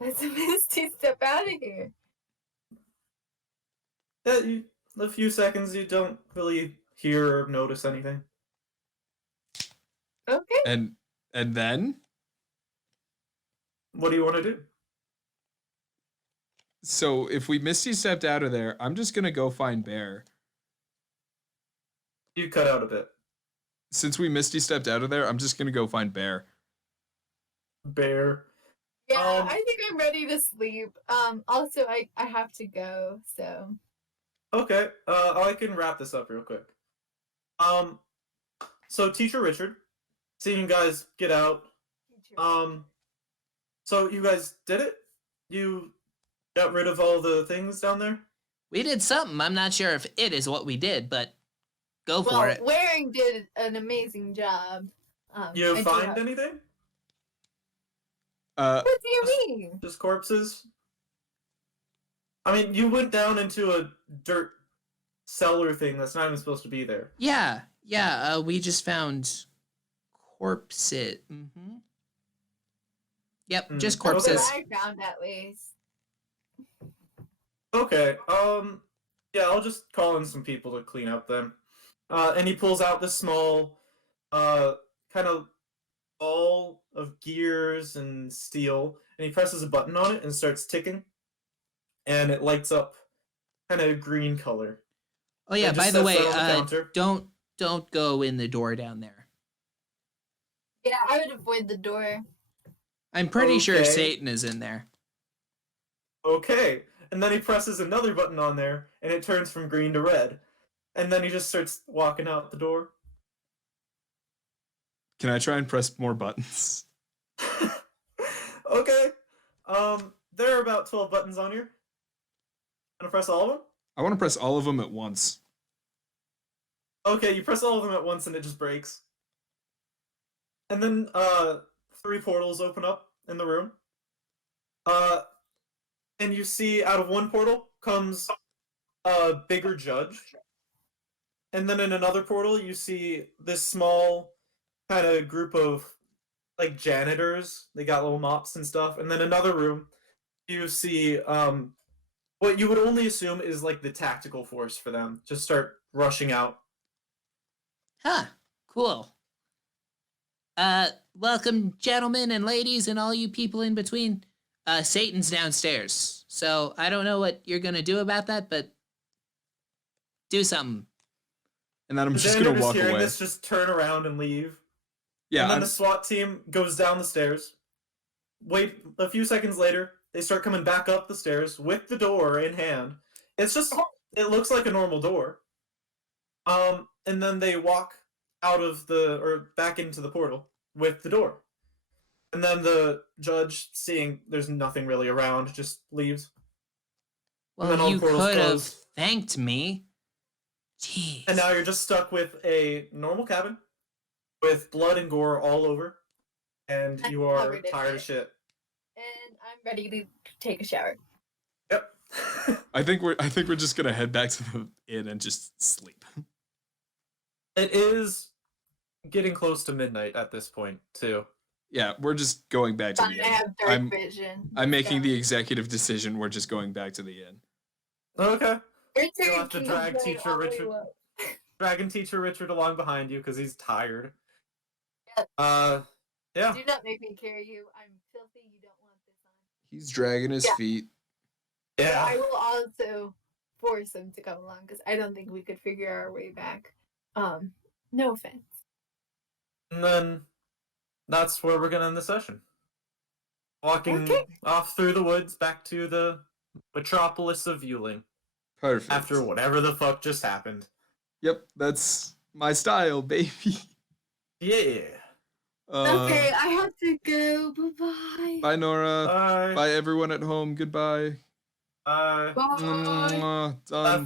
Let's Misty step out of here. Yeah, a few seconds, you don't really hear or notice anything. Okay. And then What do you want to do? so if we Misty stepped out of there, I'm just gonna go find Bear. You cut out a bit. Since we Misty stepped out of there, I'm just gonna go find Bear. Bear. Yeah, I think I'm ready to sleep. Also I have to go, so Okay, I can wrap this up real quick. So Teacher Richard, seeing you guys get out, so you guys did it? you got rid of all the things down there? We did something. I'm not sure if it is what we did, but go for Well, it. Waring did an amazing job. You I do find have- anything? What do you mean? Just corpses? I mean, you went down into a dirt cellar thing that's not even supposed to be there. Yeah. We just found corpses. Mm-hmm. Yep, just Okay. That's what corpses. I found at least. Okay, yeah, I'll just call in some people to clean up then. And he pulls out this small, kind of ball of gears and steel, and he presses a button on it and starts ticking, and it lights up kind of green color. Oh yeah, It by just the sets way, that on the counter. don't go in the door down there. Yeah, I would avoid the door. I'm pretty sure Okay. Satan is in there. Okay, and then he presses another button on there, and it turns from green to red. And then he just starts walking out the door. Can I try and press more buttons? Okay. There are about 12 buttons on here. Wanna press all of them? I want to press all of them at once. Okay, you press all of them at once and it just breaks. And then 3 portals open up in the room. And you see out of one portal comes a bigger judge. And then in another portal you see this small kind of group of like janitors. They got little mops and stuff. And then another room you see what you would only assume is like the tactical force for them. Just start rushing out. Huh. Cool. Welcome, gentlemen and ladies, and all you people in between. Satan's downstairs. So I don't know what you're gonna do about that, but do something. And then I'm The just going to janitors walk hearing away. this just turn around and leave. Yeah, And then I'm, the SWAT team goes down the stairs. Wait a few seconds later, they start coming back up the stairs with the door in hand. It looks like a normal door. And then they walk out of back into the portal with the door. And then the judge, seeing there's nothing really around, just leaves. then Well, all the you portals could have close. thanked me. Jeez. And now you're just stuck with a normal cabin with blood and gore all over. And I'm you are covered in tired it. of shit. And I'm ready to take a shower. Yep. I think we're just going to head back to the inn and just sleep. It is getting close to midnight at this point, too. Yeah, we're just going back to Fine, the I inn. have dark I'm vision. I'm making the the executive decision. We're just going back to the inn. Okay. You'll have to drag teacher Richard- Dragon teacher Richard along behind you because he's tired. Yep. Yeah. Do not make me carry you. I'm filthy. You don't want this on. He's dragging his Yeah. feet. But Yeah. I will also force him to come along because I don't think we could figure our way back. No offense. And then that's where we're gonna end the session. Walking Okay. off through the woods back to the metropolis of Veuling Perfect. after whatever the fuck just happened. Yep, that's my style, baby. Yeah. Okay, I have to go. Bye-bye. Bye, Nora. Bye. Bye, everyone at home. Goodbye. Bye. Bye. Mwah. Done.